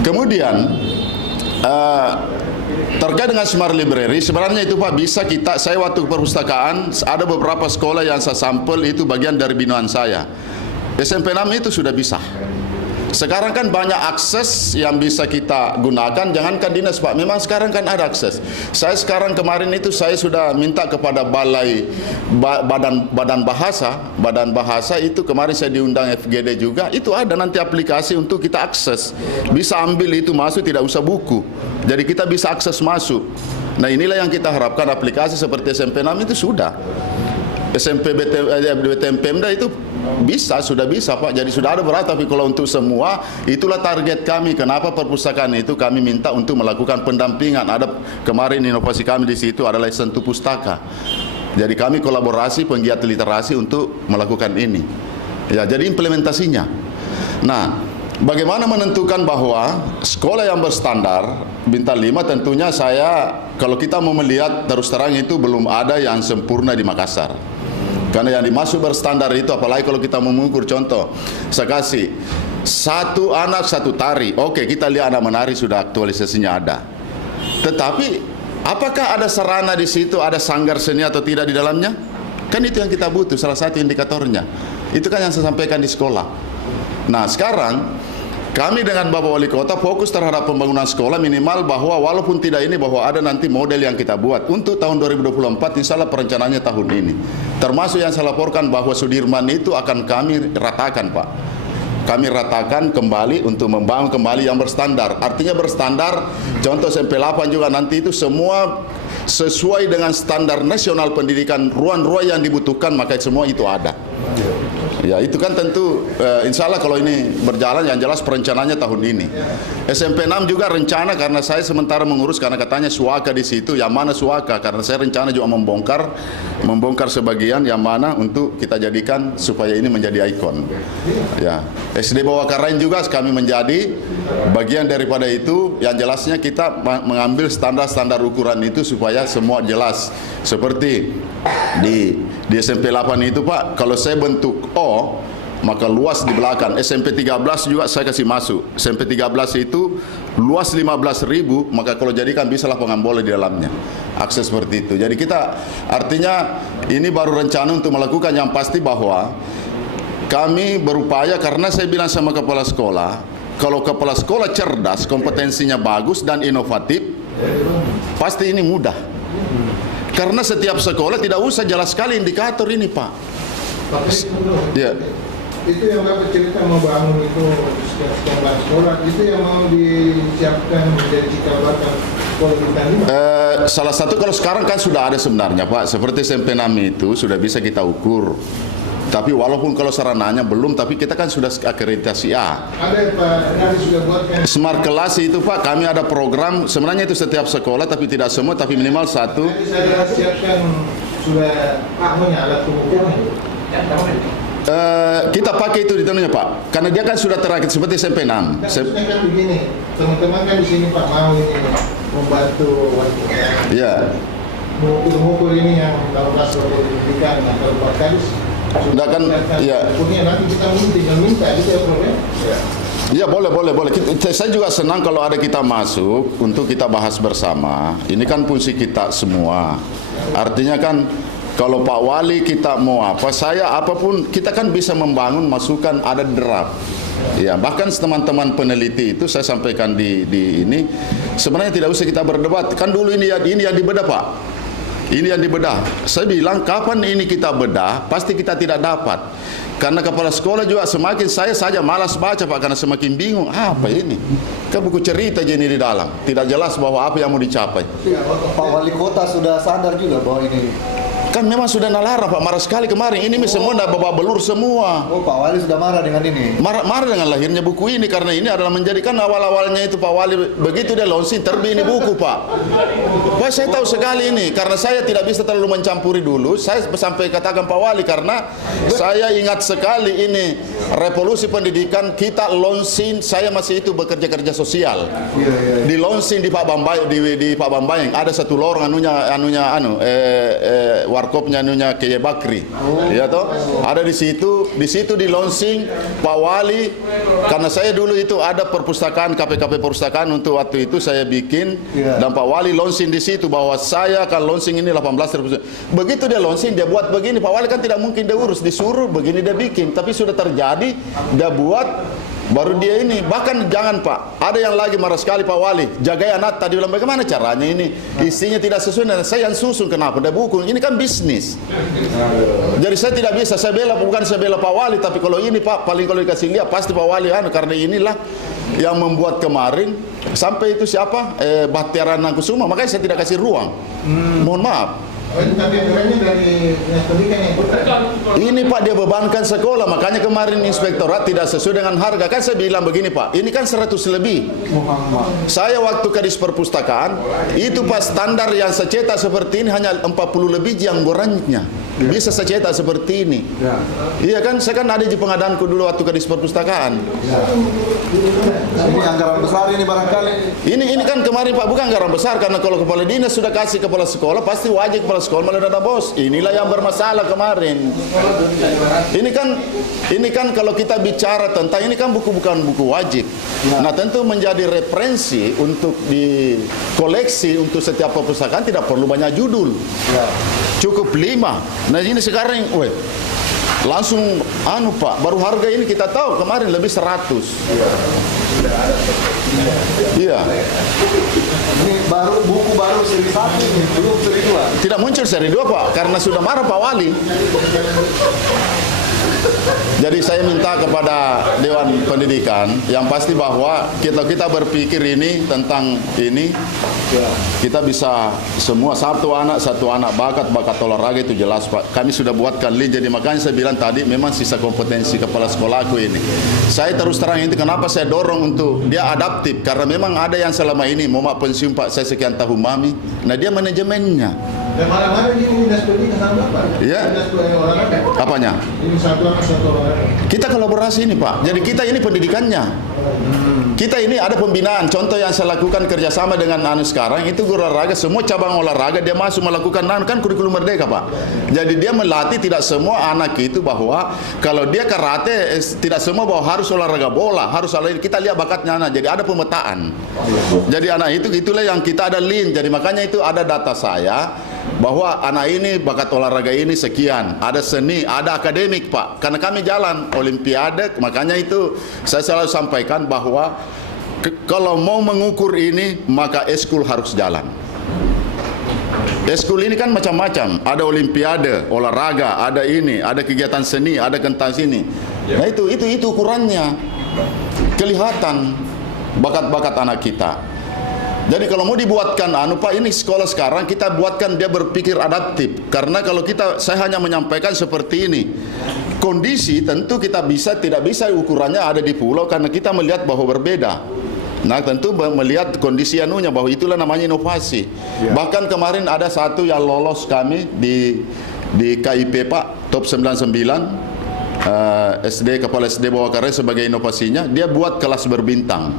Kemudian terkait dengan smart library, sebenarnya itu Pak bisa kita, saya waktu perpustakaan ada beberapa sekolah yang saya sampel itu bagian dari binaan saya. SMP 6 itu sudah bisa. Sekarang kan banyak akses yang bisa kita gunakan, jangankan dinas Pak, memang sekarang kan ada akses. Saya sekarang kemarin itu saya sudah minta kepada balai badan bahasa itu kemarin saya diundang FGD juga, itu ada nanti aplikasi untuk kita akses. Bisa ambil itu masuk, tidak usah buku. Jadi kita bisa akses masuk. Nah inilah yang kita harapkan, aplikasi seperti SMP 6 itu sudah. SMP BTM Pemda itu bisa, sudah bisa Pak. Jadi sudah ada berat, tapi kalau untuk semua itulah target kami. Kenapa perpustakaan itu kami minta untuk melakukan pendampingan. Ada kemarin inovasi kami di situ adalah sentuh pustaka. Jadi kami kolaborasi penggiat literasi untuk melakukan ini. Ya, jadi implementasinya. Nah, bagaimana menentukan bahwa sekolah yang berstandar bintang 5 tentunya saya kalau kita mau melihat terus terang itu belum ada yang sempurna di Makassar. Karena yang dimaksud berstandar itu apalagi kalau kita mengukur contoh, saya kasih satu anak satu tari. Oke, kita lihat anak menari sudah aktualisasinya ada. Tetapi apakah ada sarana di situ, ada sanggar seni atau tidak di dalamnya? Kan itu yang kita butuh, salah satu indikatornya. Itu kan yang saya sampaikan di sekolah. Nah, sekarang kami dengan Bapak Wali Kota fokus terhadap pembangunan sekolah minimal bahwa walaupun tidak ini bahwa ada nanti model yang kita buat untuk tahun 2024 insya Allah perencanaannya tahun ini. Termasuk yang saya laporkan bahwa Sudirman itu akan kami ratakan Pak. Kami ratakan kembali untuk membangun kembali yang berstandar. Artinya berstandar, contoh SMP 8 juga nanti itu semua sesuai dengan standar nasional pendidikan, ruang-ruang yang dibutuhkan maka semua itu ada. Ya itu kan tentu insya Allah kalau ini berjalan yang jelas perencanaannya tahun ini. SMP 6 juga rencana karena saya sementara mengurus karena katanya suaka di situ, yang mana suaka karena saya rencana juga membongkar sebagian yang mana untuk kita jadikan supaya ini menjadi ikon. Ya SD Bawah Karain juga kami menjadi bagian daripada itu, yang jelasnya kita mengambil standar-standar ukuran itu supaya semua jelas. Seperti di SMP 8 itu Pak, kalau saya bentuk O maka luas di belakang. SMP 13 juga saya kasih masuk. SMP 13 itu luas 15.000, maka kalau jadikan bisalah pengambola di dalamnya. Akses seperti itu. Jadi kita artinya ini baru rencana untuk melakukan, yang pasti bahwa kami berupaya karena saya bilang sama kepala sekolah, kalau kepala sekolah cerdas, kompetensinya bagus dan inovatif, pasti ini mudah. Karena setiap sekolah tidak usah jelas sekali indikator ini Pak. Ya. Itu yang Bapak cerita mau bangun itu sekolah sekolah itu yang mau disiapkan menjadi cikal bakal sekolah bintang 5. Salah satu kalau sekarang kan sudah ada sebenarnya Pak, seperti SMP 6 itu sudah bisa kita ukur. Tapi walaupun kalau sarananya belum, tapi kita kan sudah akreditasi A. Ada Pak, nanti sudah buat kan? Smart kelas itu Pak, kami ada program, sebenarnya itu setiap sekolah, tapi tidak semua, tapi minimal satu. Saya siapkan sudah alat pengukurnya. Kita pakai itu di dalamnya Pak, karena dia kan sudah terakreditasi seperti SMP 6. Maksudnya kan begini, teman-teman kan di sini Pak mau ini membantu warga. Ya. Mengukur ini yang dalam kasus pendidikan atau Pak Kadis. Sudah kan, ya. Nanti kita tinggal minta gitu ya Prof. Ya. Ya boleh. Saya juga senang kalau ada kita masuk untuk kita bahas bersama. Ini kan fungsi kita semua. Artinya kan kalau Pak Wali kita mau apa, saya apapun, kita kan bisa membangun masukan, ada draft. Ya, bahkan teman-teman peneliti itu saya sampaikan di ini, sebenarnya tidak usah kita berdebat. Kan dulu ini yang dibedah, Pak. Ini yang dibedah. Saya bilang kapan ini kita bedah, pasti kita tidak dapat. Karena kepala sekolah juga semakin saya saja malas baca, Pak, karena semakin bingung apa ini. Kan buku cerita aja ini di dalam, tidak jelas bahwa apa yang mau dicapai. Pak Wali Kota sudah sadar juga bahwa ini kan memang sudah nalarang, Pak, marah sekali kemarin. Ini semua udah babak belur semua. Oh, Pak Wali sudah marah dengan ini. Marah dengan lahirnya buku ini, karena ini adalah menjadikan awal-awalnya itu Pak Wali begitu dia launching terbit ini buku, Pak. Pak, saya tahu sekali ini karena saya tidak bisa terlalu mencampuri dulu. Saya sampai katakan Pak Wali karena saya ingat sekali ini revolusi pendidikan kita launching, saya masih itu bekerja sosial. Di launching di Pak Bambayang, di Pak Bambayang ada satu lorong warkopnya anunya Kiai Bakri. Ya toh? Ada di situ di launching Pak Wali, karena saya dulu itu ada perpustakaan KPKP perpustakaan untuk waktu itu saya bikin, dan Pak Wali launching di situ bahwa saya akan launching ini 18. Begitu dia launching, dia buat begini. Pak Wali kan tidak mungkin dia urus, disuruh begini dia bikin, tapi sudah terjadi, dia buat. Baru dia ini, bahkan jangan Pak, ada yang lagi marah sekali Pak Wali, jagai anak tadi bilang bagaimana caranya ini, isinya tidak sesuai dengan saya yang susun, kenapa ada buku, ini kan bisnis. Jadi saya tidak bisa, saya bela, bukan saya bela Pak Wali, tapi kalau ini Pak, paling kalau dikasih lihat pasti Pak Wali karena inilah yang membuat kemarin sampai itu siapa, Bahtiar Nangkusuma, makanya saya tidak kasih ruang. Mohon maaf. Ini Pak, dia bebankan sekolah, makanya kemarin inspektorat tidak sesuai dengan harga. Kan saya bilang begini Pak, ini kan 100 lebih. Saya waktu Kadis Perpustakaan itu Pak, standar yang saya cetak seperti ini hanya 40 lebih yang gorengnya. Bisa saya cetak seperti ini. Iya kan, saya kan ada di pengadaanku dulu waktu Kadis Perpustakaan. Ini anggaran besar ini barangkali. Ini kan kemarin Pak, bukan anggaran besar, karena kalau kepala dinas sudah kasih kepala sekolah, pasti wajib kepala sekolah malah dana bos. Inilah yang bermasalah kemarin. Ini kan kalau kita bicara tentang ini kan buku bukan buku wajib. Nah, tentu menjadi referensi untuk di koleksi untuk setiap perpustakaan tidak perlu banyak judul. Cukup 5. Nah, ini sekarang langsung Pak, baru harga ini kita tahu kemarin lebih 100. Iya. Ini baru buku baru seri 1 ini, belum seri 2. Tidak muncul seri 2 Pak, karena sudah marah Pak Wali. Jadi saya minta kepada Dewan Pendidikan yang pasti bahwa kita berpikir ini tentang ini, kita bisa semua satu anak bakat olahraga itu jelas Pak. Kami sudah buatkan link, jadi makanya saya bilang tadi memang sisa kompetensi kepala sekolah aku ini. Saya terus terang ini kenapa saya dorong untuk dia adaptif, karena memang ada yang selama ini mau pensiun Pak, saya sekian tahun mami. Nah, dia manajemennya. Dan mana-mana ini dinas pendidikan sama Pak? Iya. Apanya? Ini satu olahraga. Kita kolaborasi ini Pak. Jadi kita ini pendidikannya. Kita ini ada pembinaan. Contoh yang saya lakukan kerjasama dengan sekarang itu guru olahraga, semua cabang olahraga dia masuk melakukan kan kurikulum merdeka Pak. Jadi dia melatih tidak semua anak itu bahwa kalau dia karate tidak semua bahwa harus olahraga bola, harus olahraga. Kita lihat bakatnya anak. Jadi ada pemetaan. Jadi anak itulah yang kita ada link. Jadi makanya itu ada data saya bahwa anak ini bakat olahraga ini sekian, ada seni, ada akademik Pak, karena kami jalan olimpiade, makanya itu saya selalu sampaikan bahwa kalau mau mengukur ini maka eskul harus jalan. Eskul ini kan macam-macam, ada olimpiade, olahraga, ada ini, ada kegiatan seni, ada kentas ini. Nah itu ukurannya, kelihatan bakat-bakat anak kita. Jadi kalau mau dibuatkan Pak, ini sekolah sekarang kita buatkan dia berpikir adaptif. Karena kalau saya hanya menyampaikan seperti ini. Kondisi tentu kita tidak bisa ukurannya ada di pulau karena kita melihat bahwa berbeda. Nah, tentu melihat kondisi bahwa itulah namanya inovasi. Bahkan kemarin ada satu yang lolos kami di KIP Pak, top 99. SD, kepala SD Bawah Karya sebagai inovasinya, dia buat kelas berbintang.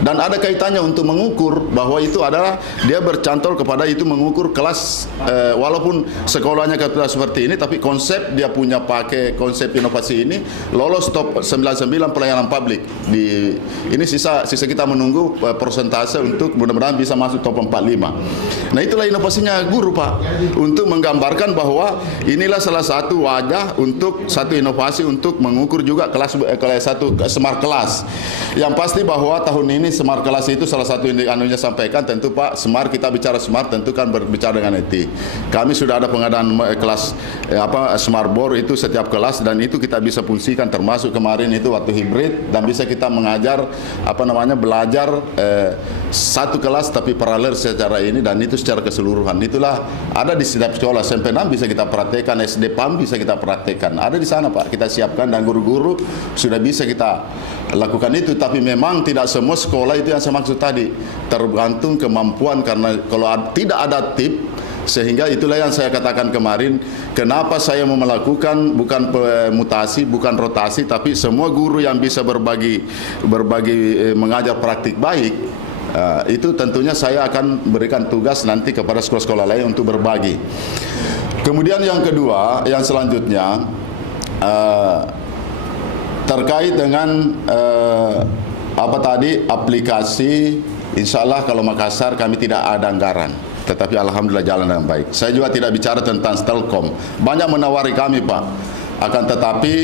Dan ada kaitannya untuk mengukur bahwa itu adalah dia bercantol kepada itu mengukur kelas walaupun sekolahnya kelas seperti ini, tapi konsep dia punya pakai konsep inovasi ini lolos top 99 pelayanan publik di ini sisa kita menunggu persentase untuk mudah-mudahan bisa masuk top 45. Nah itulah inovasinya guru Pak, untuk menggambarkan bahwa inilah salah satu wajah untuk satu inovasi untuk mengukur juga kelas satu smart kelas. Yang pasti bahwa tahun ini smart kelas itu salah satu yang anunya sampaikan tentu Pak, smart kita bicara smart tentu kan berbicara dengan IT. Kami sudah ada pengadaan kelas smart board itu setiap kelas dan itu kita bisa fungsikan termasuk kemarin itu waktu hibrid dan bisa kita mengajar belajar satu kelas tapi paralel secara ini dan itu secara keseluruhan. Itulah ada di setiap sekolah SMP 6 bisa kita praktekkan, SD PAM bisa kita praktekkan. Ada di sana Pak, kita siapkan dan guru-guru sudah bisa kita lakukan itu, tapi memang tidak semua sekolah itu yang saya maksud tadi, tergantung kemampuan karena kalau tidak ada tip, sehingga itulah yang saya katakan kemarin, kenapa saya mau melakukan bukan mutasi, bukan rotasi, tapi semua guru yang bisa berbagi mengajar praktik baik, itu tentunya saya akan berikan tugas nanti kepada sekolah-sekolah lain untuk berbagi. Kemudian yang kedua, yang selanjutnya terkait dengan aplikasi, insya Allah kalau Makassar kami tidak ada anggaran, tetapi alhamdulillah jalan dengan baik. Saya juga tidak bicara tentang Telkom, banyak menawari kami Pak, akan tetapi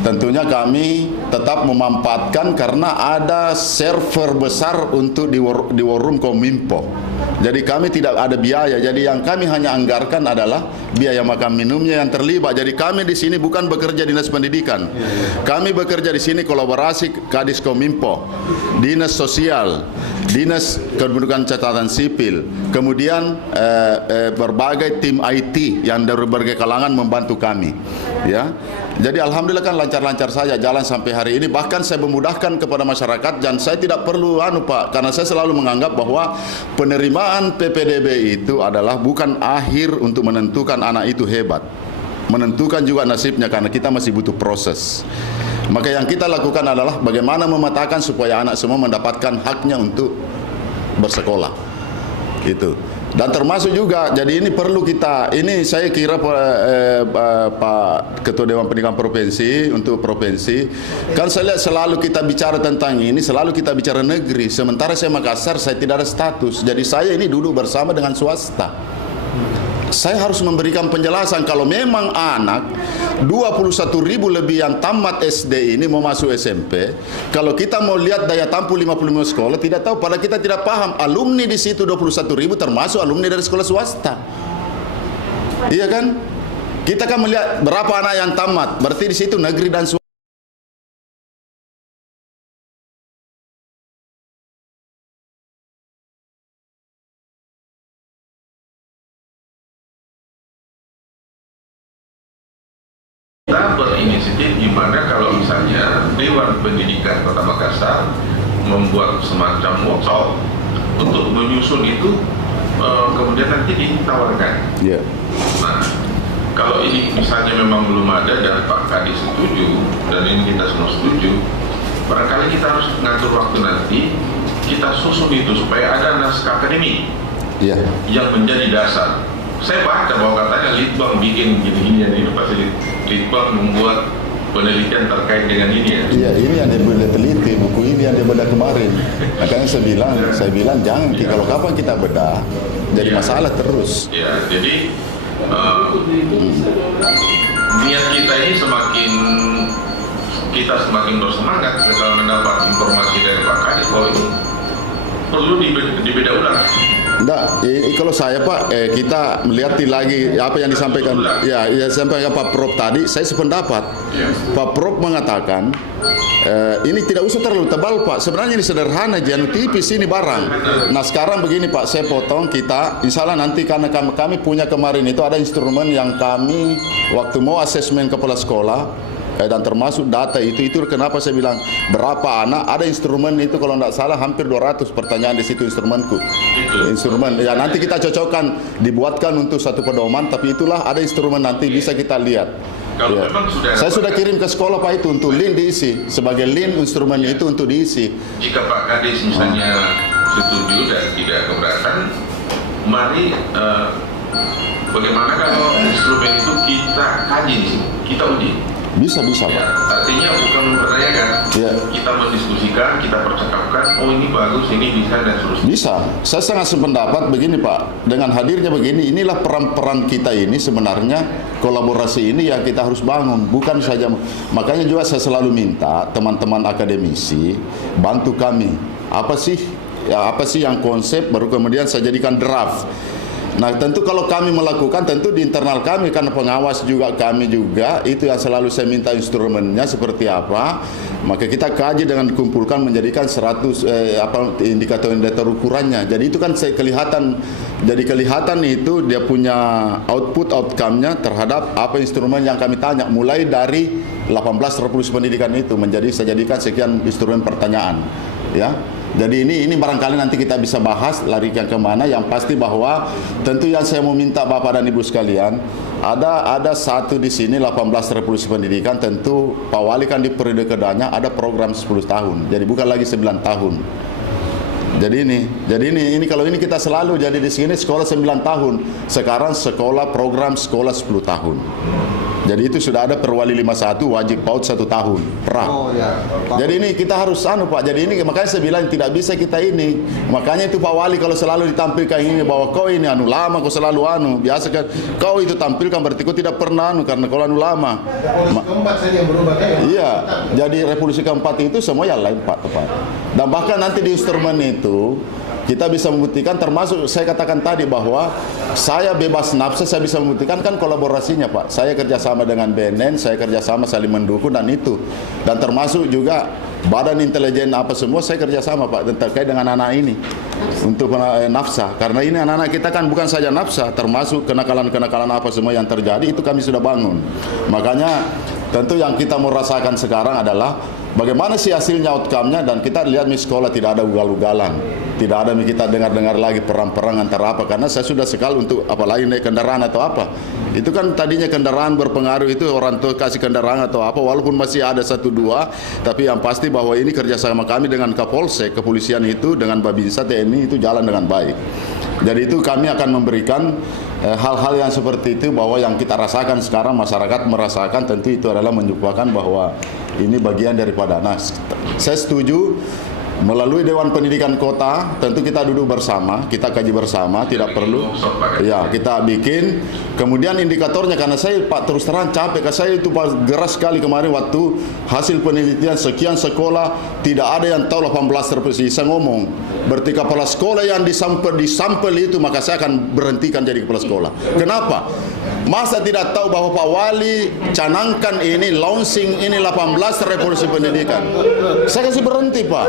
tentunya kami tetap memanfaatkan karena ada server besar untuk di war room Kominfo. Jadi kami tidak ada biaya. Jadi yang kami hanya anggarkan adalah biaya makan minumnya yang terlibat. Jadi kami di sini bukan bekerja dinas pendidikan. Kami bekerja di sini kolaborasi Kadis Kominfo, dinas sosial, dinas kependudukan catatan sipil, kemudian berbagai tim IT yang dari berbagai kalangan membantu kami. Ya. Jadi alhamdulillah kan lancar-lancar saja jalan sampai hari ini. Bahkan saya memudahkan kepada masyarakat dan saya tidak perlu Pak, karena saya selalu menganggap bahwa penerimaan PPDB itu adalah bukan akhir untuk menentukan anak itu hebat. Menentukan juga nasibnya karena kita masih butuh proses. Maka yang kita lakukan adalah bagaimana memetakan supaya anak semua mendapatkan haknya untuk bersekolah. Itu. Dan termasuk juga, jadi ini perlu kita, ini saya kira Pak Ketua Dewan Pendidikan Provinsi, untuk Provinsi, kan saya lihat selalu kita bicara tentang ini, selalu kita bicara negeri, sementara saya Makassar, saya tidak ada status, jadi saya ini duduk bersama dengan swasta. Saya harus memberikan penjelasan kalau memang anak 21.000 lebih yang tamat SD ini mau masuk SMP. Kalau kita mau lihat daya tampung 55 sekolah, tidak tahu, padahal kita tidak paham alumni di situ 21.000 termasuk alumni dari sekolah swasta. Iya kan? Kita kan melihat berapa anak yang tamat, berarti di situ negeri dan swasta. Kita berinisiatif di mana kalau misalnya Dewan Pendidikan Kota Makassar membuat semacam workshop untuk menyusun itu, kemudian nanti ditawarkan. Yeah. Nah, kalau ini misalnya memang belum ada dan Pak Kadis setuju dan ini kita semua setuju, barangkali kita harus ngatur waktu nanti kita susun itu supaya ada naskah akademik yang menjadi dasar. Saya baca bahwa katanya Litbang bikin gini-gini ini pasti Litbang membuat penelitian terkait dengan ini ya. Iya, ini yang dia boleh teliti, buku ini yang dia bedah kemarin. Makanya saya bilang jangan, kalau kapan kita bedah jadi masalah terus. Ya, jadi niat kita ini semakin bersemangat setelah mendapat informasi dari Pak Kadis bahwa ini perlu dibeda ulang. Enggak, kalau saya Pak, kita melihat lagi apa yang disampaikan, ya sampaikan Pak Prof tadi, saya sependapat. Pak Prof mengatakan ini tidak usah terlalu tebal Pak, sebenarnya ini sederhana, jangan tipis ini barang. Nah sekarang begini Pak, saya potong kita, insya Allah nanti karena kami punya kemarin itu ada instrumen yang kami waktu mau asesmen kepala sekolah, dan termasuk data itu kenapa saya bilang berapa anak, ada instrumen itu kalau tidak salah hampir 200 pertanyaan di situ instrumenku. Instrumen ya nanti kita cocokkan, dibuatkan untuk satu pedoman, tapi itulah ada instrumen nanti bisa kita lihat. Kalau Ya. memang sudah Saya sudah kirim ke sekolah Pak itu untuk link diisi. Sebagai link instrumennya itu untuk diisi. Jika Pak Kades misalnya setuju dan tidak keberatan, mari bagaimana kalau instrumen itu kita kaji, kita uji. Bisa Ya, Pak. artinya bukan mempertanyakan, Ya. kita mendiskusikan, kita percakapkan, oh ini bagus, ini bisa dan seterusnya. Bisa. Saya sangat sependapat begini Pak. Dengan hadirnya begini, inilah peran-peran kita ini sebenarnya, kolaborasi ini yang kita harus bangun. Bukan saja, makanya juga saya selalu minta teman-teman akademisi bantu kami. Apa sih yang konsep, baru kemudian saya jadikan draft. Nah tentu kalau kami melakukan, tentu di internal kami, karena pengawas juga kami juga, itu yang selalu saya minta instrumennya seperti apa, maka kita kaji dengan kumpulkan menjadikan 100 indikator-indikator ukurannya. Jadi itu kan kelihatan itu dia punya outcome-nya terhadap apa instrumen yang kami tanya, mulai dari 18 revolusi pendidikan itu saya jadikan sekian instrumen pertanyaan, ya. Jadi ini barangkali nanti kita bisa bahas larikan kemana. Yang pasti bahwa tentu yang saya mau minta Bapak dan Ibu sekalian, ada satu di sini 18 revolusi pendidikan, tentu Pak Wali kan di periode keduanya ada program 10 tahun. Jadi bukan lagi 9 tahun. Jadi ini kalau ini kita selalu jadi di sini sekolah 9 tahun. Sekarang program sekolah 10 tahun. Jadi itu sudah ada Perwali 51 wajib PAUD 1 tahun. Oh ya. Jadi ini kita harus Pak. Jadi ini makanya saya bilang tidak bisa kita ini. Makanya itu Pak Wali kalau selalu ditampilkan ini bahwa kau ini lama, kau selalu biasa kan kau itu tampilkan berarti kau tidak pernah karena kau lama. Revolusi keempat saja yang berubah ya. Iya. Jadi revolusi keempat itu semua yang lain Pak tepat. Dan bahkan nanti di instrumen itu kita bisa membuktikan, termasuk saya katakan tadi bahwa saya bebas nafsu, saya bisa membuktikan kan kolaborasinya Pak. Saya kerjasama dengan BNN, saya kerjasama saling mendukung dan itu. Dan termasuk juga badan intelijen apa semua saya kerjasama Pak terkait dengan anak ini untuk nafsa. Karena ini anak-anak kita kan bukan saja nafsa, termasuk kenakalan-kenakalan apa semua yang terjadi itu kami sudah bangun. Makanya tentu yang kita mau rasakan sekarang adalah bagaimana sih hasilnya, outcome-nya, dan kita lihat di sekolah tidak ada ugal-ugalan. Tidak ada kita dengar-dengar lagi perang-perang antara apa, karena saya sudah sekali untuk apalagi naik kendaraan atau apa. Itu kan tadinya kendaraan berpengaruh, itu orang tua kasih kendaraan atau apa, walaupun masih ada 1-2, tapi yang pasti bahwa ini kerjasama kami dengan Kapolsek, kepolisian itu, dengan Babinsa, TNI itu jalan dengan baik. Jadi itu kami akan memberikan hal-hal yang seperti itu, bahwa yang kita rasakan sekarang, masyarakat merasakan, tentu itu adalah menunjukkan bahwa ini bagian daripada. Nah, saya setuju melalui Dewan Pendidikan Kota, tentu kita duduk bersama, kita kaji bersama, tidak perlu ya kita bikin kemudian indikatornya, karena saya Pak terus terang capek, karena saya itu geras sekali kemarin waktu hasil penelitian sekian sekolah tidak ada yang tahu 18 revolusi. Saya ngomong berarti kepala sekolah yang disampel itu, maka saya akan berhentikan jadi kepala sekolah. Kenapa? Masa tidak tahu bahwa Pak Wali canangkan ini, launching ini 18 revolusi pendidikan. Saya kasih berhenti Pak.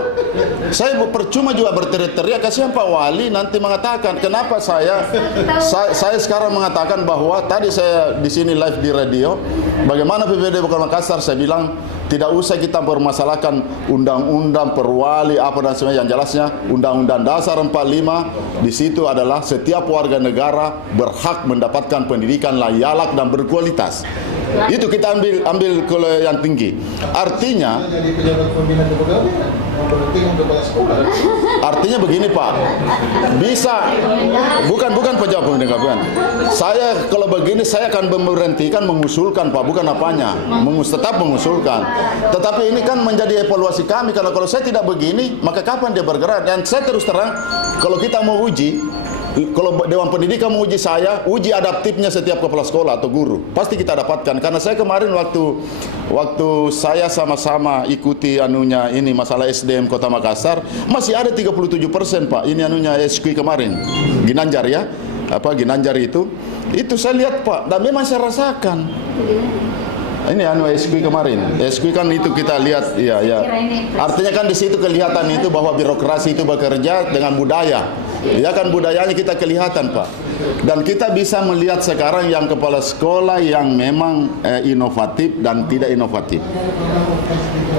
Saya percuma juga berteriak-teriak, kasihan Pak Wali nanti mengatakan kenapa saya sekarang mengatakan bahwa tadi saya di sini live di radio, bagaimana PPD Kota Makassar, saya bilang tidak usah kita permasalahkan undang-undang Perwali apa dan sebagainya. Yang jelasnya Undang-Undang Dasar 45 di situ adalah setiap warga negara berhak mendapatkan pendidikan layak dan berkualitas. Itu kita ambil yang tinggi. Artinya Jadi pejabat pembina kepegawaian, memperhentikan kepala sekolah. Artinya begini Pak, bisa bukan pejabat pembina kepegawaian. Saya kalau begini saya akan memberhentikan, mengusulkan Pak, bukan apanya, tetap mengusulkan. Tetapi ini kan menjadi evaluasi kami. Kalau saya tidak begini, maka kapan dia bergerak? Dan saya terus terang, kalau kita mau uji, kalau Dewan Pendidikan menguji saya, uji adaptifnya setiap kepala sekolah atau guru, pasti kita dapatkan. Karena saya kemarin waktu saya sama-sama ikuti ini masalah SDM Kota Makassar, masih ada 37% Pak. Ini SQ kemarin, Ginanjar ya, Ginanjar itu saya lihat Pak, dan memang saya rasakan. Ini SQ kemarin. SQ kan itu kita lihat, ya. Artinya kan di situ kelihatan itu bahwa birokrasi itu bekerja dengan budaya. Ya kan budayanya kita kelihatan Pak. Dan kita bisa melihat sekarang yang kepala sekolah yang memang inovatif dan tidak inovatif.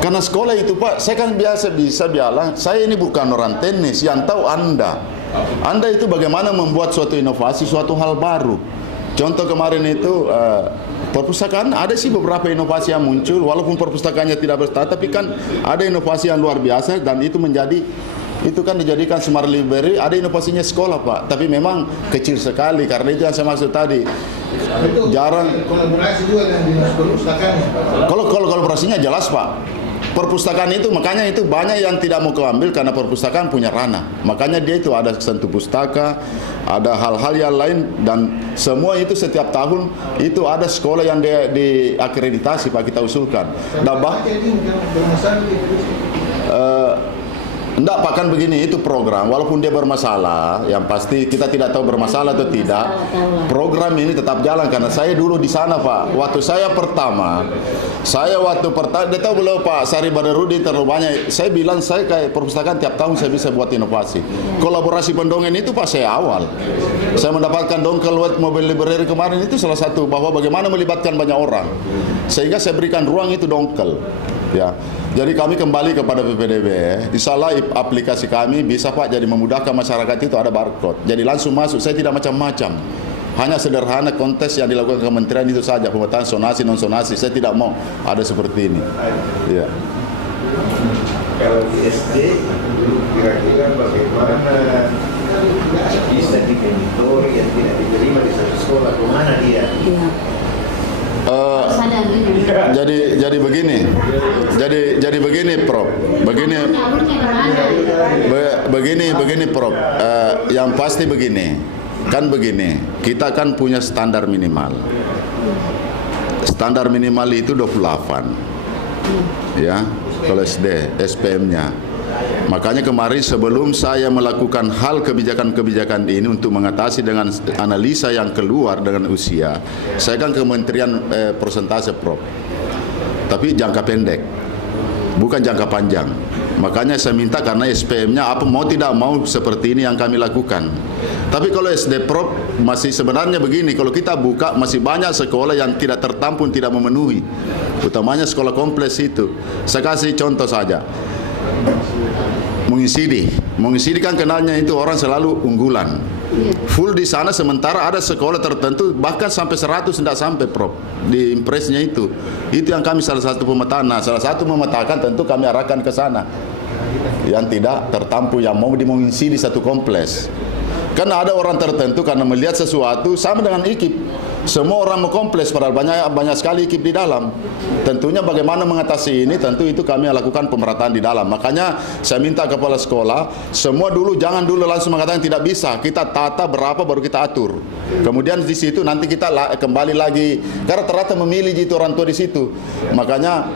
Karena sekolah itu Pak, saya kan biasa bisa bilang, saya ini bukan orang teknis, yang tahu Anda. Anda itu bagaimana membuat suatu inovasi, suatu hal baru. Contoh kemarin itu Perpustakaan ada sih beberapa inovasi yang muncul, walaupun perpustakaannya tidak berstandar, tapi kan ada inovasi yang luar biasa dan itu kan dijadikan smart library. Ada inovasinya sekolah Pak, tapi memang kecil sekali karena itu yang saya maksud tadi. Jarang kolaborasi juga dengan dinas perpustakaan. Kalau kolaborasinya jelas Pak. Perpustakaan itu makanya itu banyak yang tidak mau keambil karena perpustakaan punya ranah. Makanya dia itu ada sentuh pustaka, ada hal-hal yang lain dan semua itu setiap tahun itu ada sekolah yang diakreditasi Pak kita usulkan. Enggak Pak, kan begini, itu program walaupun dia bermasalah, yang pasti kita tidak tahu bermasalah atau tidak. Program ini tetap jalan karena saya dulu di sana Pak. Waktu saya pertama, dia tahu belum Pak Sari Badarudi terlalu banyak. Saya bilang saya kayak perpustakaan tiap tahun saya bisa buat inovasi. Kolaborasi pendongeng itu Pak saya awal. Saya mendapatkan dongkel World Mobile Library kemarin itu salah satu bahwa bagaimana melibatkan banyak orang. Sehingga saya berikan ruang itu dongkel. Ya. Jadi kami kembali kepada PPDB, insya Allah aplikasi kami bisa Pak jadi memudahkan masyarakat itu ada barcode. Jadi langsung masuk, saya tidak macam-macam. Hanya sederhana kontes yang dilakukan kementerian itu saja, pemetaan sonasi, non-sonasi. Saya tidak mau ada seperti ini. Ya. Kalau di SD, kira-kira bagaimana bisa dimonitor yang tidak diterima di satu sekolah, kemana dia? Jadi begini Prof. Begini Prof. Yang pasti begini. Kan begini, kita kan punya standar minimal. Standar minimal itu 28. Ya, kalau SD, SPM-nya. Makanya kemarin sebelum saya melakukan hal kebijakan-kebijakan ini untuk mengatasi dengan analisa yang keluar dengan usia, saya kan kementerian persentase Prof. Tapi jangka pendek, bukan jangka panjang. Makanya saya minta karena SPM-nya apa mau tidak mau seperti ini yang kami lakukan. Tapi kalau SD Prof masih sebenarnya begini, kalau kita buka masih banyak sekolah yang tidak tertampung, tidak memenuhi. Utamanya sekolah kompleks itu. Saya kasih contoh saja. Mengisidi kan kenalnya itu orang selalu unggulan. Full di sana sementara ada sekolah tertentu bahkan sampai 100 tidak sampai Prof di impresnya itu. Itu yang kami salah satu pemetaan. Nah, salah satu memetakan tentu kami arahkan ke sana. Yang tidak tertampung yang mau mengisi di satu kompleks. Karena ada orang tertentu karena melihat sesuatu sama dengan IKIP. Semua orang mengkompleks padahal banyak sekali IKIP di dalam. Tentunya bagaimana mengatasi ini, tentu itu kami lakukan pemerataan di dalam. Makanya saya minta kepala sekolah, semua dulu jangan dulu langsung mengatakan tidak bisa. Kita tata berapa baru kita atur. Kemudian di situ nanti kita kembali lagi karena ternyata memilih itu orang tua di situ. Makanya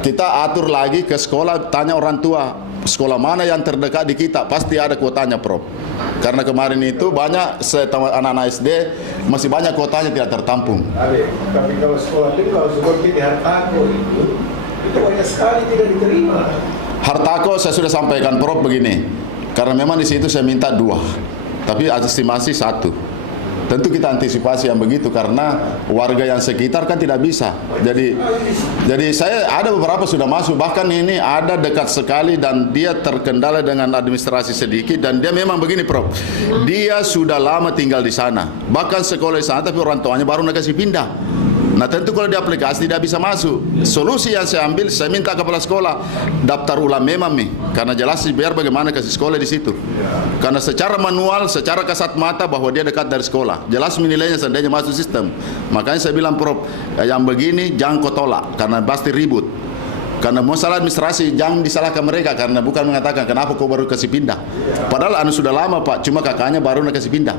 kita atur lagi ke sekolah, tanya orang tua. Sekolah mana yang terdekat di kita pasti ada kuotanya Prof. Karena kemarin itu banyak anak-anak SD masih banyak kuotanya tidak tertampung. Tapi kalau sekolah itu kalau seperti di Hartako itu banyak sekali tidak diterima. Hartako saya sudah sampaikan Prof begini. Karena memang di situ saya minta 2, tapi estimasi 1. Tentu kita antisipasi yang begitu karena warga yang sekitar kan tidak bisa. Jadi saya ada beberapa sudah masuk, bahkan ini ada dekat sekali dan dia terkendala dengan administrasi sedikit dan dia memang begini Prof. Dia sudah lama tinggal di sana, bahkan sekolah di sana tapi orang tuanya baru nak kasih pindah. Nah tentu kalau di aplikasi tidak bisa masuk. Solusi yang saya ambil, saya minta kepala sekolah daftar ulang memang nih, karena jelas biar bagaimana kasih sekolah di situ. Karena secara manual, secara kasat mata bahwa dia dekat dari sekolah, jelas menilainya seandainya masuk sistem. Makanya saya bilang Prof, yang begini jangan kau tolak karena pasti ribut. Karena masalah administrasi jangan disalahkan mereka karena bukan mengatakan kenapa kau baru kasih pindah. Padahal anu sudah lama Pak, cuma kakaknya baru nak kasih pindah.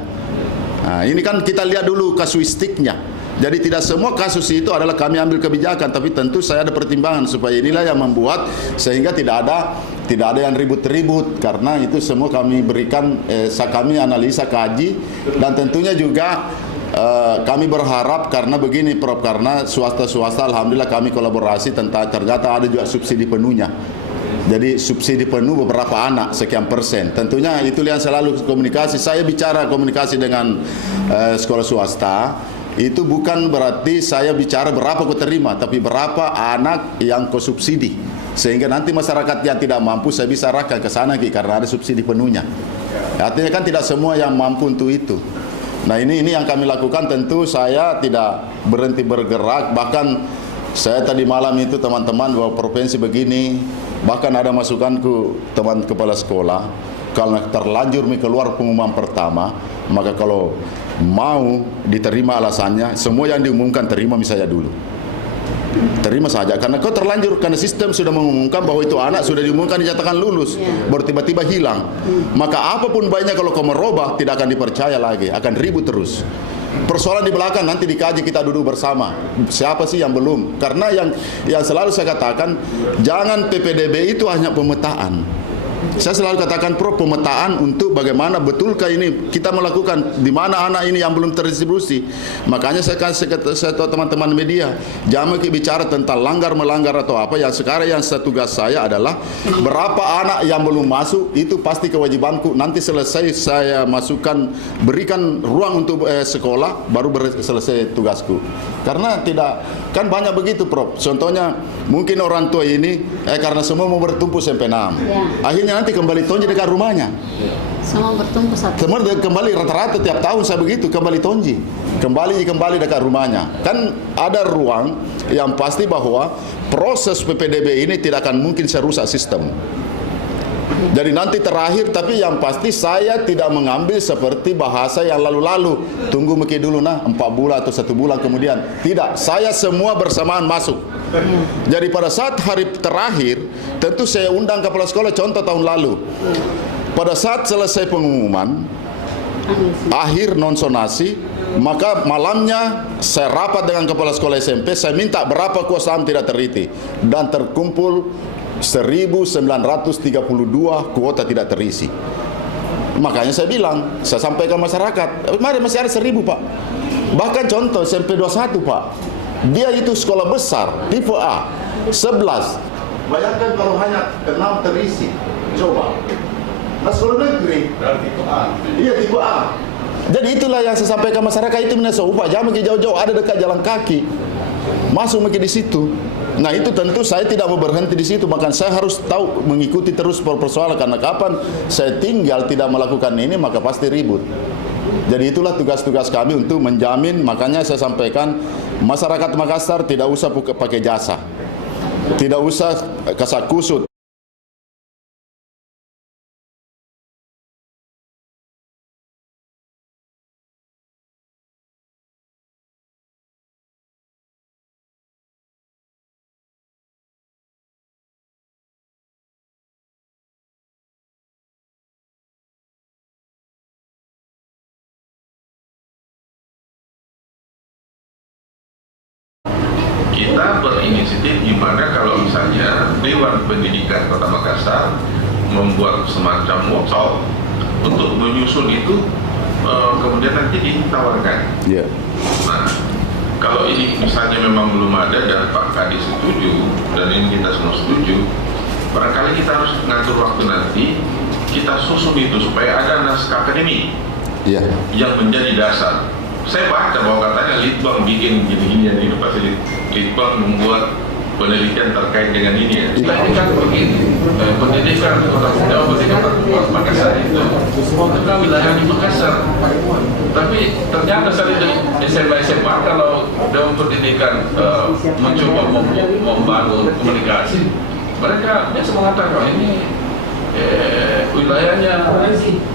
Nah, ini kan kita lihat dulu kasuistiknya. Jadi tidak semua kasus itu adalah kami ambil kebijakan, tapi tentu saya ada pertimbangan supaya inilah yang membuat sehingga tidak ada yang ribut-ribut karena itu semua kami berikan, kami analisa kaji dan tentunya juga kami berharap karena begini Prof, karena swasta alhamdulillah kami kolaborasi ternyata ada juga subsidi penuhnya. Jadi subsidi penuh beberapa anak sekian persen. Tentunya itu yang selalu komunikasi. Saya bicara komunikasi dengan sekolah swasta. Itu bukan berarti saya bicara berapa kau terima, tapi berapa anak yang kau subsidi. Sehingga nanti masyarakat yang tidak mampu saya bisa arahkan ke sana karena ada subsidi penuhnya. Artinya kan tidak semua yang mampu untuk itu. Nah ini yang kami lakukan. Tentu saya tidak berhenti bergerak, bahkan saya tadi malam itu teman-teman bahwa provinsi begini, bahkan ada masukanku teman kepala sekolah, karena terlanjur keluar pengumuman pertama, maka kalau mau diterima alasannya, semua yang diumumkan terima misalnya dulu. Terima saja, karena kau terlanjur, karena sistem sudah mengumumkan bahwa itu anak sudah diumumkan dinyatakan lulus, baru tiba-tiba hilang. Maka apapun baiknya kalau kau merubah, tidak akan dipercaya lagi, akan ribut terus. Persoalan di belakang nanti dikaji, kita duduk bersama. Siapa sih yang belum? Karena yang selalu saya katakan, jangan PPDB itu hanya pemetaan. Saya selalu katakan pemetaan untuk bagaimana betulkah ini kita melakukan, di mana anak ini yang belum terdistribusi. Makanya saya tahu teman-teman media, jangan bicara tentang melanggar atau apa. Yang sekarang yang tugas saya adalah berapa anak yang belum masuk, itu pasti kewajibanku. Nanti selesai saya masukkan, berikan ruang untuk sekolah, baru selesai tugasku. Karena tidak, kan banyak begitu Prof. Contohnya mungkin orang tua ini karena semua mau bertumpu sampai 6. Akhirnya nanti kembali tonji dekat rumahnya. Semua bertumpu satu. Semua kembali rata-rata tiap tahun saya begitu, kembali tonji. Kembali dekat rumahnya. Kan ada ruang yang pasti bahwa proses PPDB ini tidak akan mungkin saya rusak sistem. Jadi nanti terakhir, tapi yang pasti saya tidak mengambil seperti bahasa yang lalu-lalu. Tunggu mungkin dulu 4 bulan atau 1 bulan kemudian. Tidak, saya semua bersamaan masuk. Jadi pada saat hari terakhir, tentu saya undang kepala sekolah, contoh tahun lalu. Pada saat selesai pengumuman, akhir non-sonasi, maka malamnya saya rapat dengan kepala sekolah SMP, saya minta berapa kuota tidak terisi. Dan terkumpul 1932 kuota tidak terisi. Makanya saya bilang, saya sampaikan masyarakat, mari masih ada 1000 Pak. Bahkan contoh SMP 21 Pak, dia itu sekolah besar, tipe A, 11. Bayangkan kalau hanya 6 terisi, coba. Nah sekolah negeri, tipe A. Iya tipe A. Jadi itulah yang saya sampaikan masyarakat itu menasa upah, jangan pergi jauh-jauh, ada dekat jalan kaki, masuk di situ. Nah itu tentu saya tidak mau berhenti di situ, maka saya harus tahu mengikuti terus persoalan, karena kapan saya tinggal tidak melakukan ini maka pasti ribut. Jadi itulah tugas-tugas kami untuk menjamin. Makanya saya sampaikan masyarakat Makassar tidak usah pakai jasa, tidak usah kasakusut. Kita berinisiatif gimana kalau misalnya Dewan Pendidikan Kota Makassar membuat semacam workshop untuk menyusun itu, kemudian nanti ditawarkan. Nah, kalau ini misalnya memang belum ada dan Pak Kadis setuju dan ini kita semua setuju, barangkali kita harus ngatur waktu nanti, kita susun itu supaya ada naskah akademik yang menjadi dasar. Saya baca bahwa katanya Litbang bikin gini-ginian ini, pasti Litbang membuat penelitian terkait dengan ini ya. Ini kan begini, pendidikan Kota Makassar itu kan wilayah di Makassar, tapi ternyata saat itu SMA kalau Dewan Pendidikan mencoba membangun komunikasi, mereka biasa mengatakan ini wilayahnya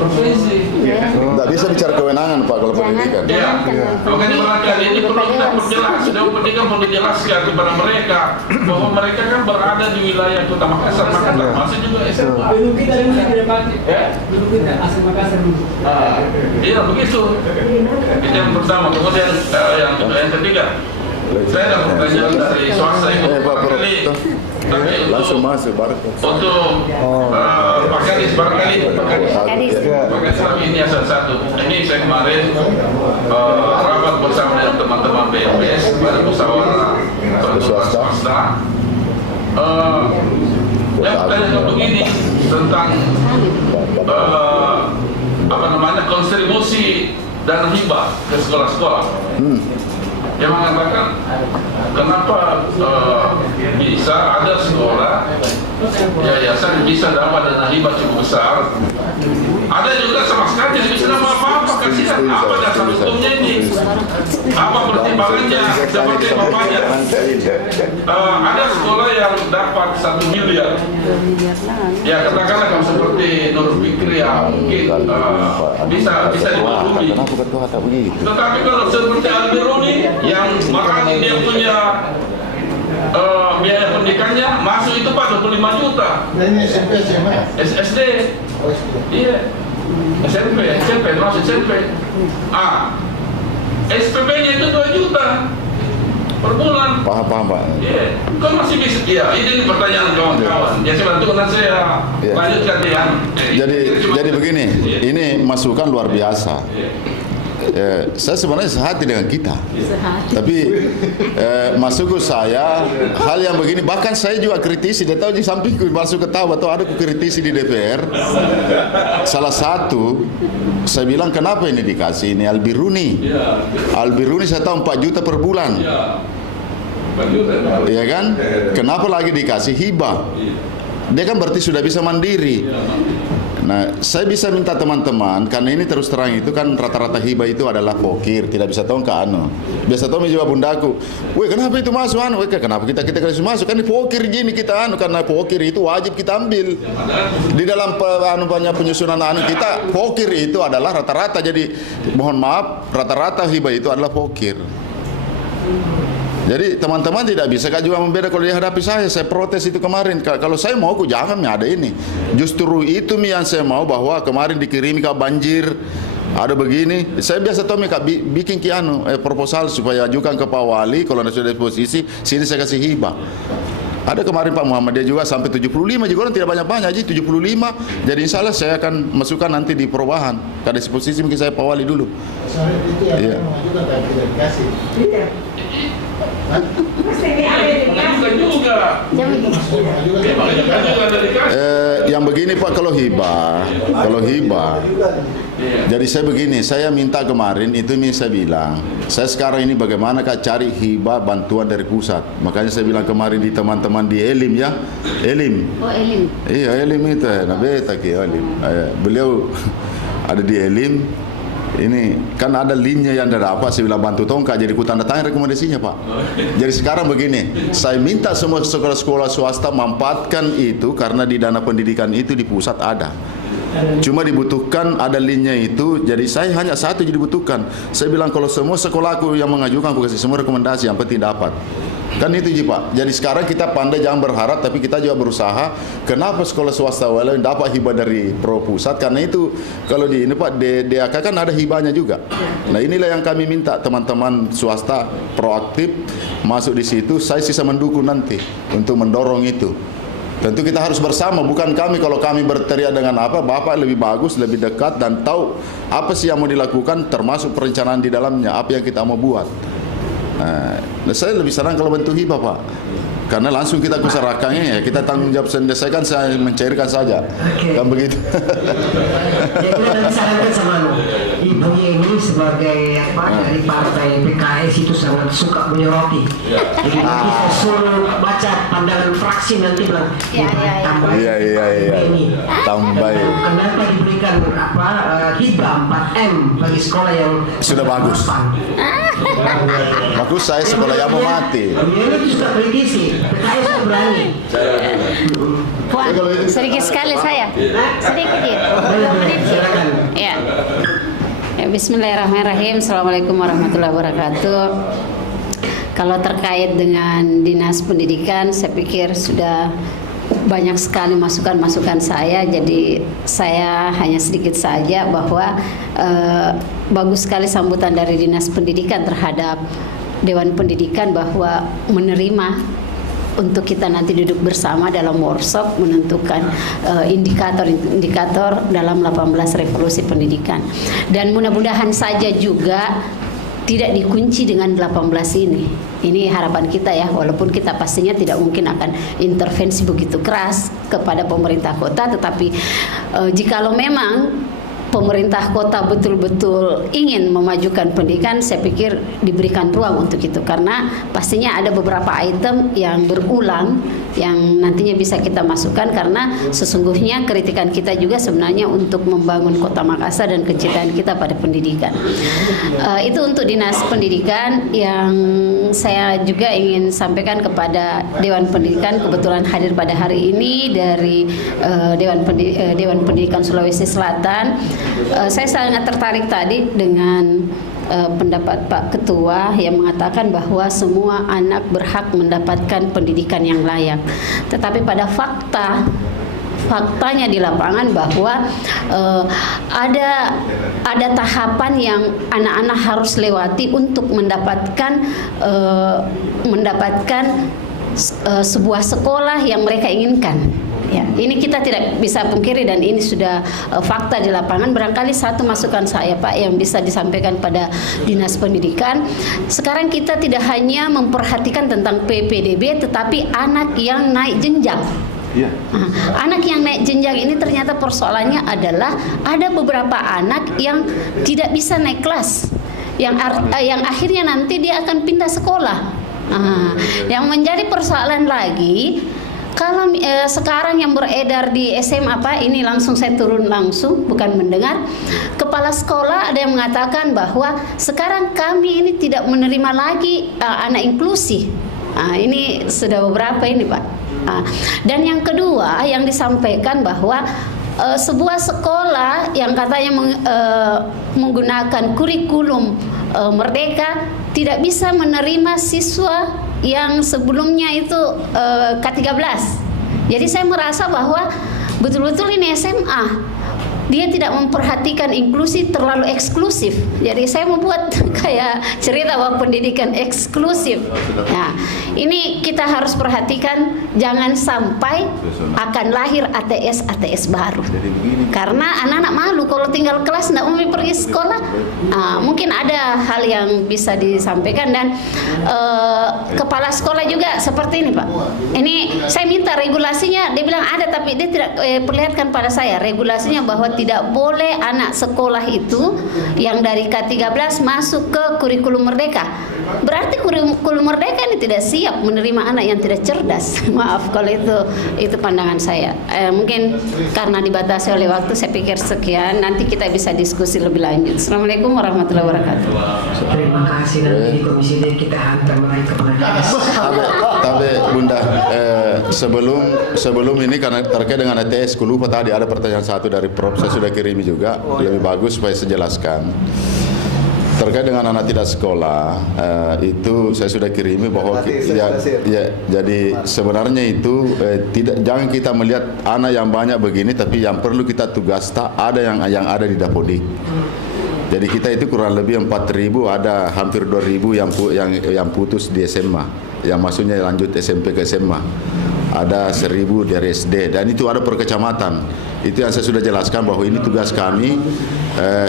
provinsi. Tidak bisa bicara kewenangan Pak kalau pendidikan. Ya, makanya barangkali ini perlu kita perjelas. Dewan Pendidikan perlu dijelaskan kepada mereka bahwa mereka kan berada di wilayah Kota Makassar, maka termasuk juga SMA. Dulu kita tidak pakai. Dulu kita asal Makassar dulu. Iya begitu. Itu yang pertama. Kemudian yang ketiga, saya ada pertanyaan dari swasta ini. Langsung masuk untuk Pak Kadis, barangkali Pak Kadis ini asal satu. Ini saya kemarin rapat bersama dengan teman-teman BMPS pada musyawarah swasta. Yang pertanyaan begini tentang kontribusi dana hibah ke sekolah-sekolah. Yang mengatakan kenapa bisa ada sekolah yayasan bisa dapat dana hibah cukup besar, ada juga sama sekali tidak bisa dapat apa-apa, kasihan apa dasar Apa pertimbangannya? Seperti bapaknya, ada sekolah yang dapat 1 miliar. Ya katakanlah kalau seperti Nur Fikri ya mungkin bisa dimaklumi. Tetapi kalau seperti Al-Biruni yang makanya dia punya biaya pendidikannya masuk itu Pak 25 juta. Ini SMP SMA? SD. Iya. SMP masuk SMP. SPP-nya itu 2 juta per bulan. Paham Pak. Iya. Kan masih bisa. Ya, ini pertanyaan kawan-kawan. Ya saya bantu nanti saya lanjutkan ya. Jadi begini, ini masukan luar biasa. Saya sebenarnya sehati dengan kita, tapi masuk ke saya hal yang begini, bahkan saya juga kritisi. Dia tahu di sampingku masuk ketawa atau ada kritisi di DPR. Salah satu saya bilang kenapa ini dikasih ini Al-Biruni saya tahu 4 juta per bulan, ya kan? Kenapa lagi dikasih hibah? Dia kan berarti sudah bisa mandiri. Nah, saya bisa minta teman-teman, karena ini terus terang itu kan rata-rata hibah itu adalah pokir, tidak bisa tahu ke anu. Biasa tahu menjawab bundaku, weh kenapa itu masuk anu? Weh kenapa kita kasih masuk? Kan ini pokir gini kita anu, karena pokir itu wajib kita ambil. Di dalam penyusunan anu kita, pokir itu adalah rata-rata. Jadi mohon maaf, rata-rata hibah itu adalah pokir. Jadi teman-teman tidak bisa juga membeda kalau dihadapi saya protes itu kemarin. Kalau saya mau jangan ada ini. Justru itu yang saya mau, bahwa kemarin dikirimi ke banjir, ada begini. Saya biasa tahu bikin proposal supaya ajukan ke Pak Wali kalau sudah di posisi sini saya kasih hibah. Ada kemarin Pak Muhammadiyah juga sampai 75 juga, orang tidak banyak-banyak aja 75. Jadi insya Allah saya akan masukkan nanti di perubahan. Kada di posisi mungkin saya Pak Wali dulu. Iya. Yang begini Pak, kalau hibah, jadi saya begini, saya minta kemarin itu saya bilang, saya sekarang ini bagaimana cari hibah bantuan dari pusat. Makanya saya bilang kemarin di teman-teman di Elim ya, Elim. Oh Elim. Iya Elim itu, nah beta ki Elim. Beliau ada di Elim. Ini kan ada linknya yang ada apa, saya bilang bantu tongkat, jadi ku tanda tangan rekomendasinya Pak. Jadi sekarang begini, saya minta semua sekolah-sekolah swasta manfaatkan itu, karena di dana pendidikan itu di pusat ada. Cuma dibutuhkan ada linknya itu, jadi saya hanya satu jadi dibutuhkan. Saya bilang kalau semua sekolahku yang mengajukan, aku kasih semua rekomendasi, yang penting dapat. Kan itu Pak. Jadi sekarang kita pandai jangan berharap, tapi kita juga berusaha. Kenapa sekolah swasta walau dapat hibah dari pro pusat? Karena itu kalau di ini Pak DAK kan ada hibahnya juga. Nah inilah yang kami minta teman-teman swasta proaktif masuk di situ. Saya sisa mendukung nanti untuk mendorong itu. Tentu kita harus bersama, bukan kami. Kalau kami berteriak dengan apa, Bapak lebih bagus, lebih dekat dan tahu apa sih yang mau dilakukan, termasuk perencanaan di dalamnya, apa yang kita mau buat. Nah, saya lebih senang kalau bentuk hibah Pak, karena langsung kita kusarakannya ya, kita tanggung jawab sendiri. Saya kan saya mencairkan saja, kan begitu. Ya kita disarankan sama Ibu ini sebagai dari partai PKS itu sangat suka menyoroti. Jadi nanti saya suruh baca pandangan fraksi nanti bilang tambah ini. Tambah. Kenapa diberikan hibah 4M bagi sekolah yang sudah bagus. Bagus, saya sekolah yang mau mati. Ini suka politisi, PKS berani. Puan, sedikit sekali saya. Sedikit ya. Ya. Bismillahirrahmanirrahim. Assalamualaikum warahmatullahi wabarakatuh. Kalau terkait dengan Dinas Pendidikan, saya pikir sudah banyak sekali masukan-masukan saya, jadi saya hanya sedikit saja bahwa bagus sekali sambutan dari Dinas Pendidikan terhadap Dewan Pendidikan bahwa menerima untuk kita nanti duduk bersama dalam workshop menentukan indikator dalam 18 revolusi pendidikan. Dan mudah-mudahan saja juga tidak dikunci dengan 18 ini. Ini harapan kita ya, walaupun kita pastinya tidak mungkin akan intervensi begitu keras kepada pemerintah kota, tetapi jikalau memang pemerintah kota betul-betul ingin memajukan pendidikan, saya pikir diberikan ruang untuk itu, karena pastinya ada beberapa item yang berulang yang nantinya bisa kita masukkan, karena sesungguhnya kritikan kita juga sebenarnya untuk membangun Kota Makassar dan kecintaan kita pada pendidikan. Itu untuk Dinas Pendidikan. Yang saya juga ingin sampaikan kepada Dewan Pendidikan, kebetulan hadir pada hari ini dari Dewan Pendidikan Sulawesi Selatan. Saya sangat tertarik tadi dengan pendapat Pak Ketua yang mengatakan bahwa semua anak berhak mendapatkan pendidikan yang layak. Tetapi pada faktanya di lapangan bahwa ada tahapan yang anak-anak harus lewati untuk mendapatkan sebuah sekolah yang mereka inginkan. Ya, ini kita tidak bisa pungkiri dan ini sudah fakta di lapangan. Barangkali satu masukan saya, Pak, yang bisa disampaikan pada Dinas Pendidikan. Sekarang kita tidak hanya memperhatikan tentang PPDB, tetapi anak yang naik jenjang. Ya. Anak yang naik jenjang ini ternyata persoalannya adalah ada beberapa anak yang tidak bisa naik kelas, yang akhirnya nanti dia akan pindah sekolah. Yang menjadi persoalan lagi, kalau sekarang yang beredar di SMA, Pak, ini langsung saya turun langsung, bukan mendengar. Kepala sekolah ada yang mengatakan bahwa sekarang kami ini tidak menerima lagi anak inklusi. Ini sudah beberapa ini, Pak. Dan yang kedua yang disampaikan bahwa sebuah sekolah yang katanya menggunakan kurikulum merdeka tidak bisa menerima siswa yang sebelumnya itu K13. Jadi saya merasa bahwa betul-betul ini SMA dia tidak memperhatikan inklusi, terlalu eksklusif. Jadi saya membuat kayak cerita bahwa pendidikan eksklusif. Nah, ini kita harus perhatikan, jangan sampai akan lahir ATS baru. Karena anak-anak malu kalau tinggal kelas tidak mau pergi sekolah. Mungkin ada hal yang bisa disampaikan, dan kepala sekolah juga seperti ini, Pak. Ini saya minta regulasinya, dia bilang ada tapi dia tidak perlihatkan pada saya regulasinya bahwa tidak boleh anak sekolah itu yang dari K13 masuk ke kurikulum merdeka. Berarti kurikulum merdeka ini tidak siap menerima anak yang tidak cerdas. Maaf kalau itu pandangan saya. Mungkin karena dibatasi oleh waktu, saya pikir sekian. Nanti kita bisa diskusi lebih lanjut. Assalamualaikum warahmatullahi wabarakatuh. Terima kasih. Nanti di Komisi D kita hantar mereka kepada. Tapi Bunda, sebelum ini karena terkait dengan ATS, lupa tadi ada pertanyaan satu dari Prof. Saya sudah kirimi juga. Lebih bagus supaya saya jelaskan. Terkait dengan anak tidak sekolah, itu saya sudah kirimi bahwa jadi sebenarnya itu jangan kita melihat anak yang banyak begini, tapi yang perlu kita tugas ada yang ada di Dapodik. Jadi kita itu kurang lebih 4.000, ada hampir 2.000 yang putus di SMA, yang maksudnya lanjut SMP ke SMA. Ada 1.000 dari SD, dan itu ada per kecamatan. Itu yang saya sudah jelaskan bahwa ini tugas kami.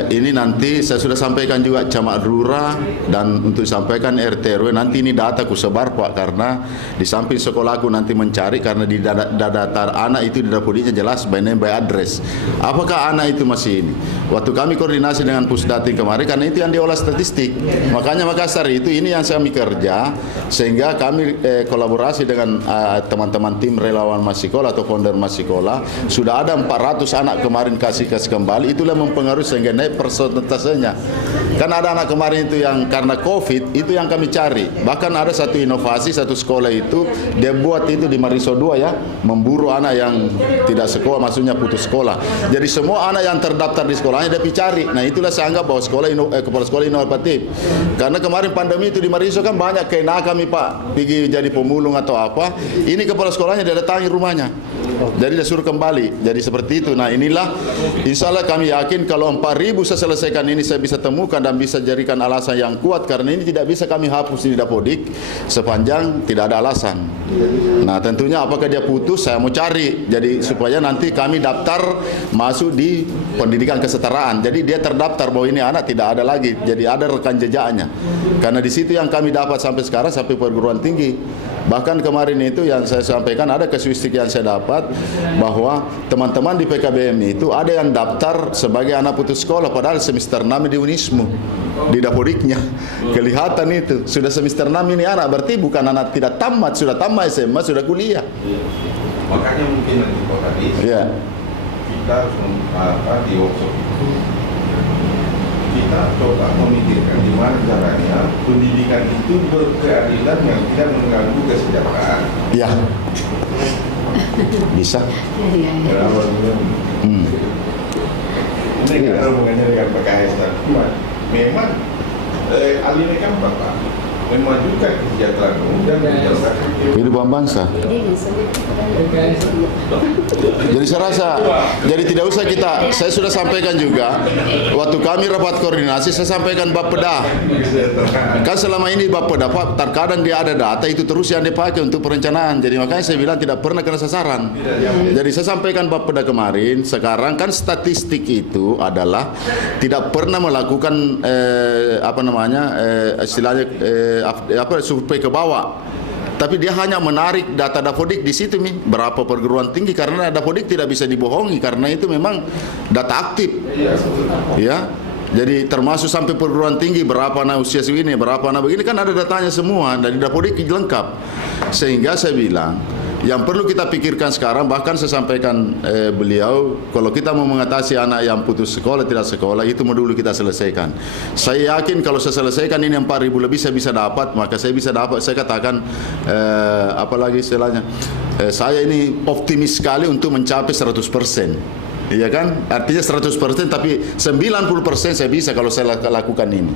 Ini nanti saya sudah sampaikan juga camat lurah, dan untuk sampaikan RT RW nanti ini data ku sebar, Pak, karena di samping sekolahku nanti mencari, karena di data anak itu di Dapodiknya jelas by name by address. Apakah anak itu masih ini? Waktu kami koordinasi dengan Pusdatin kemarin, karena itu yang diolah statistik. Makanya Makassar itu ini yang kami kerja, sehingga kami kolaborasi dengan teman-teman tim relawan Masikola atau founder Masikola. Sudah ada 400 anak kemarin kasih kembali, itulah mempengaruhi sehingga naik persentasenya. Kan ada anak kemarin itu yang karena COVID, itu yang kami cari. Bahkan ada satu inovasi, satu sekolah itu dia buat itu di Mariso 2 ya, memburu anak yang tidak sekolah, maksudnya putus sekolah. Jadi semua anak yang terdaftar di sekolahnya dia cari. Nah, itulah saya anggap bahwa kepala sekolah inovatif. Karena kemarin pandemi itu di Mariso kan banyak kena kami, Pak, pergi jadi pemulung atau apa. Ini kepala sekolahnya dia datangi rumahnya. Jadi dia suruh kembali. Jadi seperti itu. Nah, inilah insya Allah kami yakin kalau 4.000 saya selesaikan ini, saya bisa temukan dan bisa jadikan alasan yang kuat, karena ini tidak bisa kami hapus di Dapodik sepanjang tidak ada alasan. Nah, tentunya apakah dia putus, saya mau cari. Jadi supaya nanti kami daftar masuk di pendidikan kesetaraan. Jadi dia terdaftar bahwa ini anak tidak ada lagi. Jadi ada rekan jejaknya. Karena di situ yang kami dapat sampai sekarang sampai perguruan tinggi. Bahkan kemarin itu yang saya sampaikan, ada kasuistik yang saya dapat bahwa teman-teman di PKBM itu ada yang daftar sebagai anak putus sekolah padahal semester 6 di Unismu, di Dapodiknya. Kelihatan itu sudah semester 6 ini anak, berarti bukan anak tidak tamat, sudah tamat SMA, sudah kuliah. Makanya mungkin nanti Pak Kadis, kita harus di workshop itu kita coba memikirkan gimana caranya pendidikan itu berkeadilan yang tidak mengganggu kesejahteraan. Ya, bisa. Ini kan hubungannya dengan PKS dan memang alihnya kan Bapak memajukan kesejahteraan umum dan menjauhkan kehidupan bangsa. Jadi saya rasa, jadi tidak usah kita, saya sudah sampaikan juga, waktu kami rapat koordinasi, saya sampaikan Bapeda. Kan selama ini Bapeda, terkadang dia ada data itu terus yang dipakai untuk perencanaan. Jadi makanya saya bilang tidak pernah kena sasaran. Jadi saya sampaikan Bapeda kemarin, sekarang kan statistik itu adalah tidak pernah melakukan istilahnya survei ke bawah, tapi dia hanya menarik data Dapodik di situ berapa perguruan tinggi, karena Dapodik tidak bisa dibohongi karena itu memang data aktif, ya. Jadi termasuk sampai perguruan tinggi berapa anak usia segini, berapa anak begini, kan ada datanya semua dari Dapodik lengkap. Sehingga saya bilang yang perlu kita pikirkan sekarang, bahkan saya sampaikan beliau, kalau kita mau mengatasi anak yang putus sekolah, tidak sekolah, itu dulu kita selesaikan. Saya yakin kalau saya selesaikan ini 4.000 lebih saya bisa dapat, maka saya bisa dapat, saya katakan apalagi istilahnya, saya ini optimis sekali untuk mencapai 100%. Iya kan? Artinya 100%, tapi 90% saya bisa kalau saya lakukan ini.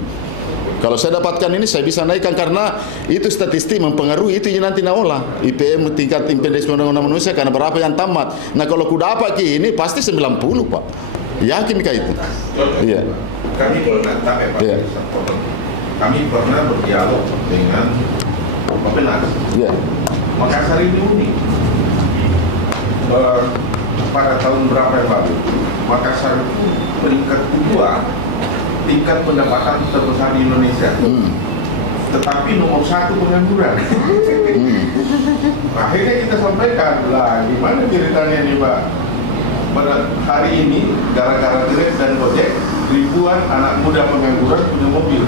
Kalau saya dapatkan ini, saya bisa naikkan karena itu statistik mempengaruhi itu nanti naolah IPM tingkat independens undang-undang manusia karena berapa yang tamat. Nah kalau ku dapat ini pasti 90 Pak. Yakinkah itu? Iya. Kami pernah kami pernah berdialog dengan Bapenas. Iya. Makassar ini unik. Pada tahun berapa yang lalu, Makassar itu peringkat kedua tingkat pendapatan terbesar di Indonesia, tetapi nomor 1 pengangguran. Akhirnya kita sampaikan, lah gimana ceritanya nih Pak? Pada hari ini gara-gara Grab dan Gojek, ribuan anak muda pengangguran punya mobil.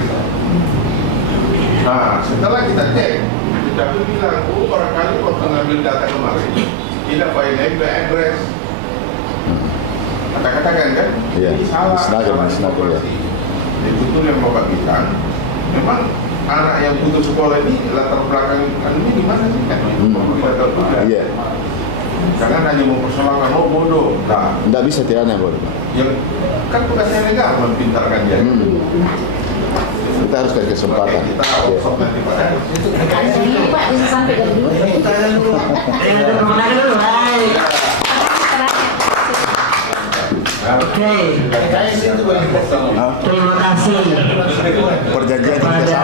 Nah setelah kita cek, kita bilang, barangkali waktu ngambil data kemarin tidak baik naik ke address. Kata-katakan kan, ini salah informasi. Itu yang Bapak bilang, memang anak yang putus sekolah ini latar belakang ini gimana sih kan? Iya. Jangan hanya mempersoalkan bodoh. Nah, tidak bisa tiada bodoh. Yang kan tugasnya negara mempintarkan dia. Kita harus kasih kesempatan. Kita workshop nanti pada Pak bisa sampai jam 2. Oke, terima kasih perjanjian kepada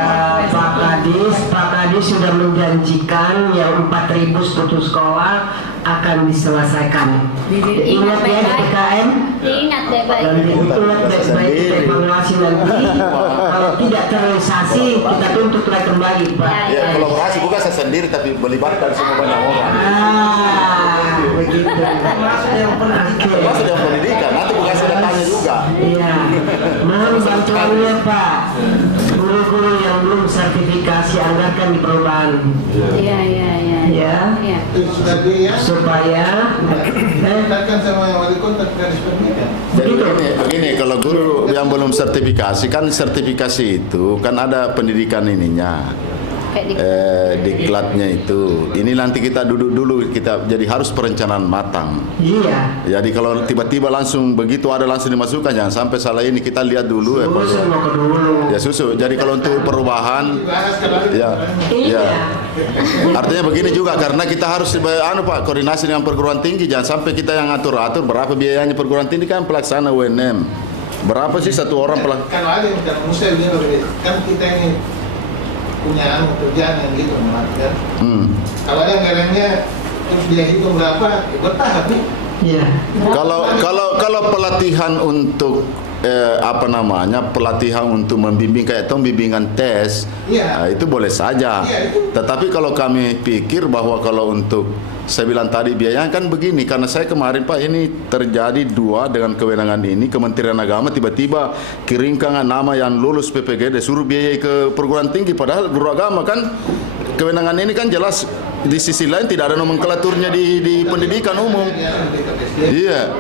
Pak Kadis. Pak Kadis sudah menjanjikan yang 4.000 putus sekolah akan diselesaikan. Ingat ya di PKM. Ingat baik-baik. Dan ingat baik-baik kita evaluasi nanti. Kalau tidak terrealisasi kita tuntut lagi kembali Pak. Ya, kolaborasi bukan saya sendiri tapi melibatkan semua banyak orang. Begitu. Termasuk yang pendidikan, nanti bukan saya tanya juga. Iya, mohon bantuannya Pak. Guru-guru yang belum sertifikasi anggarkan di perubahan. Iya. Ya. Supaya Akan sama yang wali kota garis pendidikan. Jadi begini, kalau guru yang belum sertifikasi, kan sertifikasi itu kan ada pendidikan ininya. Diklatnya itu. Ini nanti kita duduk dulu, kita jadi harus perencanaan matang. Iya. Jadi kalau tiba-tiba langsung begitu ada langsung dimasukkan, jangan sampai salah ini, kita lihat dulu ya. Ya susu. Jadi kalau untuk perubahan, ya. Artinya begini juga karena kita harus Pak koordinasi dengan perguruan tinggi, jangan sampai kita yang atur-atur berapa biayanya perguruan tinggi kan pelaksana UNM. Berapa sih satu orang Kan ada yang musel dia kan kita ini punya kerjaan yang gitu kan. Kalau yang kadangnya dia hitung berapa, betah tapi. Iya. Kalau pelatihan untuk pelatihan untuk membimbing kayak bimbingan tes, itu boleh saja. Tetapi kalau kami pikir bahwa kalau untuk, saya bilang tadi biayanya kan begini, karena saya kemarin Pak ini terjadi dua dengan kewenangan ini, Kementerian Agama tiba-tiba kirimkan nama yang lulus PPGD suruh biayai ke perguruan tinggi, padahal guru agama kan kewenangan ini kan jelas di sisi lain tidak ada nomenklaturnya di pendidikan umum. Iya.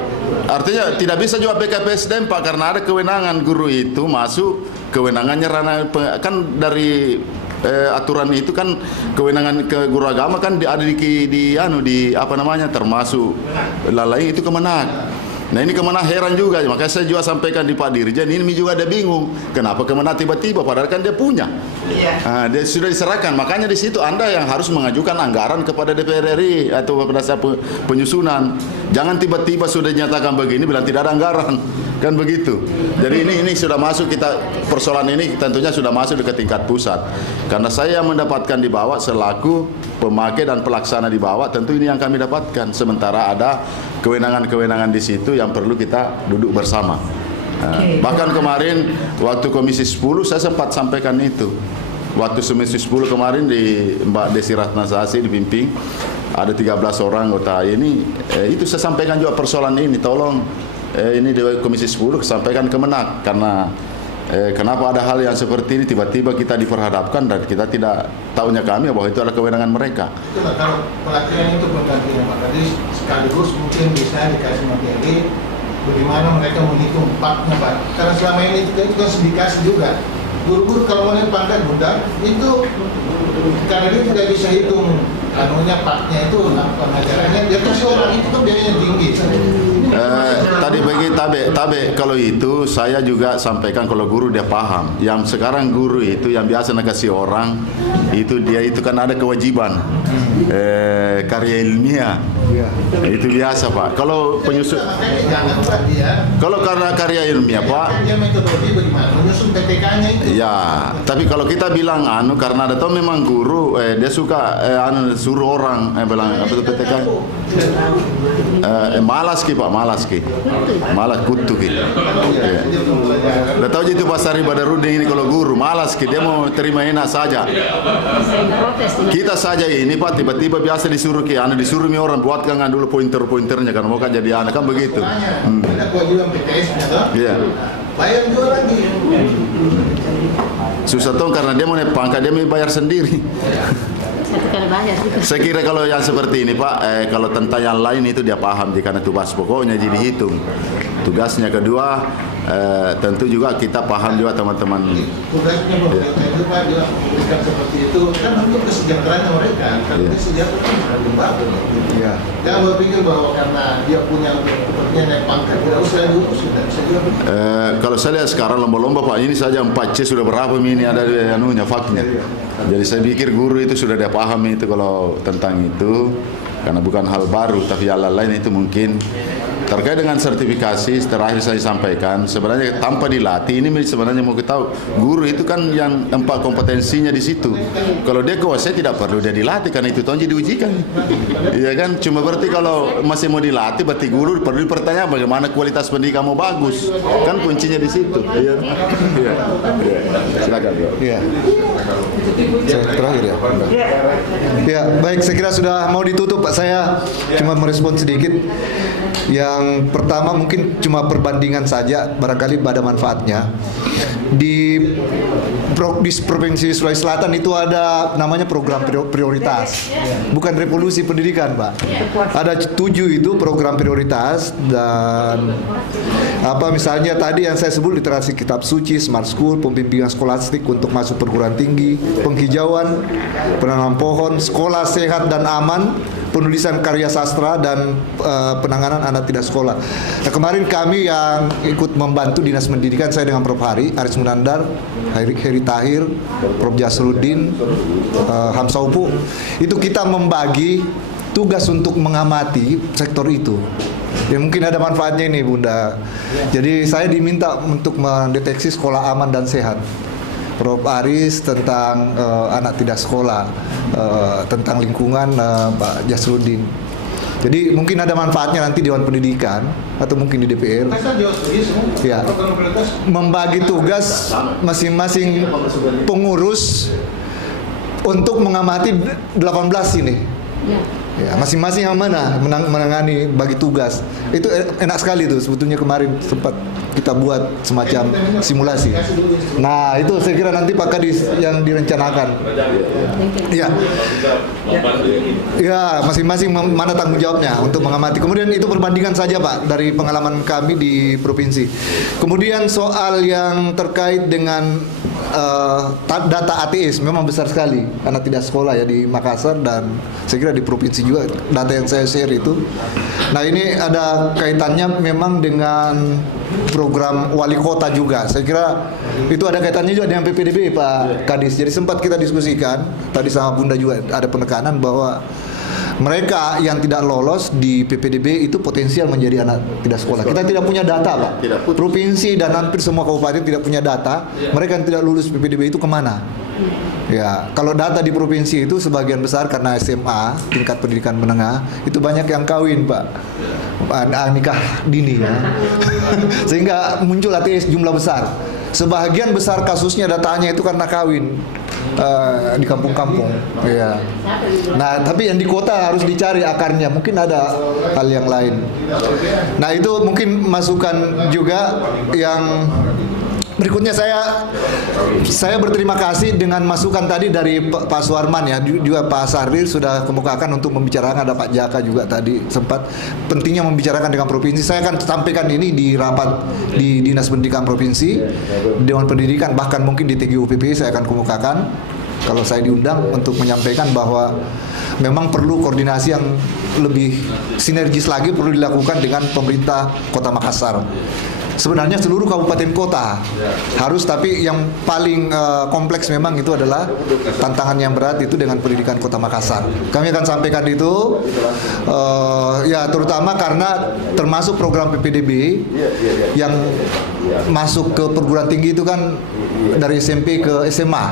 Artinya tidak bisa juga BKPSDM Pak, karena ada kewenangan guru itu masuk kewenangannya ranah kan dari aturan itu kan kewenangan ke guru agama kan ada di termasuk lalai itu Kemenak. Nah ini Kemenak heran juga, makanya saya juga sampaikan di Pak Dirjen, ini juga ada bingung kenapa Kemenak tiba-tiba padahal kan dia punya. Dia sudah diserahkan, makanya di situ Anda yang harus mengajukan anggaran kepada DPR RI atau pada saat penyusunan. Jangan tiba-tiba sudah dinyatakan begini bilang tidak ada anggaran, kan begitu. Jadi ini sudah masuk, kita persoalan ini tentunya sudah masuk ke tingkat pusat. Karena saya yang mendapatkan di bawah selaku pemakai dan pelaksana di bawah, tentu ini yang kami dapatkan. Sementara ada kewenangan-kewenangan di situ yang perlu kita duduk bersama. Bahkan kemarin waktu Komisi 10 saya sempat sampaikan itu. Waktu Komisi 10 kemarin di Mbak Desi Ratnasasi dipimpin, ada 13 orang anggota ini, itu saya sampaikan juga persoalan ini, tolong ini di Komisi 10 sampaikan Kemenak, karena kenapa ada hal yang seperti ini tiba-tiba kita diperhadapkan dan kita tidak tahunya kami bahwa itu adalah kewenangan mereka. Itulah kalau pelatihan itu bergantian Pak, tadi sekaligus mungkin bisa dikasih materi bagaimana mereka menghitung partnya Pak. Karena selama ini itu kan sedikasi juga. Guru-guru kalau mau pangkat bunda itu karena dia tidak bisa hitung partnya itu pengajarannya, dia kasih orang itu kan biayanya tinggi. Tadi bagi tabe kalau itu saya juga sampaikan kalau guru dia paham. Yang sekarang guru itu yang biasa nak kasih orang itu dia itu kan ada kewajiban karya ilmiah. Itu biasa Pak. Kalau penyusun, kalau karena karya ilmiah Pak, metodologi bagaimana menyusun PPK-nya itu. Ya, tapi kalau kita bilang karena ada tahu memang guru dia suka suruh orang bilang apa itu PTK, malas ki Pak, malas kutu ki. Udah tahu itu Pasari Badarudin ini kalau guru malas ki, dia mau terima enak saja. Kita saja ini Pak tiba-tiba biasa disuruh ki, disuruh mi orang buatkan dulu pointer-pointernya kan mau kan jadi anak kan begitu. Ada kewajiban PTS-nya toh. Iya. Bayar juga lagi. Susah toh karena dia mau naik pangkat, dia mau bayar sendiri. Saya kira kalau yang seperti ini Pak, kalau tentang yang lain itu dia paham karena tugas pokoknya jadi dihitung. Tugasnya kedua tentu juga kita paham juga teman-teman. Tugasnya itu Pak juga memberikan seperti itu kan untuk kesejahteraan mereka. Karena kesejahteraan lebih bagus. Jangan berpikir bahwa karena dia punya kepentingan naik pangkat tidak usah diurus, tidak bisa juga. Kalau saya lihat sekarang lomba-lomba Pak ini saja 4C sudah berapa ini ada faknya. Jadi saya pikir guru itu sudah dia pahami itu kalau tentang itu, karena bukan hal baru, tapi hal lain itu mungkin terkait dengan sertifikasi. Terakhir saya sampaikan sebenarnya tanpa dilatih ini sebenarnya mau kita tahu guru itu kan yang 4 kompetensinya di situ. Kalau dia kuasai tidak perlu dia dilatih karena itu tonji diujikan. Iya kan, cuma berarti kalau masih mau dilatih berarti guru perlu dipertanya bagaimana kualitas pendidikan kamu bagus. Kan kuncinya di situ. Iya. Silakan. Iya. Terakhir ya. Ya, baik, saya kira sudah mau ditutup Pak. Saya cuma merespon sedikit. Yang pertama mungkin cuma perbandingan saja, barangkali pada manfaatnya. Di Provinsi Sulawesi Selatan itu ada namanya program prioritas, bukan revolusi pendidikan Pak. Ada 7 itu program prioritas, dan misalnya tadi yang saya sebut literasi kitab suci, smart school, pembimbingan skolastik untuk masuk perguruan tinggi, penghijauan, penanaman pohon, sekolah sehat dan aman, penulisan karya sastra, dan penanganan anak tidak sekolah. Nah, kemarin kami yang ikut membantu Dinas Pendidikan, saya dengan Prof. Aris Munandar, Heri Tahir, Prof. Jasruddin, Hamsaupu, itu kita membagi tugas untuk mengamati sektor itu. Ya mungkin ada manfaatnya ini Bunda. Jadi saya diminta untuk mendeteksi sekolah aman dan sehat. Prof. Aris tentang anak tidak sekolah, tentang lingkungan Pak Jasruddin. Jadi mungkin ada manfaatnya nanti Dewan Pendidikan atau mungkin di DPR. Ya, membagi tugas masing-masing pengurus untuk mengamati 18 ini. Ya, masing-masing yang mana menangani bagi tugas. Itu enak sekali tuh sebetulnya, kemarin sempat kita buat semacam simulasi. Nah, itu saya kira nanti Pak Kadis yang direncanakan. Ya. Ya, masing-masing mana tanggung jawabnya untuk mengamati. Kemudian itu perbandingan saja Pak dari pengalaman kami di provinsi. Kemudian soal yang terkait dengan data ATS memang besar sekali karena tidak sekolah ya di Makassar dan saya kira di provinsi juga data yang saya share itu. Nah, ini ada kaitannya memang dengan program wali kota juga. Saya kira itu ada kaitannya juga dengan PPDB Pak Kadis. Jadi sempat kita diskusikan tadi sama Bunda juga ada penekanan bahwa mereka yang tidak lolos di PPDB itu potensial menjadi anak tidak sekolah. Kita tidak punya data Pak. Provinsi dan hampir semua kabupaten tidak punya data. Mereka yang tidak lulus PPDB itu kemana? Ya, kalau data di provinsi itu sebagian besar karena SMA, tingkat pendidikan menengah, itu banyak yang kawin Pak. Nikah dini ya. Sehingga muncul ATS jumlah besar. Sebagian besar kasusnya datanya itu karena kawin. Di kampung-kampung, ya. Nah, tapi yang di kota harus dicari akarnya. Mungkin ada hal yang lain. Nah, itu mungkin masukan juga yang berikutnya. Saya berterima kasih dengan masukan tadi dari Pak Suarman ya, juga Pak Sardir sudah kemukakan untuk membicarakan, ada Pak Jaka juga tadi sempat pentingnya membicarakan dengan provinsi. Saya akan sampaikan ini di rapat di Dinas Pendidikan Provinsi, Dewan Pendidikan, bahkan mungkin di TGUPP saya akan kemukakan kalau saya diundang untuk menyampaikan bahwa memang perlu koordinasi yang lebih sinergis lagi perlu dilakukan dengan pemerintah Kota Makassar. Sebenarnya seluruh kabupaten kota harus, tapi yang paling kompleks memang itu adalah tantangan yang berat itu dengan pendidikan Kota Makassar. Kami akan sampaikan itu ya, terutama karena termasuk program PPDB yang masuk ke perguruan tinggi itu kan dari SMP ke SMA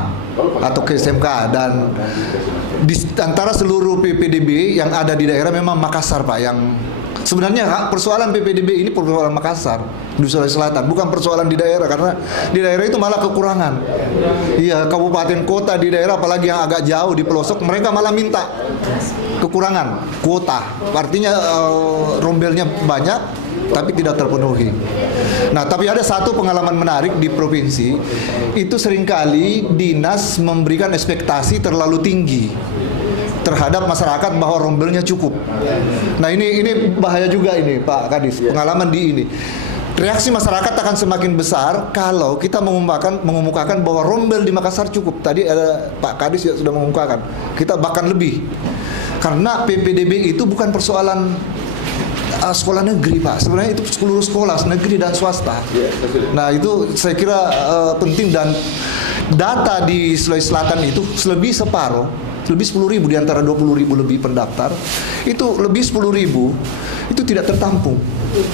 atau ke SMK, dan di antara seluruh PPDB yang ada di daerah memang Makassar Pak yang sebenarnya persoalan PPDB ini persoalan Makassar di Sulawesi Selatan, bukan persoalan di daerah, karena di daerah itu malah kekurangan. Iya, kabupaten kota di daerah apalagi yang agak jauh di pelosok mereka malah minta kekurangan kuota. Artinya rombelnya banyak tapi tidak terpenuhi. Nah, tapi ada satu pengalaman menarik di provinsi, itu seringkali dinas memberikan ekspektasi terlalu tinggi terhadap masyarakat bahwa rombelnya cukup. Nah, ini bahaya juga ini Pak Kadis, pengalaman di ini. Reaksi masyarakat akan semakin besar kalau kita mengemukakan bahwa rombel di Makassar cukup. Tadi ada Pak Kadis sudah mengumumkakan, kita bahkan lebih. Karena PPDB itu bukan persoalan sekolah negeri Pak, sebenarnya itu seluruh sekolah negeri dan swasta. Nah, itu saya kira penting, dan data di Sulawesi Selatan itu lebih separuh, lebih 10.000 di antara 20.000 lebih pendaftar, itu lebih 10.000 itu tidak tertampung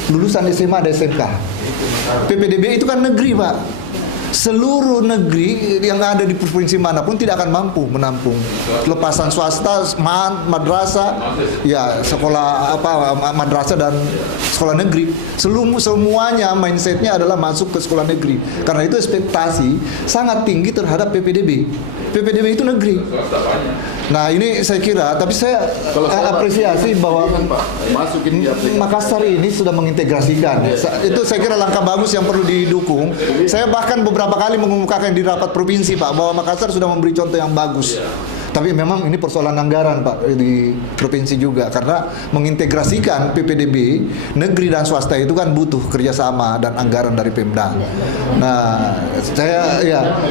lulusan SMA dan SMK. PPDB itu kan negeri Pak. Seluruh negeri yang ada di provinsi manapun tidak akan mampu menampung lepasan swasta, madrasah, ya sekolah madrasah dan sekolah negeri. Semuanya mindsetnya adalah masuk ke sekolah negeri. Karena itu ekspektasi sangat tinggi terhadap PPDB. PPDB itu negeri. Nah, ini saya kira, tapi saya apresiasi bahwa Makassar ini sudah mengintegrasikan. Itu saya kira langkah bagus yang perlu didukung. Saya bahkan beberapa kali mengumumkakan di rapat provinsi Pak bahwa Makassar sudah memberi contoh yang bagus. Tapi memang ini persoalan anggaran Pak di provinsi juga, karena mengintegrasikan PPDB negeri dan swasta itu kan butuh kerjasama dan anggaran dari Pemda. Nah, saya ya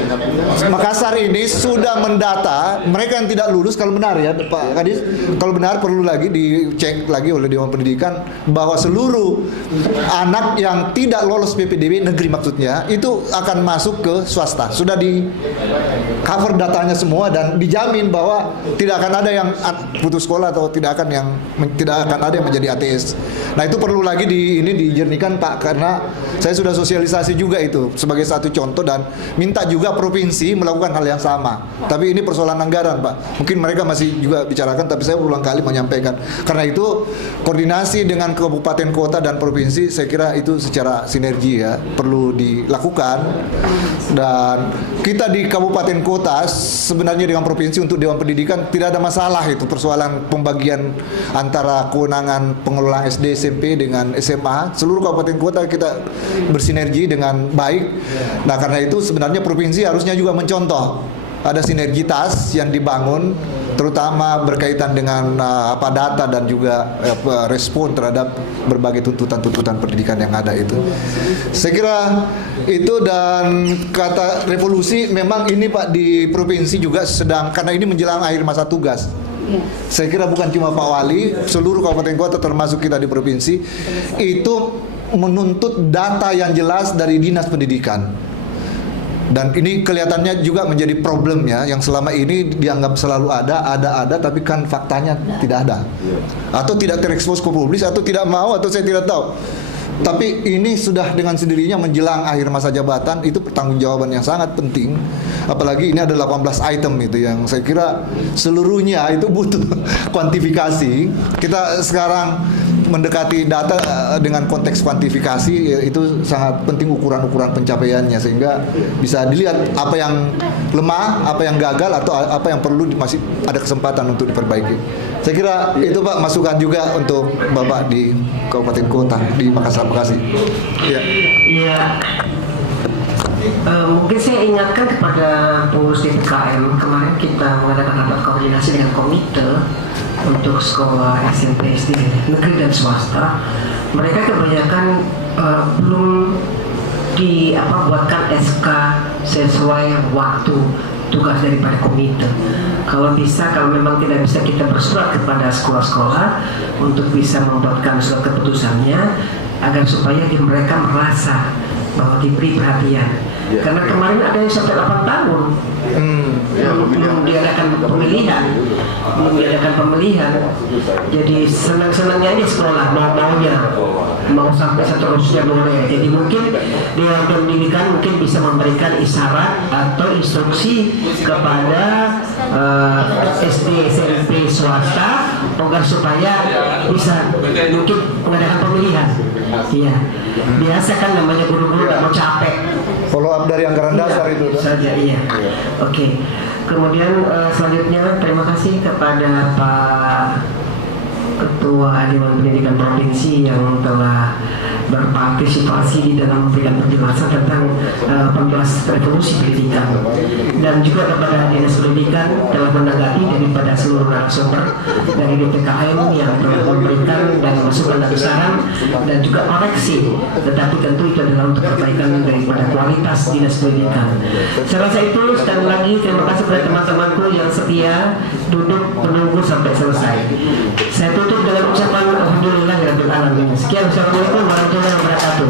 Makassar ini sudah mendata mereka yang tidak lulus, kalau benar ya Pak Kadis, kalau benar perlu lagi dicek lagi oleh Dewan Pendidikan bahwa seluruh anak yang tidak lolos PPDB negeri maksudnya itu akan masuk ke swasta. Sudah di cover datanya semua dan dijamin bahwa tidak akan ada yang putus sekolah atau tidak akan ada yang menjadi ateis. Nah, itu perlu lagi dijernihkan Pak, karena saya sudah sosialisasi juga itu sebagai satu contoh dan minta juga provinsi melakukan hal yang sama. Tapi ini persoalan anggaran Pak. Mungkin mereka masih juga bicarakan, tapi saya berulang kali menyampaikan. Karena itu koordinasi dengan kabupaten, kota dan provinsi saya kira itu secara sinergi ya perlu dilakukan. Dan kita di kabupaten kota sebenarnya dengan provinsi untuk Dewan Pendidikan tidak ada masalah itu persoalan pembagian antara kewenangan pengelola SD, SMP dengan SMA. Seluruh kabupaten kota kita bersinergi dengan baik. Nah, karena itu sebenarnya provinsi harusnya juga mencontoh ada sinergitas yang dibangun, terutama berkaitan dengan data dan juga respon terhadap berbagai tuntutan-tuntutan pendidikan yang ada itu. Saya kira itu, dan kata revolusi memang ini Pak di provinsi juga sedang, karena ini menjelang akhir masa tugas. Saya kira bukan cuma Pak Wali, seluruh kabupaten kota termasuk kita di provinsi itu menuntut data yang jelas dari Dinas Pendidikan. Dan ini kelihatannya juga menjadi problemnya yang selama ini dianggap selalu ada, tapi kan faktanya tidak ada. Atau tidak terekspos ke publik, atau tidak mau, atau saya tidak tahu. Tapi ini sudah dengan sendirinya menjelang akhir masa jabatan, itu pertanggungjawaban yang sangat penting. Apalagi ini ada 18 item itu yang saya kira seluruhnya itu butuh kuantifikasi. Kita sekarang mendekati data dengan konteks kuantifikasi, itu sangat penting ukuran-ukuran pencapaiannya sehingga bisa dilihat apa yang lemah, apa yang gagal, atau apa yang perlu masih ada kesempatan untuk diperbaiki. Saya kira itu Pak masukan juga untuk Bapak di Kabupaten Kota di Makassar, Bekasi. Ya. Iya. Mungkin saya ingatkan kepada pengurus DPKM, kemarin kita mengadakan rapat koordinasi dengan komite untuk sekolah SMP, SD, negeri dan swasta. Mereka kebanyakan belum buatkan SK sesuai waktu tugas daripada komite. Kalau memang tidak bisa, kita bersurat kepada sekolah-sekolah untuk bisa membuatkan surat keputusannya agar supaya mereka merasa bahwa diberi perhatian. Karena kemarin ada yang sampai 8 tahun belum diadakan pemilihan. Jadi senang-senangnya aja sekolah mau sampai seterusnya boleh. Jadi mungkin Dewan Pendidikan mungkin bisa memberikan isyarat atau instruksi kepada SD, SMP swasta agar supaya bisa mungkin mengadakan pemilihan. Iya. Biasa kan namanya guru-guru nggak mau capek. Follow up dari anggaran dasar itu saja, iya. Oke. Kemudian selanjutnya terima kasih kepada Pak Ketua Dewan Pendidikan Provinsi yang telah berpartisipasi di dalam memberikan penjelasan tentang 18 revolusi pendidikan, dan juga kepada Dinas Pendidikan telah menanggapi daripada seluruh narasumber dari DPKM yang telah memberikan dan masukan dan saran dan juga koreksi, tetapi tentu itu adalah untuk perbaikan daripada kualitas Dinas Pendidikan. Saya rasa itu. Sekali lagi terima kasih kepada teman-temanku yang setia duduk menunggu sampai selesai. Saya tutup dengan ucapan alhamdulillahirabbil alamin. Sekian, assalamualaikum warahmatullahi wabarakatuh.